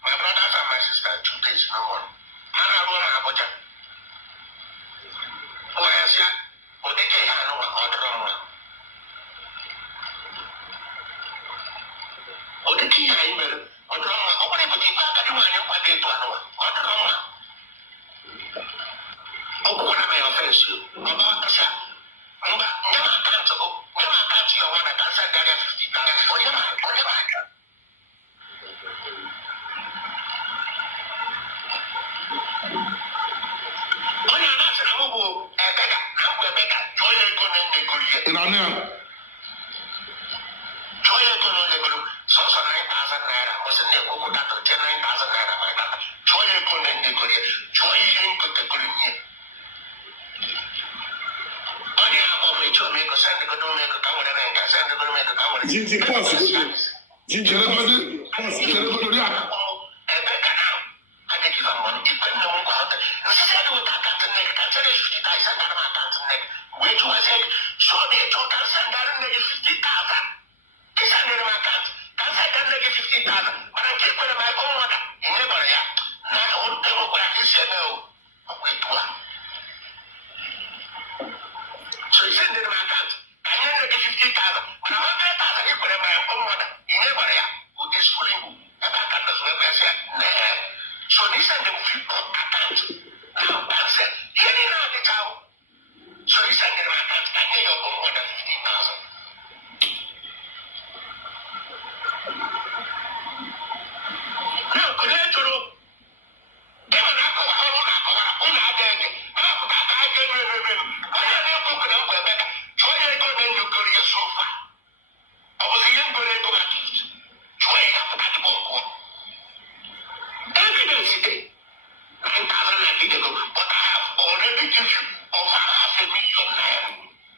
My brothers and my sisters, 2 days, no more.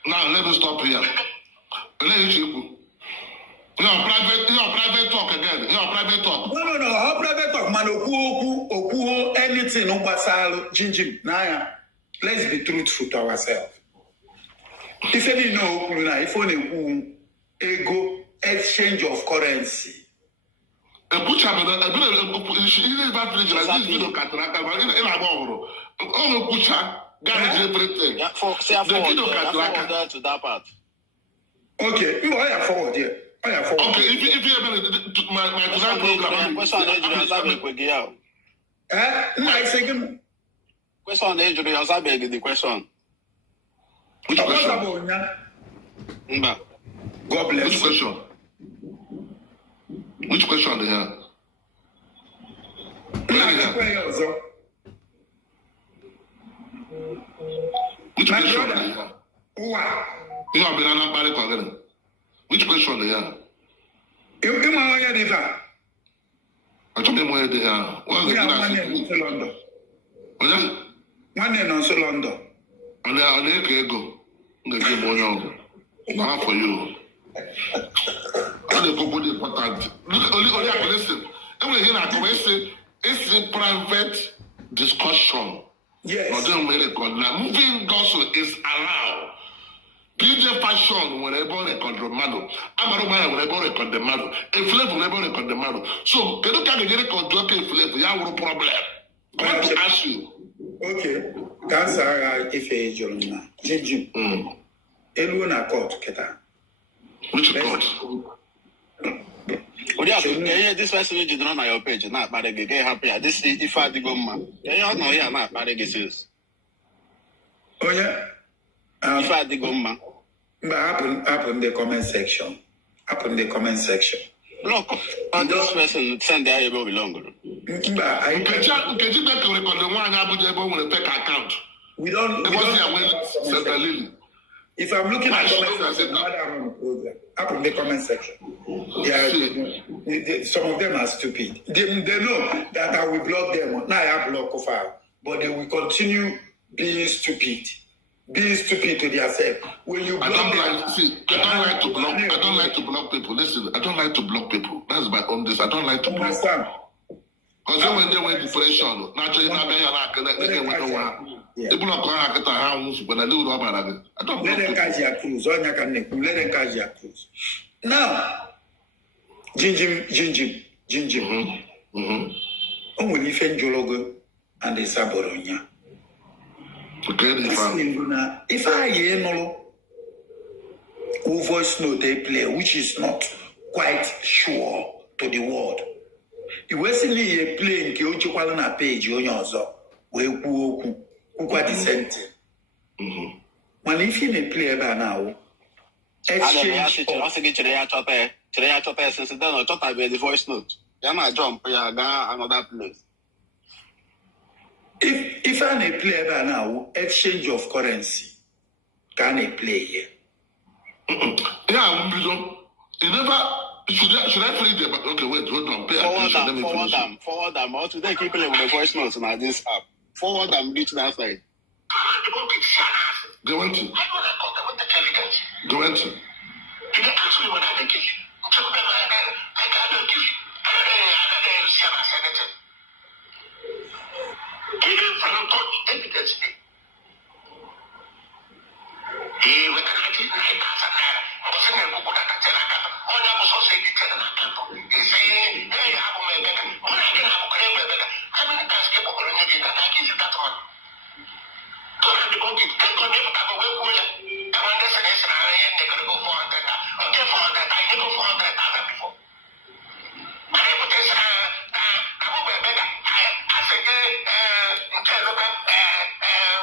Now let us stop here. Your private talk again. Your private talk. No. Our private talk, man. Oku, anything. Jinjim. Naya. Let's be truthful to ourselves. If any no, if only ego exchange of currency. A butcher, to that part. Okay, you are forward here. Okay, if you have my design program, question on the question. Which question? God bless. Which question? Which question do you have? Which question do you have? You have been an married. Which question do you have? I told him where they are. What's the London? One in London. And they are go. They give more young. Not for you. And the people important. Only listen. And we're here at it's a private discussion. Yes. Moving gospel is allowed. DJ Fashion whenever they condemn Amarumaya whenever they condemn a flavor whenever they condemn. So, can you get a control flavor? You have a problem. I want to ask you. Okay. Cancer if a Jolina. Jinjim. Eluna court, Keta. Which court? This person you don't on your page, not by the gay happy. This is if I go man. You know, here not by the gases. Oh, yeah. If I go man. Up in the comment section. Look, on this person send the area belong. We don't if I'm looking at up in the comment section, some of them are stupid. They know that I will block them. Now I have block of file, but they will continue being stupid to themselves. When you block I don't like to block people. Listen, I don't like to block people. That's my own this. I don't like to block. Because when they went to depression, naturally, people are going to house when I do I don't let them catch your cruise. Let them catch your cruise. Now, Jinjim. Only Fenjologo and the Saboronia. If I hear no voice note they play, which is not quite sure to the world. You Wesley a playing Kyocho na page on yourself, where who quite decent. When if you may play about now, exchange. Today I thought I said, "No, thought I be the voice note." Yeah, jump. Yeah, go another place. If I may play about now, exchange of currency can I play here? Yeah, you never. Should I play the? Okay, wait, hold on. Pay attention. Forward them. Or today keep playing with the voice notes on this app. Forward them, reach that side. Go into. Go into. Actually, when I give you, I cannot give you. Even from God, evidence. He went and I did 9,000 naira. I was saying, "Go back and tell her." All that was also saying, "Tell her." He saying, "Hey, I have my back. When I get up, I have my back. How many times get up on the day that I give you that one? Don't have to go get. Take on them. I go away. I want this and this and I ain't going to go 400. Okay, 400. I never 400 before. I never this. I will be better. I said,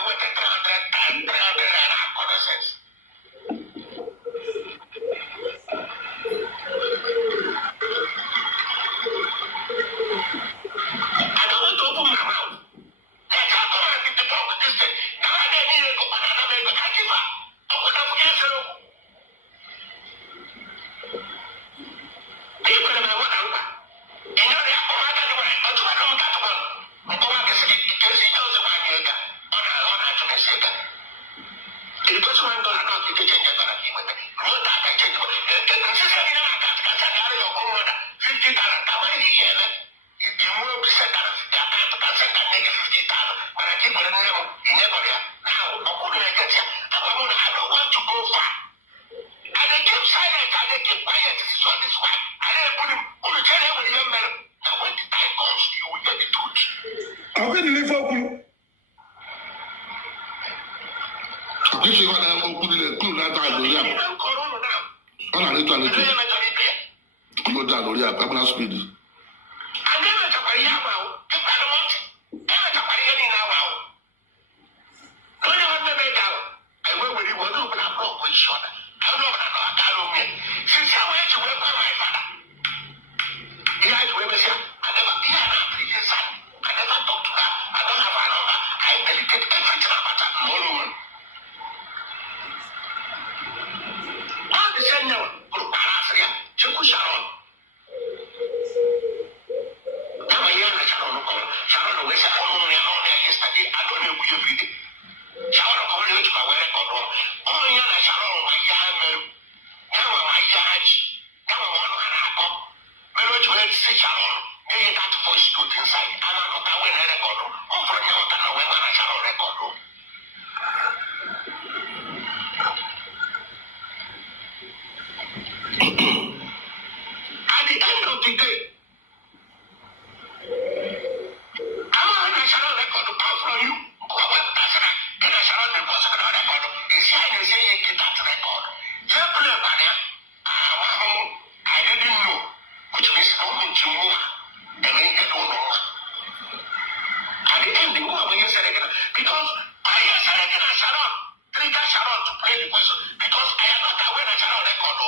with the 300 and other sense. I don't want to open my mouth. Let's have to talk with this thing. Now I need to go and I make a give up. I would have answered. People in my one hour. You know, they are all that way. But you don't get one. But you want to say, because he knows the one you got. On to say that. Because one dollar not to change your dollar. No, that I change. The consistency in our country, I said, your own $50. How many years? You will be sent out of the account to send that nigga $50. But I keep on the you never there. Now, I'm going to get you. I don't want to go far. And they keep silent and they keep quiet. This is what this one. I didn't put him. Who will tell him when you're married? Now, when the time comes, you will get the truth. I'm going to live up. If you want to open the clue that I do, yeah. On a little. You go down, yeah. I'm not speedy. I never talk about Yamaha. You got a month. Never talk about any now. Don't you want to make out? I went with you. One open a block with short. I don't know what I got on me. Since I went to work with my father. He had to work with him. I never been an application son. I never talked to her. I don't have a number. I deleted everything about that. No one. All the same now. Group Alaska. Chuku Sharon. Now I hear Sharon. Sharon always said, "Oh, no, yesterday. I don't know who you read it." Sharon coming to my record. Oh, yeah, Sharon. My yam. Now I yam. Now I want to have. Maybe to see Sharon. Maybe that voice to inside. And I'm not aware of record. Oh, for now, I know when I Sharon record. At the end of the day, I'm on a Sharon record to pass from you. Then I Sharon record to record. It's saying you get that record. I didn't know, which means I'm going to move. And then you don't know. At the end, the woman when you said again, because I said again, Sharon, trigger Sharon to play the voice because I am not aware that Sharon record.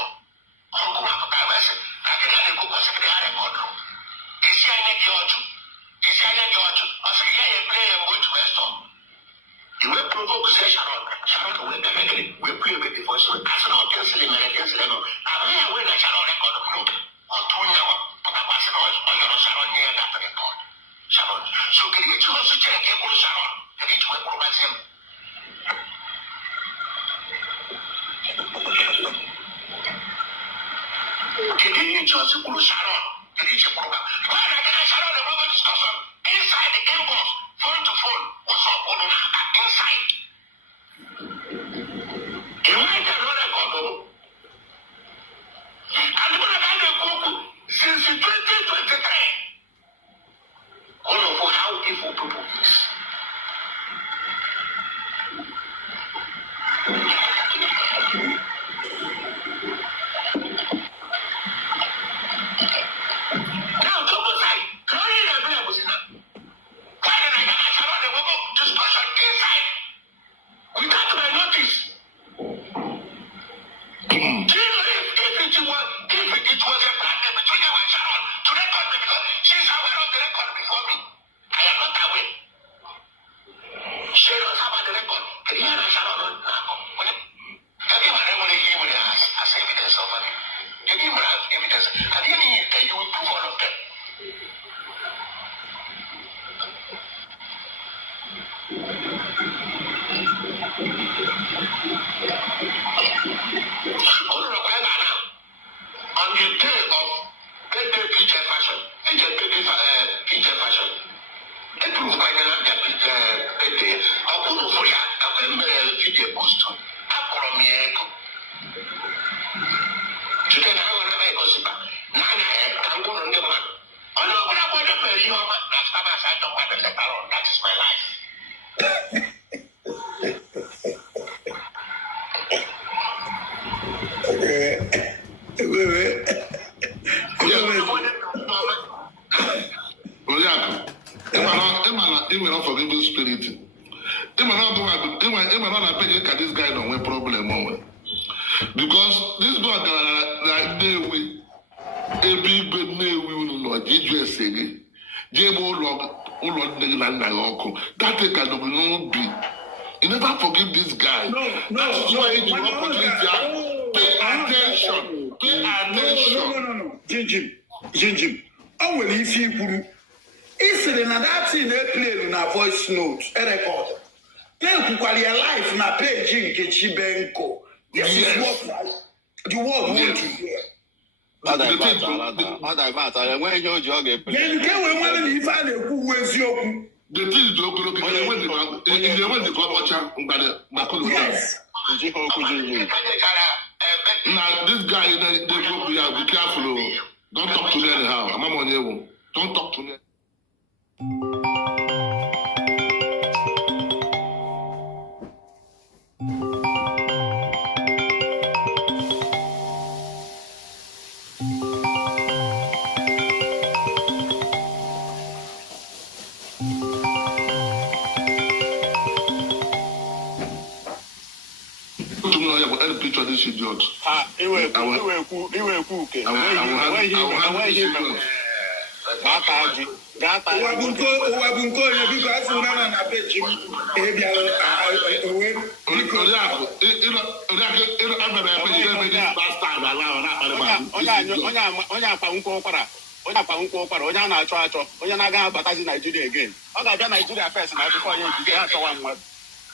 You will provoke Sharon. Sharon will play with the voice. As not canceling and canceling. I'm here when I Sharon record of note. Or 2 years. But I was not Sharon near that record. Sharon. So can you also check Sharon? Can you work for myself? Can you just put Sharon? Can you check program? When I get Sharon, the program discussion inside the inbox, phone to phone, what's up on inside? You might have not record. And when I go since 2023, all of how evil people is. Because this boy like Newe, a big good Newe, or JJ Jabo Log, that they can be. You never forgive this guy. That's why you opportunity. Pay attention. Jinjim. I will leave you. If the Nadati they play in a voice note, a record. Then who your life na play Jim Kechibenko. This is what the world want to hear. When you jog it, then can we want to find a who was your the thing is when the God watcher, but yes. Now this guy they go be careful. Don't talk to me anyhow. I'm on you. Don't talk to me. Picture this idiot.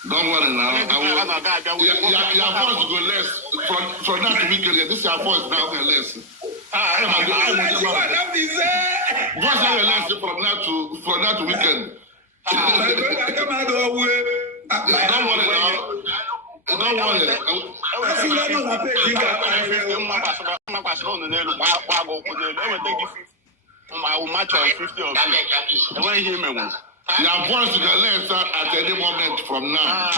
Don't worry now. Your voice go less from that weekend. This your voice now go less. Voice go less from that weekend. Don't worry now. Don't worry. Your voice is less at any moment from now.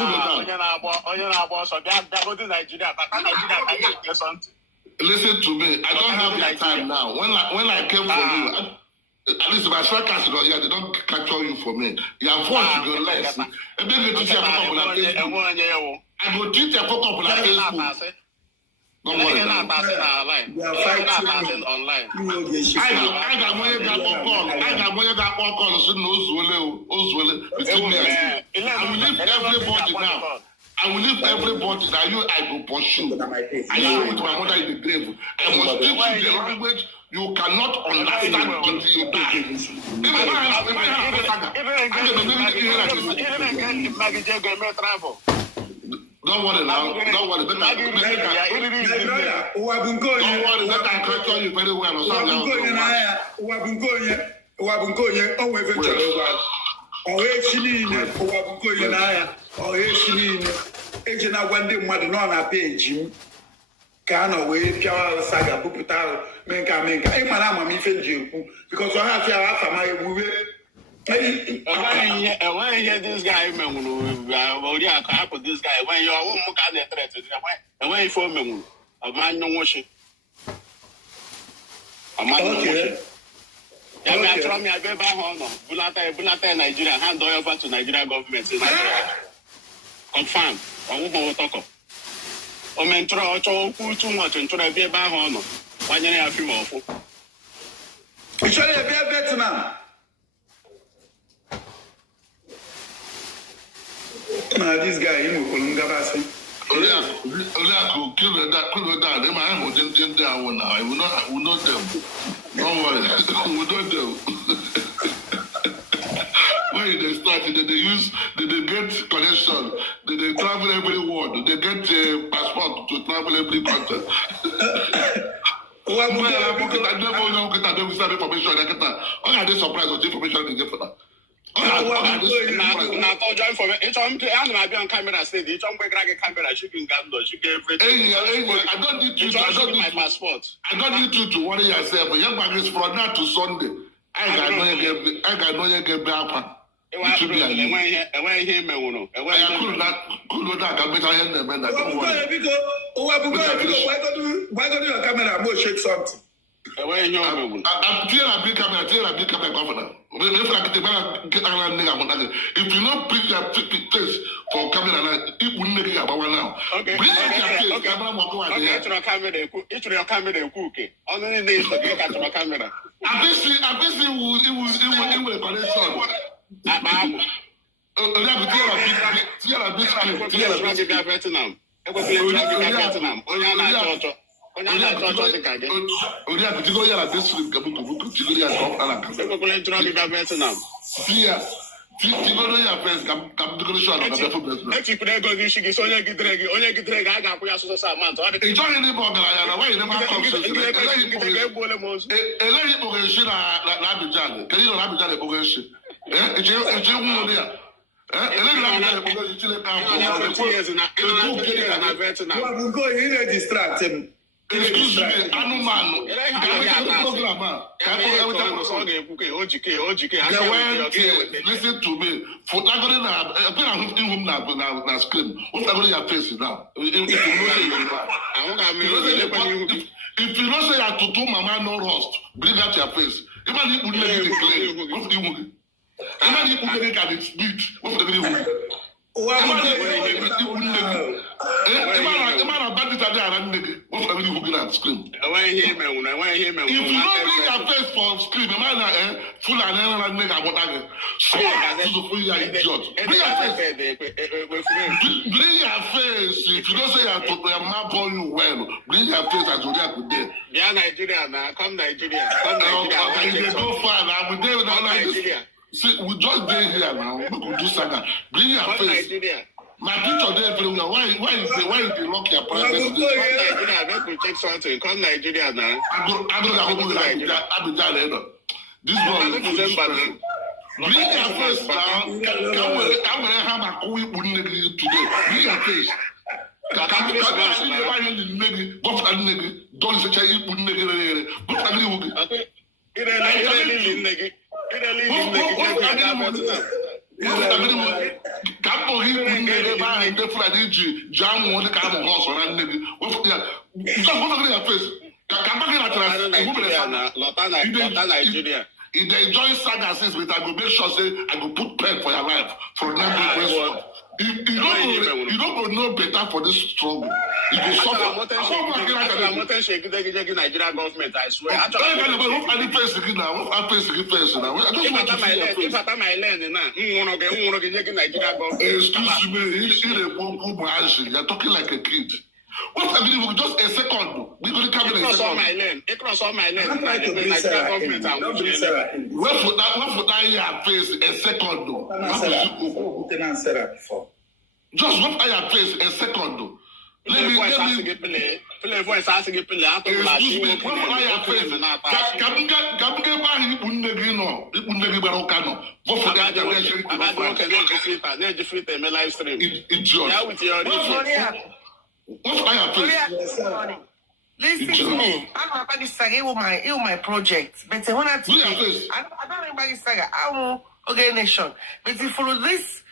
Listen to me. I don't have that time now. When I came for you, at least my sarcasm, they don't capture you for me. Your voice is less. And then you teach your Facebook. I will teach your Facebook. Don't worry. I got one call. I will leave everybody now. I will leave everybody that I will pursue. I am with my mother in the grave. I must teach you the language you cannot understand until you die. Don't worry now. Don't worry. Don't worry. Let them capture you very well. ka no we pia saga puputa menka e mana amamife nje ekwu because o ha fi afa ma ewuwe when you hear this guy already I this guy when you are more kind of threat when you form a man no washing a man no washing. Yeah, I try me I go back home. Bulata Nigeria hand over to Nigeria government. Confirm. I won't talk. O mentro ocho ku too much and try be back home. One year after more. It's only a Vietnam. This guy, he will go back. Kill that. They might have them down now. I will not them. Don't worry. We don't do. When they started, they get connection. They travel every world. They get a passport to travel every country. I never know that they will start information. I get surprised with information they get for that. Now, join for each one. I'm not on camera. Say each one grab a camera. She can gamble. She can everything. I don't need you. I don't need my passport. I don't need you to worry yourself. Young man is from now to Sunday. I got no you get back. It should be a way here, Mewono. I could not have better hand than that. Why go to your camera and shake something? I'm clear a big camera, governor. If you not pick your place for camera, it wouldn't make about one now. Okay, it's your camera cookie. Only days to get to my camera. I bet it will connection. Excuse me, listen to me. For screen. If you don't say that to two mama no roast, bring out your face. Even if you make it can speak. What's the if you don't bring your face for screen, full and nigga, so idiot. Bring your face. If you don't say your map on you well, bring your face as you react with them. Yeah, Nigeria now. Come Nigeria. Go far now. We there with Nigeria. See, we just there here now. We could do saga. Bring your face. Nigeria. My picture there everywhere. Why is they lock your presence? Come Nigeria, let me check something. Come Nigeria now. I go to this one is December. Bring your face now. Come have my cool today. Bring your face. If they join saga since with I go make sure say I go put pen for your life for next you don't know better for this struggle. You go suffer. I'm not Nigeria government, I swear. Excuse me, you're talking like a kid. What I believe we just a second. We're going to come in a second. Across all my land. Nigeria government. What would I face a second though? Just what I face a second though. Let me play voice asking you play. Excuse me, what would I face? What I face? Listen to me. I'm not about this saga. It my project. But when I don't remember this saga. I won't organization. But if follow this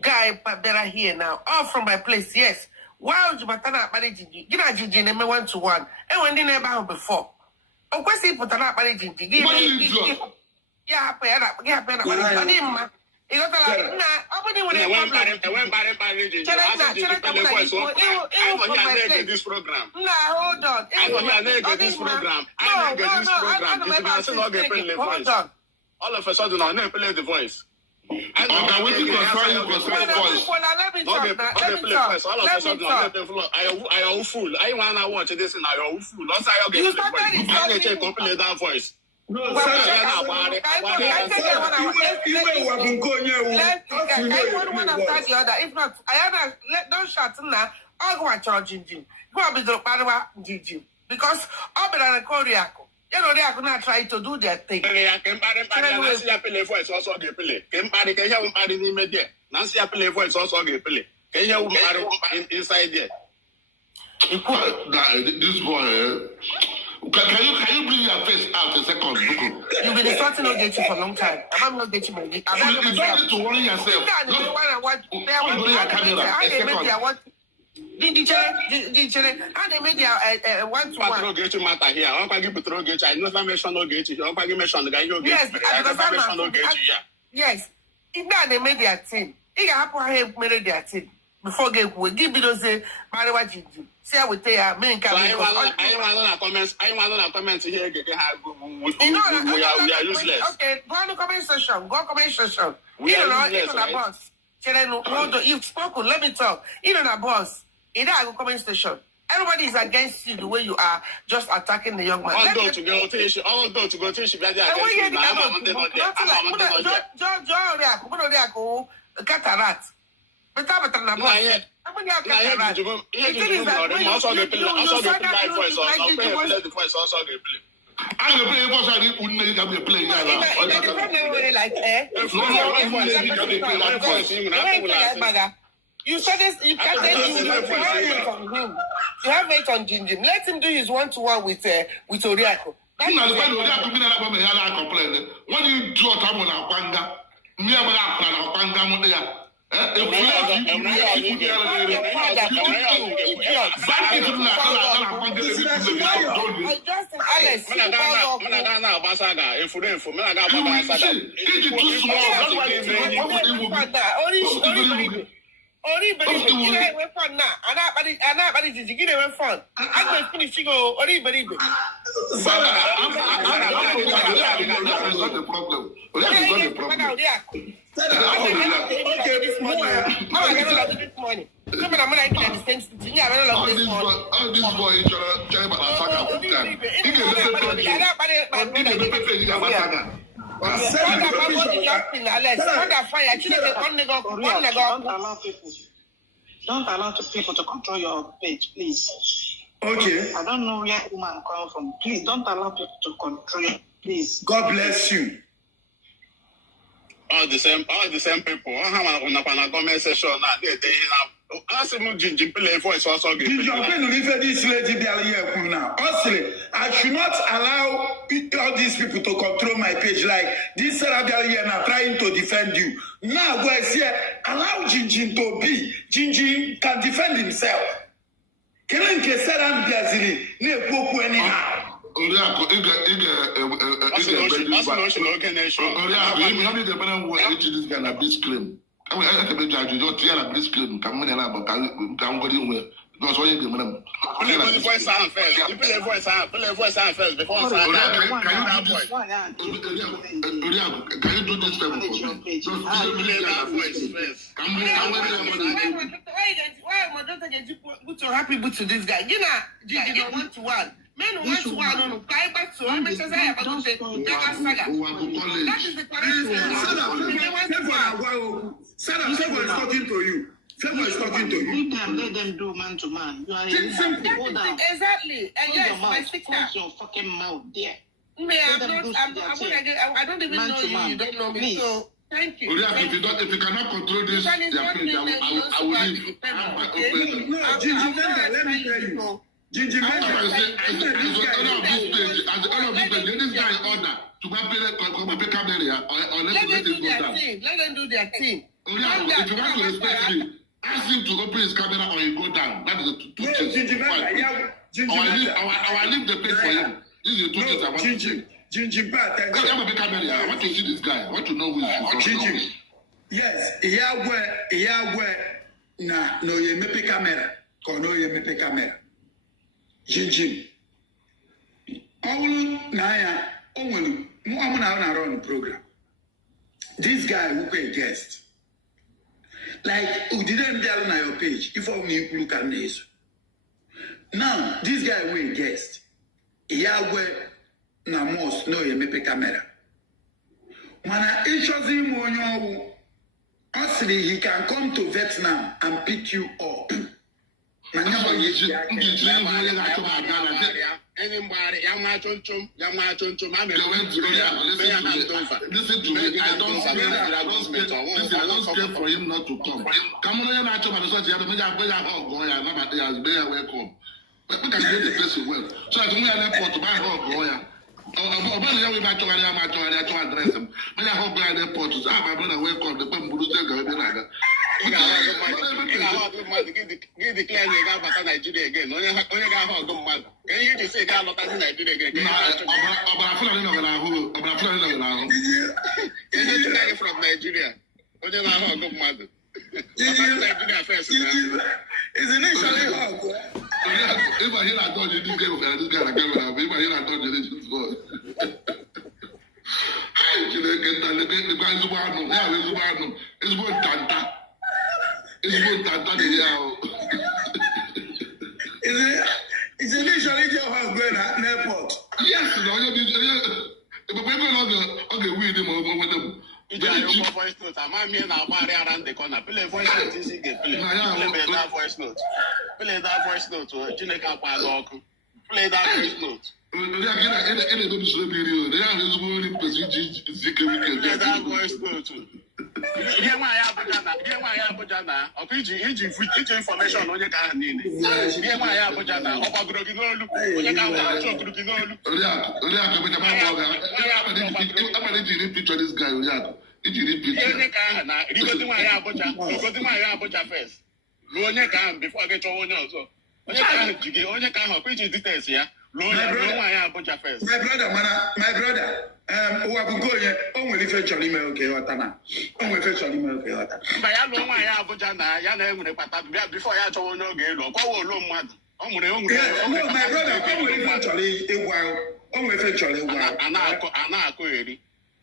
guy better here now, all from my place, yes. Why would you matana managing? You know, Gigi, name 1-to-1. And when they never before. Of course, he put an up managing. Yeah, you got like, nah, I this program. Nah, hold on. Hold on. All of a sudden, I never play the voice. Okay, we think voice. All of a sudden, I am fool. I want to watch this and I am fool. Also, I get that voice. No, I if not, I don't shut now. I'll go and charge Jim. Go and be the Padua Jim. Because I'll be on a Korea. You know, they are going to try to do their thing. Play voice also get play. Can you immediate? Nancy play voice also get play. Can you inside there? This boy. Can you bring your face out a second? You've been insulting Ogechi for a long time. I'm not getting my You don't need to worry yourself. How they made their one-to-one. Ogechi matter here. I want to give Ogechi. I never mentioned Ogechi. I want to mention the guy Ogechi. Yes, because yes. If they made their team, it happened to made their team before we give me those Mariwa Gigi. See how we tell you, main I want to comment here. We are useless. Okay, go on the comment section. We are useless. You've spoken, let me talk. A boss. In that comment station. Everybody is against you the way you are, just attacking the young man. Although to go to she cataract. But you said this, you can't take from him. You have it on Jinjim. Let him do his one-to-one with Oriako. When you draw time on our panga, me our panga, Don't allow people to control your page, please. Okay. I don't know where woman come from. Please don't allow people to control you, please. God bless you. All the same people. I have a comment section now. They ask him to play voice also. Honestly, I should not allow all these people to control my page. Like this Sarabia now trying to defend you. Now go here, allow Jinjin to be. Jinjin can defend himself. Can you say that Brazil? To this guy, you know, you don't want to one. Men who went to one on back to one, that is the Favor is talking to you. Favor is talking to you. Let them do man to man. You are exactly. And yes, my sister. Close your fucking mouth there. I don't even know you. You don't know me. So thank you. If you cannot control this, I will leave. No, Gigi, let me tell you. Gigi, as the owner of this page, this guy order to pay camera or let him go down. Let them do their thing. If you want to respect me, ask him to open his camera or he go down. That is the two things. Or I leave the page for him. This is the two things I want to say. Gigi, I want to see this guy. I want to know who he is. Gigi. Yes, Yahweh, no, you make camera. No, you make camera. Gigi. All Naya, only, I'm not on the program. This guy who pay guest. Like, who didn't tell on your page, if only you look at this. Now, this guy will guest. Yahweh, na most, no, you make camera. When I shows him on your actually, he can come to Vietnam and pick you up. Anybody, young man, listen to me. I don't care for him not to come. Come on, you're not to my society. I'm going to welcome. But we can get the place well. So I can get an airport to buy a hog. Ọbẹ̀ni we máa tọ́wárí address him. When I hope by the airport, my brother welcome the people who take away the lager. Give the client a guy for Nigeria again. Only guy for good man. Can you just say guy not in Nigeria again? Can you guy from Nigeria? Only guy for good man. Nigeria first. Is initially hard. If I hear I told you this guy, if I hear I told you this is for. Hey, you get the guys who are no, it's good Tanta. It's good Tanta. Is initially your husband at an airport? Yes, no, but we're going to weed him with them. I'm around the corner. Play voice note. Play that voice note. Play that voice note. Play that voice note. Here why I put information on your car. Here why I put this guy. Did you repeat it? Before I get your own also. My brother, who have go here, only fetching email, okay, what Tana. Only fetching email, okay, what Tana. But I don't want to have before I told no game, or my brother, only fetching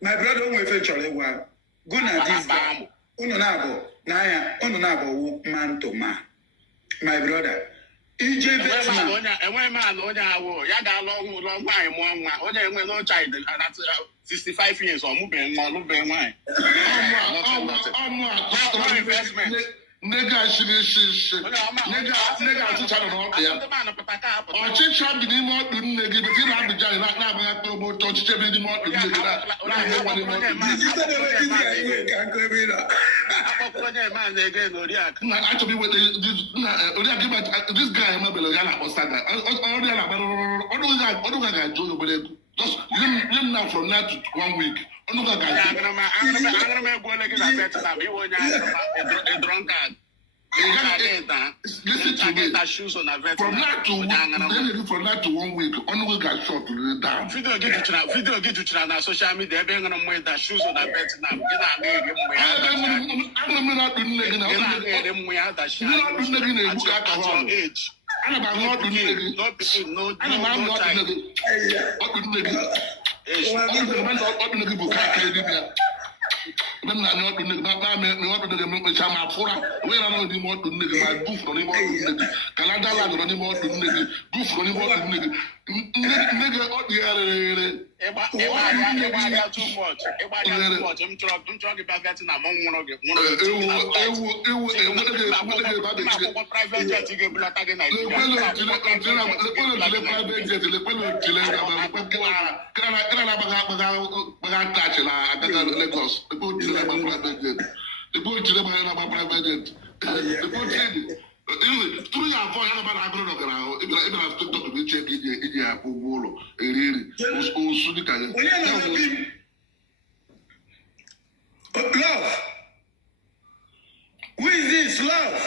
my brother only fetching one. Good night, this guy. Ununabo, man to man. My brother. EJ Vietnam. And when man, Yaga long time, one no child, and that's 65 years or moving wine. Investment. Nigga, nigga, to channel up here. Or change up the more to nigga, but you have the giant right now. I have to touch every more to actually, with this guy, I'm not just limb now from now to 1 week. I'm going to drunkard. Listen to me. From now to 1 week, only got shot down. Video get to China, social media, they're going to wear the shoes on the bed now. I'm not going to make my fura. Where I know the more to nigga, my goof on him, Canada, on him, goof on him, nigga, what the other. Too much. I'm talking about that in among one of private jet to get black again. Through your phone, I'm about to go around. If I have to talk to you, check it, you have a wall. Love. Who is this? Love.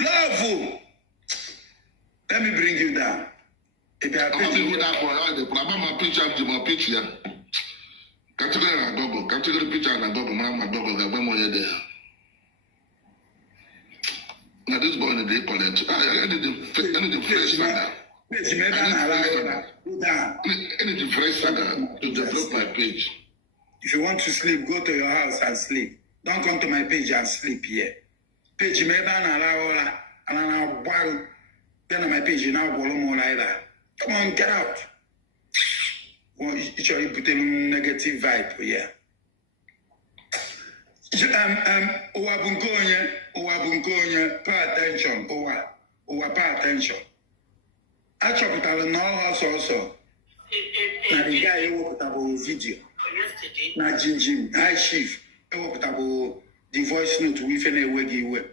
Love. Let me bring you down. If you are picking that for my picture, my picture. Can't you get a picture and go, my dog, when we're there. Now, this boy in the college, I need the fresh saga. I need the fresh saga to develop my page. If you want to sleep, go to your house and sleep. Don't come to my page and sleep here. Page me and I'll then on my page you now go more like that. Come on, get out. Well, you put a negative vibe here. Owabungonya, pay attention. Pay attention. I chop it out now also. Now the guy who put up a video. Now Jim, high chief, who put up the voice note with any waggy way.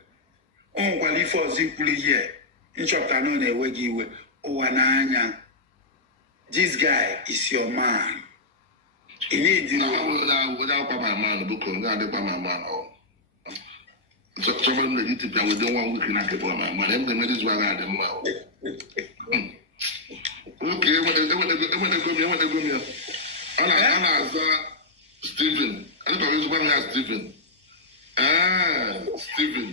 On qualify simply here. In chapter no ne waggy way. Owananya. This guy is your man. He needs you. Without my man, book on God, my man. Someone that you think I would don't want to knock upon my man. Everything is well out of well. Okay, I want to go here. Anna, Stephen. I don't know which one has Stephen. Stephen.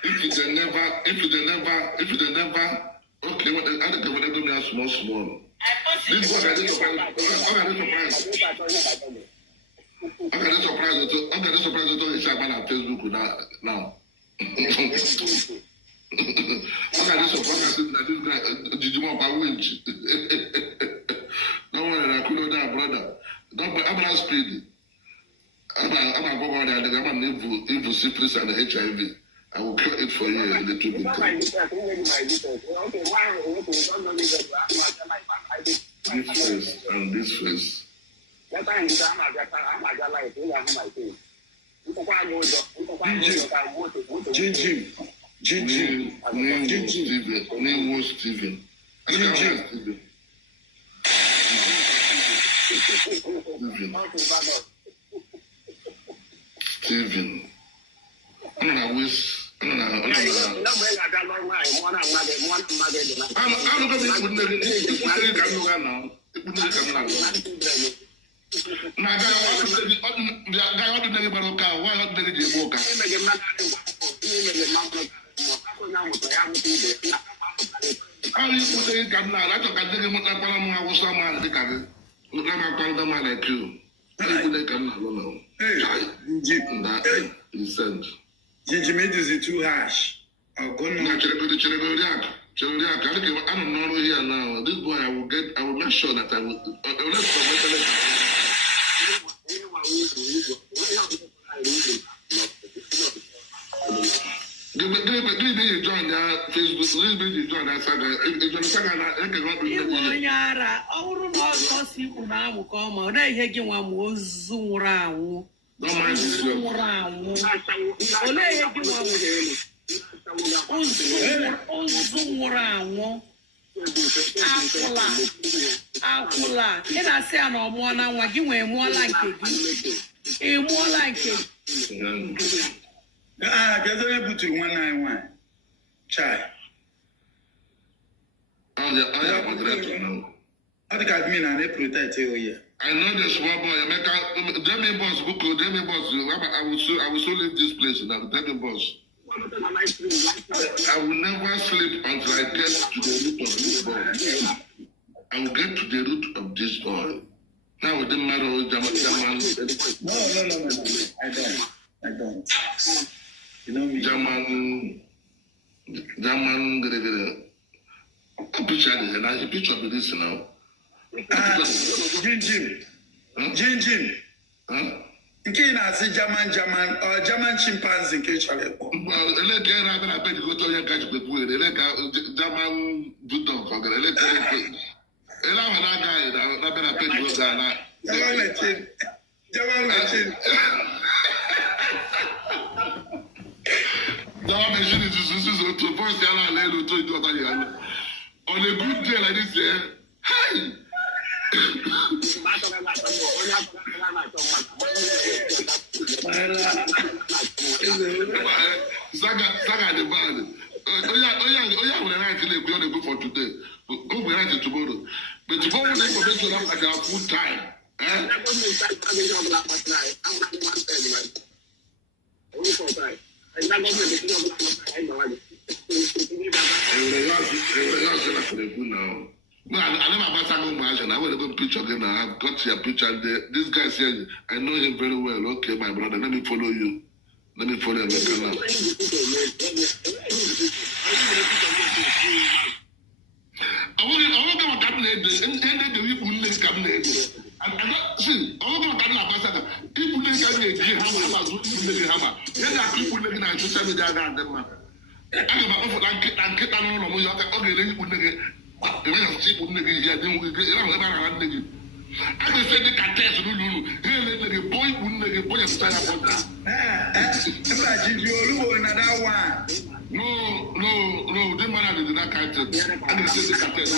If you never, okay, what I think when I go there small. This one I did surprise. I got a surprise to his man on Facebook now. I got a surprise that this guy did you want my winch? Don't worry, I couldn't die, brother. I'm not speedy. I'm a go on there, I'm an evil syphilis and HIV. I will cure it for you in the two minutes. This face. Steven. I don't know which. I'm not going Jimmy is too harsh. I'll go now. I don't know here now. This boy, I will make sure that I will. Give me you join that Facebook. Give me you join that saga. If you saga, I can go to you. Yara, I wouldn't know people now come out. I hear you one was zoom around. Don't mind this. Akula. Can I say I'm on one hour? You were more like it. More like it. There's only put to 191. Chai. I am moderator now. I think I mean I protect you here. I know the small boy. Demi boss, Buko, Demi boss. I will so leave this place now. Demi boss. I will never sleep until I get to the root of this boy. I will get to the root of this boy. Now it doesn't matter what German. No. I don't. You know me. German. I picture this and I picture of this now. Jim. Huh? Nke na-asị German chimpanzee nke chọrọ ịkpọ. Eleke na-abịa na peji gote onye kachi kpekwu ere, eleke German bulldog ọgara, eleke ele ahụ na-aga na-abịa na peji gote na machine is to voice on a good day like this, hey. Saga the band. Oh yeah, we're actually going to go for today. We're going to tomorrow. But tomorrow they go to like a full time. No, I never about to go marriage and I want to go picture again. I've got your picture and this guy said, I know him very well. Okay, my brother, let me follow you. Let me follow you. I want to go to the people who live in see, I want to go to the ambassador. People live in the hammer. There are people living in social media. I got to get okay, the way of people here, I can say the contest, the boy wouldn't boy of China. Another one. No, the man did not count it. And he said the contest.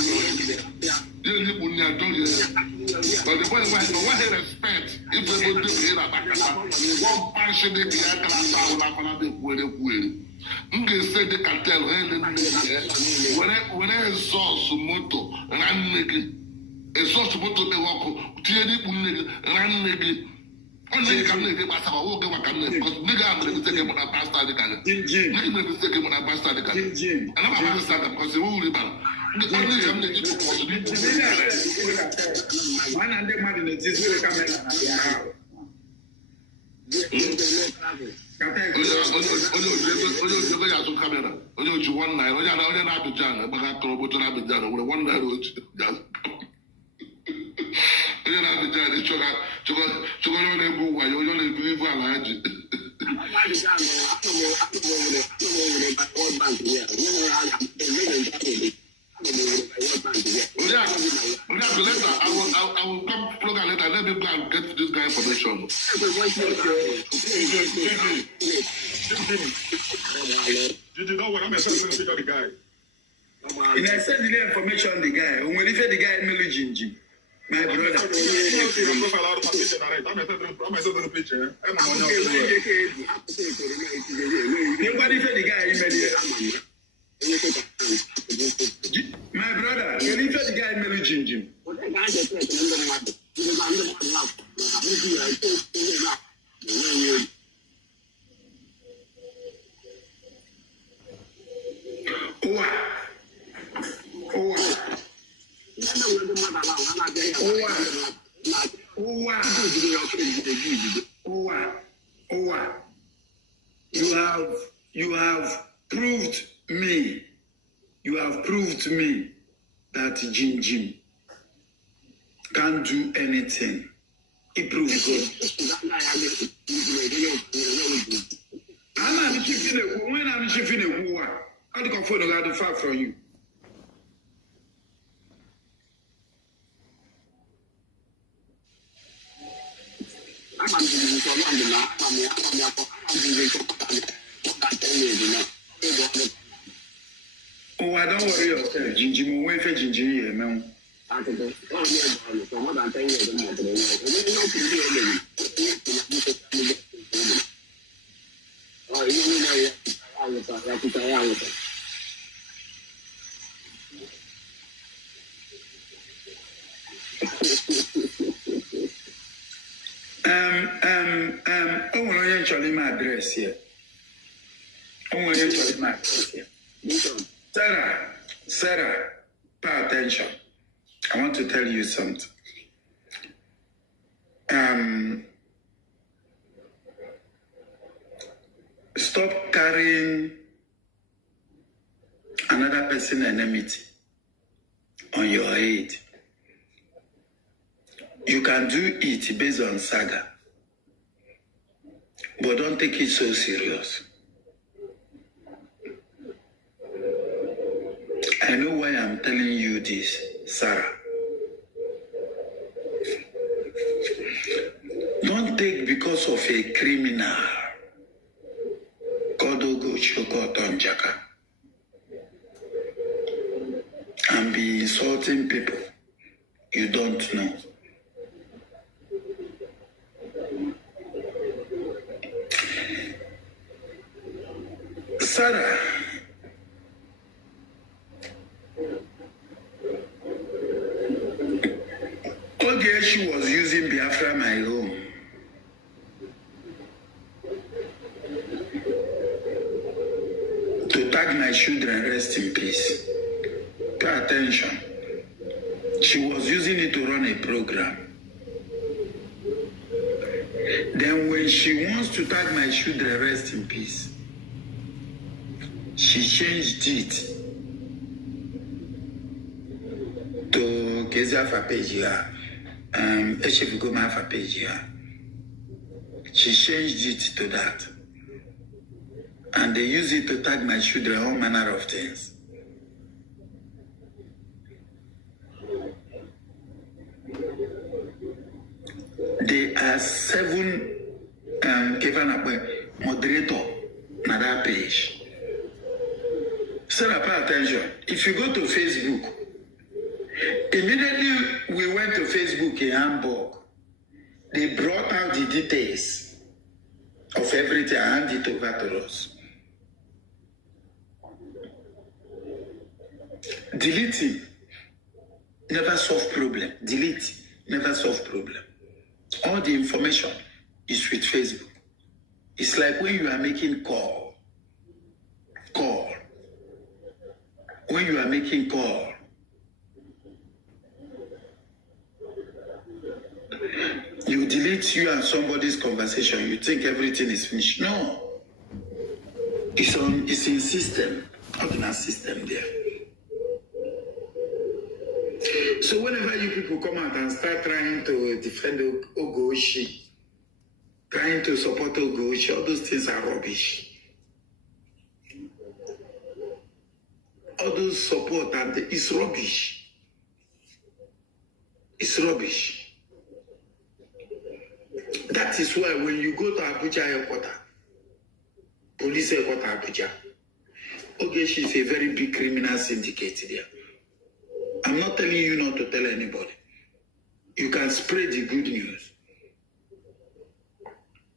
But the boy was no one respect if they would do it about one passion in the class. Nge say the cartel when exhaust moto ran nigga exhaust moto be walk tie ni bu nigga ran nigga only can nigga but I walk wa kan because nigga am the take mo na pastor the kan nigga me take mo na pastor the kan and I'm about to start because we will ban the only can nigga to possibly one and the man in the this camera I will come plug a letter. Let me go and get this guy information. Did you know what I'm saying to the guy? And I sent the information on the guy. When we the guy in Jinji, my brother. Nobody said the guy in my brother, you leave the guy in Jinji. You have proved me. You have proved to me that Jim can't do anything. He proved God. I'm shifting a war. How do you confirm the far from you? Oh, I don't worry yourself. Jinji, wait for Jinji here, man. I want to actually my address here. Sarah, pay attention. I want to tell you something. Stop carrying another person's enmity on your head. You can do it based on saga, but don't take it so serious. I know why I'm telling you this, Sarah. Don't take because of a criminal. God will go Choko Tonjaka and be insulting people you don't know. Sarah, okay, she was using Biafra my home. To tag my children, rest in peace. Pay attention. She was using it to run a program. Then when she wants to tag my children, rest in peace, she changed it to Kezia Fapejia, Echefugoma Fapejia. She changed it to that. And they use it to tag my children, all manner of things. There are 7 moderator on that page. Sarah, pay attention. If you go to Facebook, immediately we went to Facebook in Hamburg. They brought out the details of everything and handed it over to us. Deleting never solve problem. Delete never solve problem. All the information is with Facebook. It's like when you are making call. When you are making call, you delete you and somebody's conversation. You think everything is finished. No. It's in system. Ordinary system there. So whenever you people come out and start trying to defend Ogoshi, trying to support Ogoshi, all those things are rubbish. All those support and it's rubbish. It's rubbish. That is why when you go to Abuja headquarters, police headquarters Abuja, Ogoshi is a very big criminal syndicate there. I'm not telling you not to tell anybody. You can spread the good news.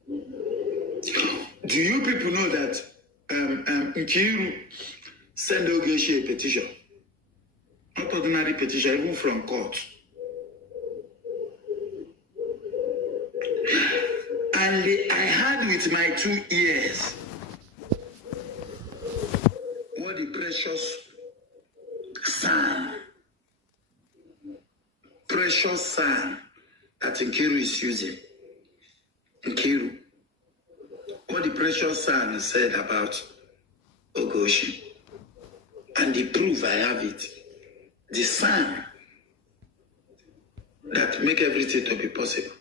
Do you people know that Nkiru sent Ogechi a petition? Not ordinary petition, even from court. And I heard with my 2 ears what the precious sand that Nkiru is using. Nkiru. What the precious sand said about Ogoshi. And the proof, I have it. The sand that make everything to be possible.